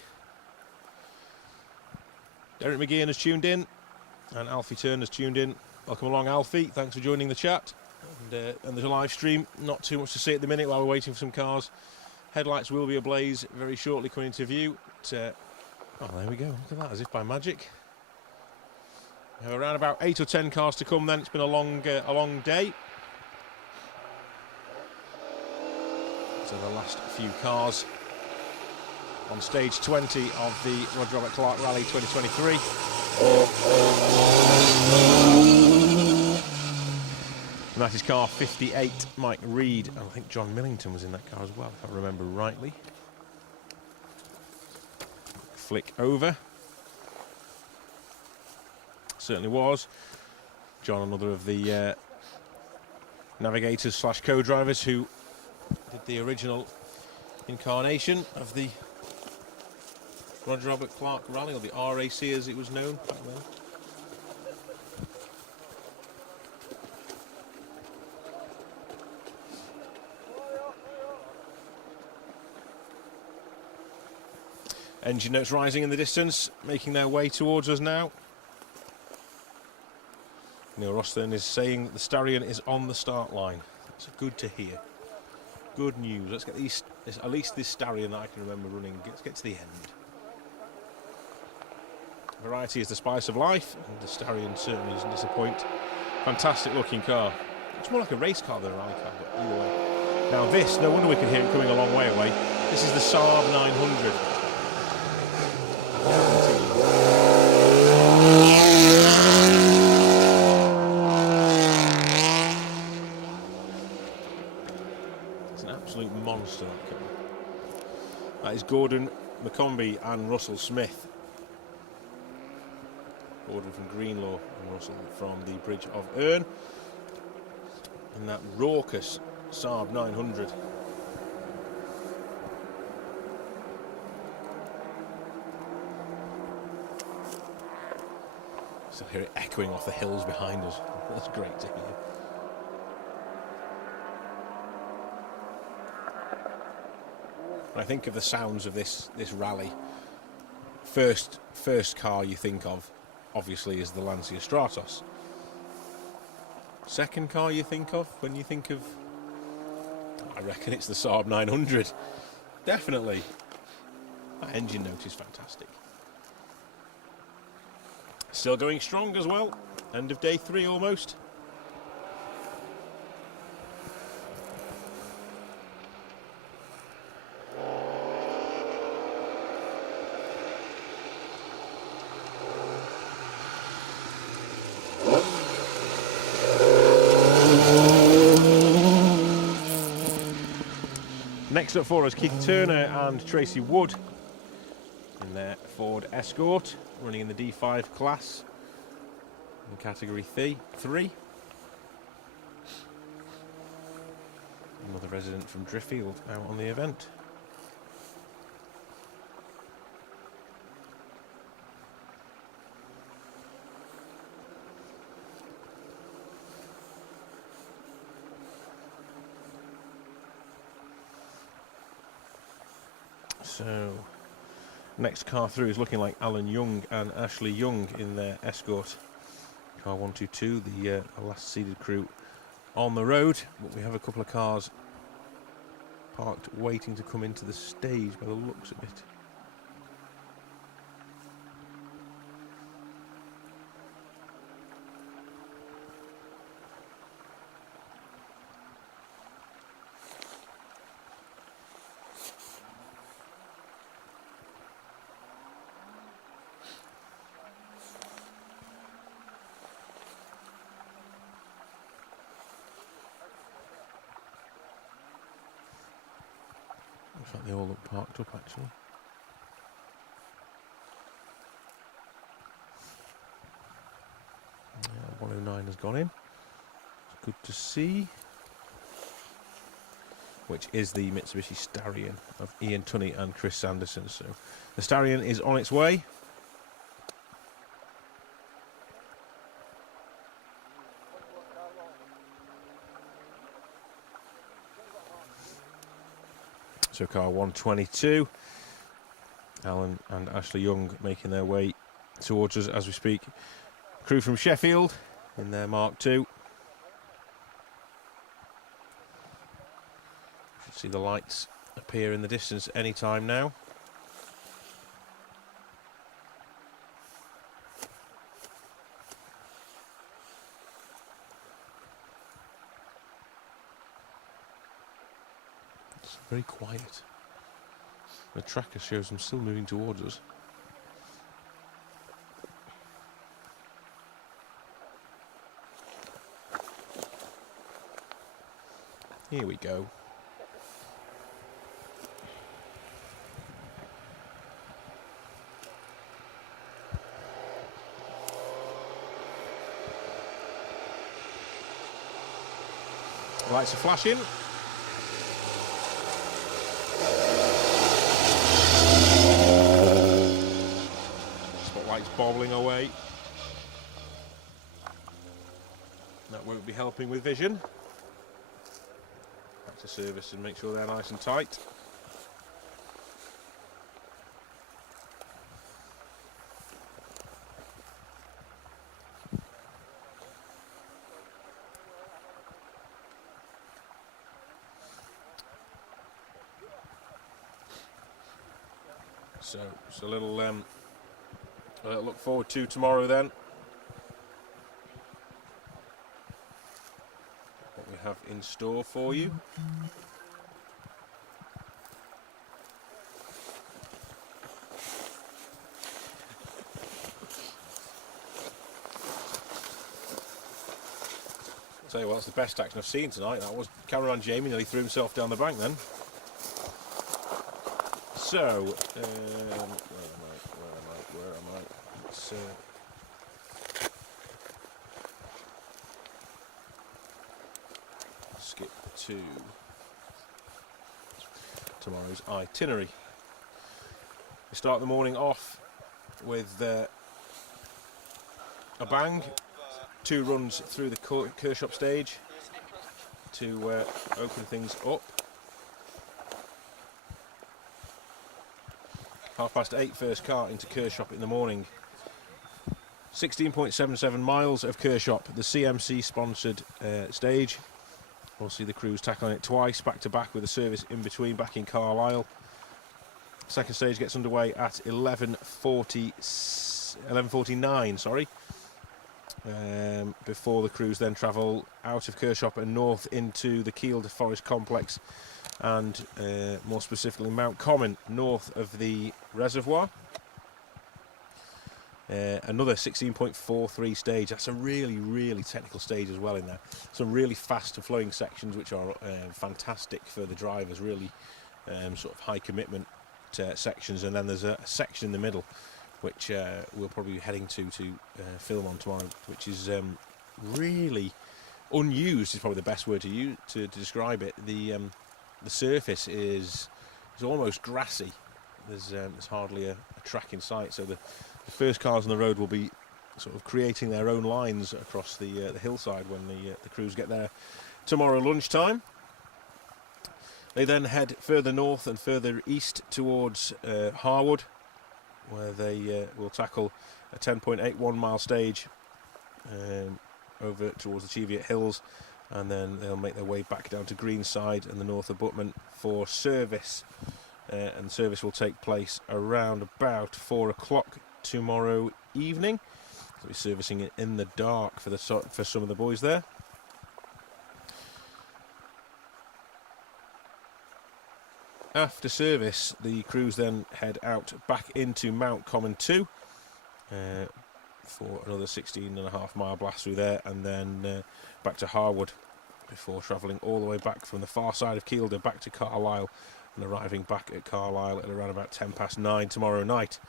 Derek McGeehan has tuned in and Alfie Turn has tuned in. Welcome along, Alfie. Thanks for joining the chat. And there's a live stream. Not too much to see at the minute while we're waiting for some cars. Headlights will be ablaze very shortly coming into view. Oh, there we go. Look at that, as if by magic. We have around about 8 or 10 cars to come then. It's been a long day. So the last few cars on stage 20 of the Roger Albert Clark Rally 2023. And that is car 58, Mike Reed. And I think John Millington was in that car as well, if I remember rightly. Flick over. Certainly was. John, another of the navigators slash co-drivers who did the original incarnation of the Roger Albert Clark Rally, or the RAC as it was known back then. Engine notes rising in the distance, making their way towards us now. Neil Rosthern is saying that the Starion is on the start line. That's good to hear. Good news. Let's get at least this Starion that I can remember running. Let's get to the end. Variety is the spice of life, and the Starion certainly doesn't disappoint. Fantastic looking car. It's more like a race car than a rally car, but either way. Now this, no wonder we can hear it coming a long way away. This is the Saab 900. It's an absolute monster, that car. That is Gordon McCombie and Russell Smith. Gordon from Greenlaw and Russell from the Bridge of Erne. And that raucous Saab 900. Still hear it echoing off the hills behind us. That's great to hear. When I think of the sounds of this rally, first car you think of, obviously, is the Lancia Stratos. Second car you think of when you think of, I reckon it's the Saab 900. Definitely. That engine note is fantastic. Still going strong as well. End of day 3 almost. Next up for us, Keith Turner and Tracy Wood in their Ford Escort, running in the D5 class in category 3. Another resident from Driffield out on the event. So, next car through is looking like Alan Young and Ashley Young in their Escort. Car 122, the last seeded crew on the road. But we have a couple of cars parked waiting to come into the stage by the looks of it. Looks like they all look parked up actually. Yeah, 109 has gone in. It's good to see. Which is the Mitsubishi Starion of Ian Tunney and Chris Sanderson. So the Starion is on its way. So car 122, Alan and Ashley Young making their way towards us as we speak. Crew from Sheffield in their Mark II. Should see the lights appear in the distance any time now. It's very quiet. The tracker shows them still moving towards us. Here we go. Lights are flashing. Spotlights bobbling away. That won't be helping with vision. Back to service and make sure they're nice and tight. So it's a little look forward to tomorrow then. What we have in store for you. I'll tell you what, that's the best action I've seen tonight. That was cameraman Jamie nearly threw himself down the bank then. So, where am I? Let's skip to tomorrow's itinerary. We start the morning off with a bang, 2 runs through the Kershopp stage to open things up. 8:30 first car into Kershopp in the morning. 16.77 miles of Kershopp, the CMC sponsored stage. We'll see the crews tackling it twice, back to back with a service in between back in Carlisle. Second stage gets underway at 11:49, sorry. Before the crews then travel out of Kershopp and north into the Kielder Forest Complex and more specifically Mount Common, north of the reservoir. Another 16.43 stage. That's a really technical stage as well in there. Some really fast and flowing sections which are fantastic for the drivers, really sort of high commitment sections, and then there's a section in the middle which we'll probably be heading to film on tomorrow, which is really unused is probably the best word to use to describe it. The surface is almost grassy. There's hardly a track in sight, so the first cars on the road will be sort of creating their own lines across the hillside when the crews get there tomorrow lunchtime. They then head further north and further east towards Harwood, where they will tackle a 10.81 mile stage over towards the Cheviot Hills, and then they'll make their way back down to Greenside and the north abutment for service. And service will take place around about 4 o'clock tomorrow evening. So we're servicing it in the dark for some of the boys there. After service, the crews then head out back into Mount Common 2 for another 16.5 mile blast through there, and then back to Harwood before travelling all the way back from the far side of Kielder back to Carlisle and arriving back at Carlisle at around about 9:10 tomorrow night.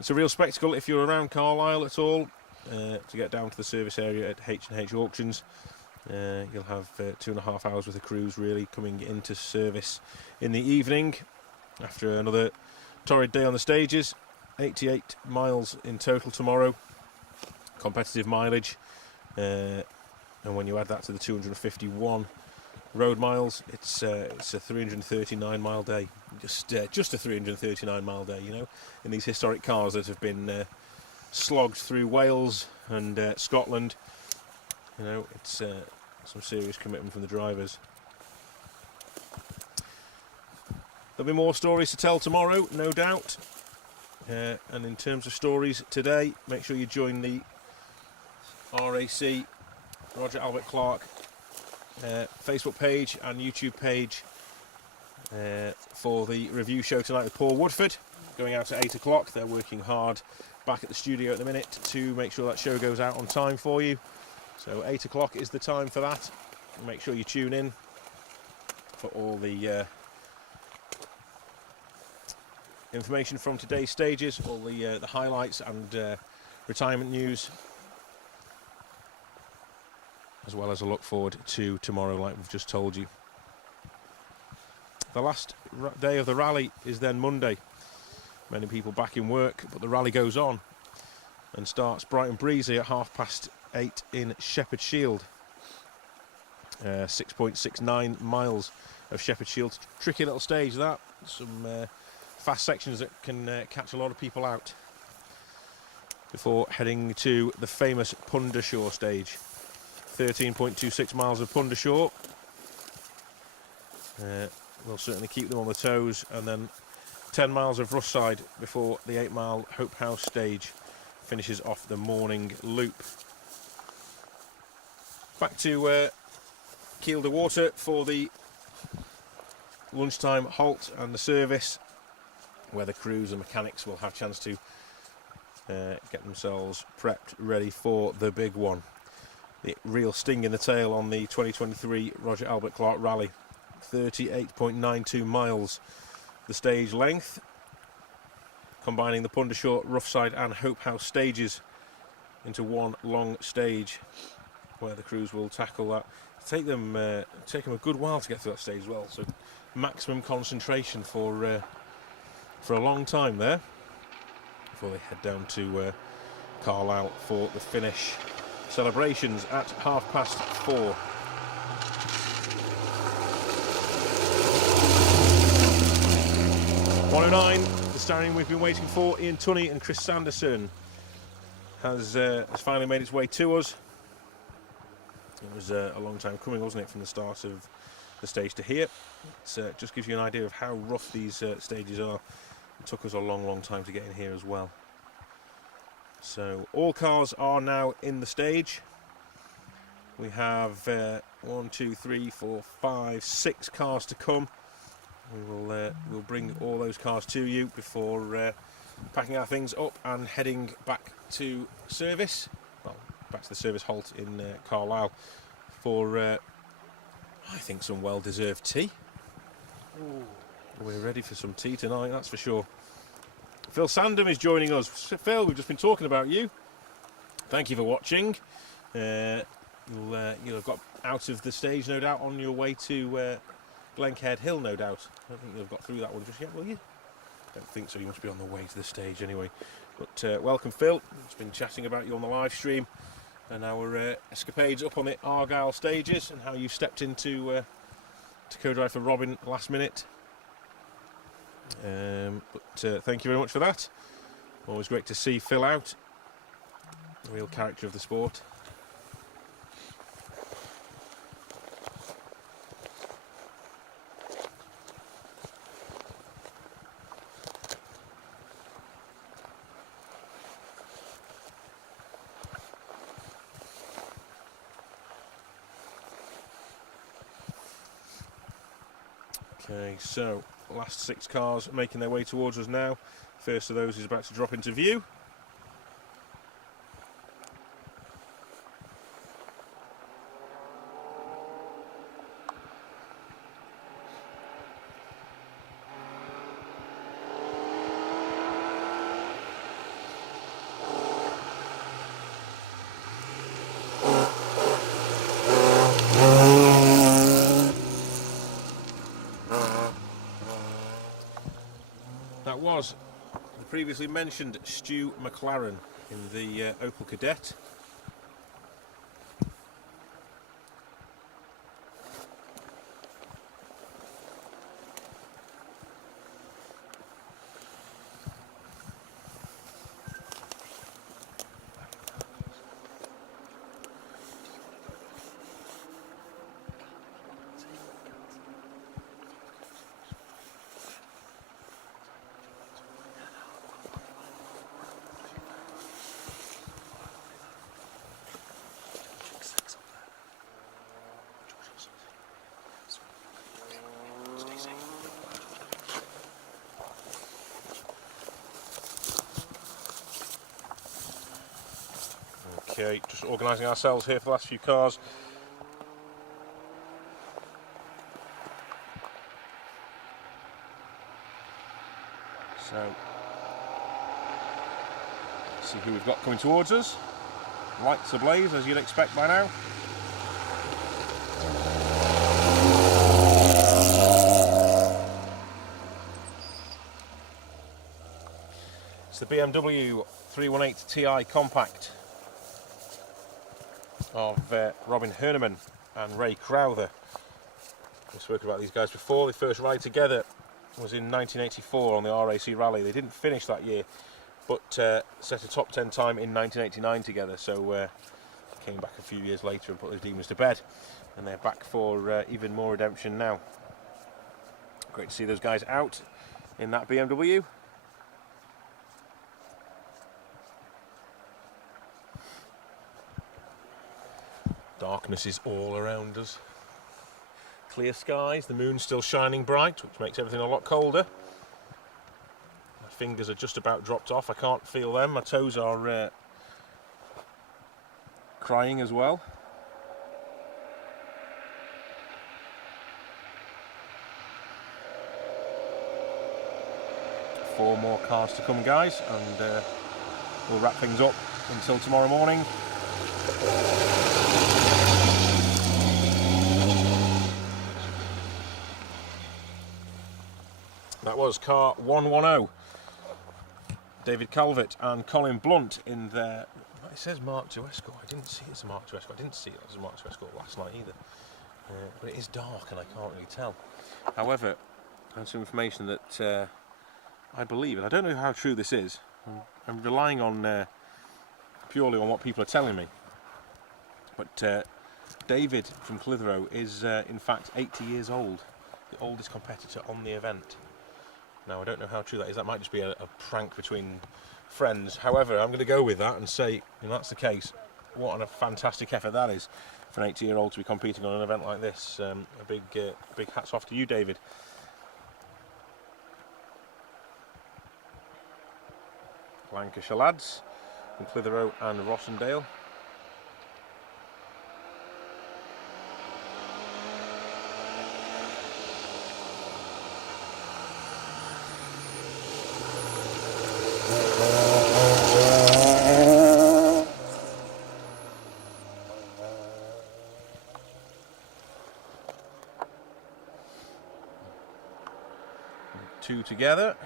It's a real spectacle if you're around Carlisle at all to get down to the service area at H&H Auctions. You'll have 2.5 hours with the crews really coming into service in the evening after another torrid day on the stages. 88 miles in total tomorrow, competitive mileage, and when you add that to the 251 road miles, it's a 339 mile day. Just a 339 mile day, you know, in these historic cars that have been slogged through Wales and Scotland. You know, it's some serious commitment from the drivers. There'll be more stories to tell tomorrow, no doubt. And in terms of stories today, make sure you join the RAC Roger Albert Clark Facebook page and YouTube page for the review show tonight with Paul Woodford, going out at 8 o'clock. They're working hard back at the studio at the minute to make sure that show goes out on time for you. So 8 o'clock is the time for that. Make sure you tune in for all the information from today's stages, all the highlights and retirement news, as well as a look forward to tomorrow, like we've just told you. The last day of the rally is then Monday. Many people back in work, but the rally goes on and starts bright and breezy at 8:30 in Shepherd Shield. 6.69 miles of Shepherd Shield. Tricky little stage that. Some fast sections that can catch a lot of people out before heading to the famous Pundershaw stage. 13.26 miles of Pundershaw. Will certainly keep them on the toes, and then 10 miles of Rushside before the 8 mile Hope House stage finishes off the morning loop. Back to Kielder Water for the lunchtime halt and the service, where the crews and mechanics will have a chance to get themselves prepped, ready for the big one. The real sting in the tail on the 2023 Roger Albert Clark Rally. 38.92 miles the stage length, combining the Pundershore, Roughside and Hope House stages into one long stage where the crews will tackle that. Take them a good while to get through that stage as well, so maximum concentration for a long time there before they head down to Carlisle for the finish celebrations at 4:30. 109, the stallion we've been waiting for, Ian Tunney and Chris Sanderson, has finally made its way to us. It was a long time coming, wasn't it, from the start of the stage to here. It just gives you an idea of how rough these stages are. It took us a long time to get in here as well. So all cars are now in the stage. We have 1, 2, 3, 4, 5, 6 cars to come. We'll bring all those cars to you before packing our things up and heading back to service. Well, back to the service halt in Carlisle for I think some well-deserved tea. Ooh. We're ready for some tea tonight, that's for sure. Phil Sandham is joining us. Phil, we've just been talking about you. Thank you for watching. You'll have got out of the stage, no doubt, on your way to Glencaird Hill, no doubt. I don't think you've got through that one just yet, will you? Don't think so. You must be on the way to the stage anyway. But welcome, Phil. We've been chatting about you on the live stream and our escapades up on the Argyle stages and how you stepped into to co-drive for Robin last minute. But thank you very much for that. Always great to see Phil out. A real character of the sport. Okay, so last 6 cars making their way towards us now. First of those is about to drop into view. That was the previously mentioned Stu McLaren in the Opel Kadett. Okay, just organising ourselves here for the last few cars. So, see who we've got coming towards us. Lights ablaze, as you'd expect by now. It's the BMW 318 Ti Compact of Robin Herneman and Ray Crowther. We've spoken about these guys before. They first ride together was in 1984 on the RAC Rally. They didn't finish that year, but set a top 10 time in 1989 together, so came back a few years later and put those demons to bed, and they're back for even more redemption now. Great to see those guys out in that BMW. Darkness is all around us. Clear skies, the moon's still shining bright, which makes everything a lot colder. My fingers are just about dropped off, I can't feel them. My toes are crying as well. 4 more cars to come, guys, and we'll wrap things up until tomorrow morning. That was car 110. David Calvert and Colin Blunt in their... It says Mark II Escort. I didn't see it as a Mark II Escort. I didn't see it as a Mark II Escort last night either. But it is dark and I can't really tell. However, I have some information that I believe, and I don't know how true this is. I'm relying on purely on what people are telling me. But David from Clitheroe is in fact 80 years old, the oldest competitor on the event. Now I don't know how true that is. That might just be a prank between friends. However, I'm going to go with that and say, if that's the case, what a fantastic effort that is for an 80-year-old to be competing on an event like this. A big hats off to you, David. Lancashire lads from Clitheroe and Rossendale. Two together.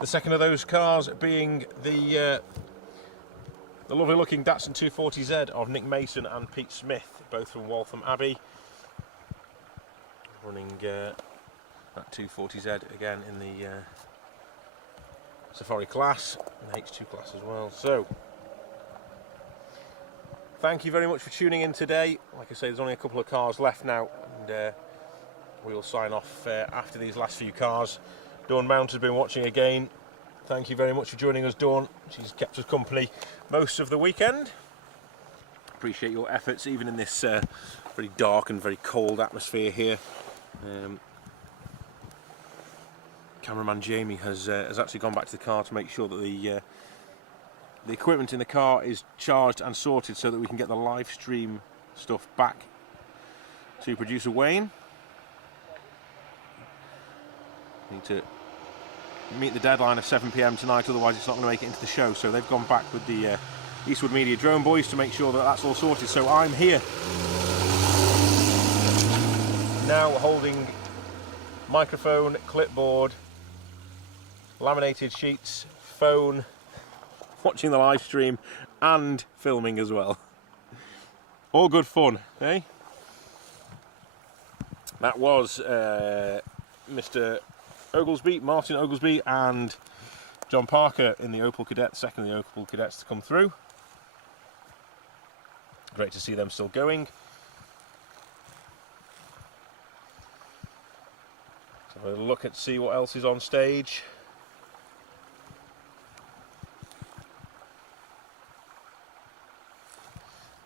The second of those cars being the lovely looking Datsun 240Z of Nick Mason and Pete Smith, both from Waltham Abbey. Running that 240Z again in the Safari class and H2 class as well. So, thank you very much for tuning in today. Like I say, there's only a couple of cars left now, and we will sign off after these last few cars. Dawn Mount has been watching again. Thank you very much for joining us, Dawn. She's kept us company most of the weekend. Appreciate your efforts, even in this very dark and very cold atmosphere here. Cameraman Jamie has actually gone back to the car to make sure that the equipment in the car is charged and sorted so that we can get the live stream stuff back to producer Wayne. Need to meet the deadline of 7 PM tonight, otherwise it's not going to make it into the show. So they've gone back with the Eastwood Media drone boys to make sure that that's all sorted. So I'm here now holding microphone, clipboard, laminated sheets, phone, watching the live stream and filming as well. All good fun, eh? That was Mr. Oglesby, Martin Oglesby and John Parker in the Opel Kadett, second of the Opel Kadetts to come through. Great to see them still going. So have a look at see what else is on stage.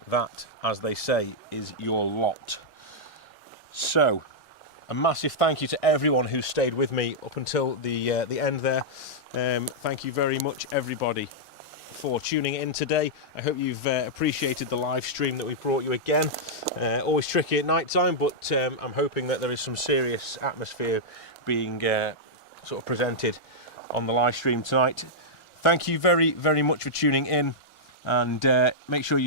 That, as they say, is your lot. So, a massive thank you to everyone who stayed with me up until the end there. Thank you very much, everybody, for tuning in today. I hope you've appreciated the live stream that we brought you again. Always tricky at night time, but I'm hoping that there is some serious atmosphere being sort of presented on the live stream tonight. Thank you very, very much for tuning in, and make sure you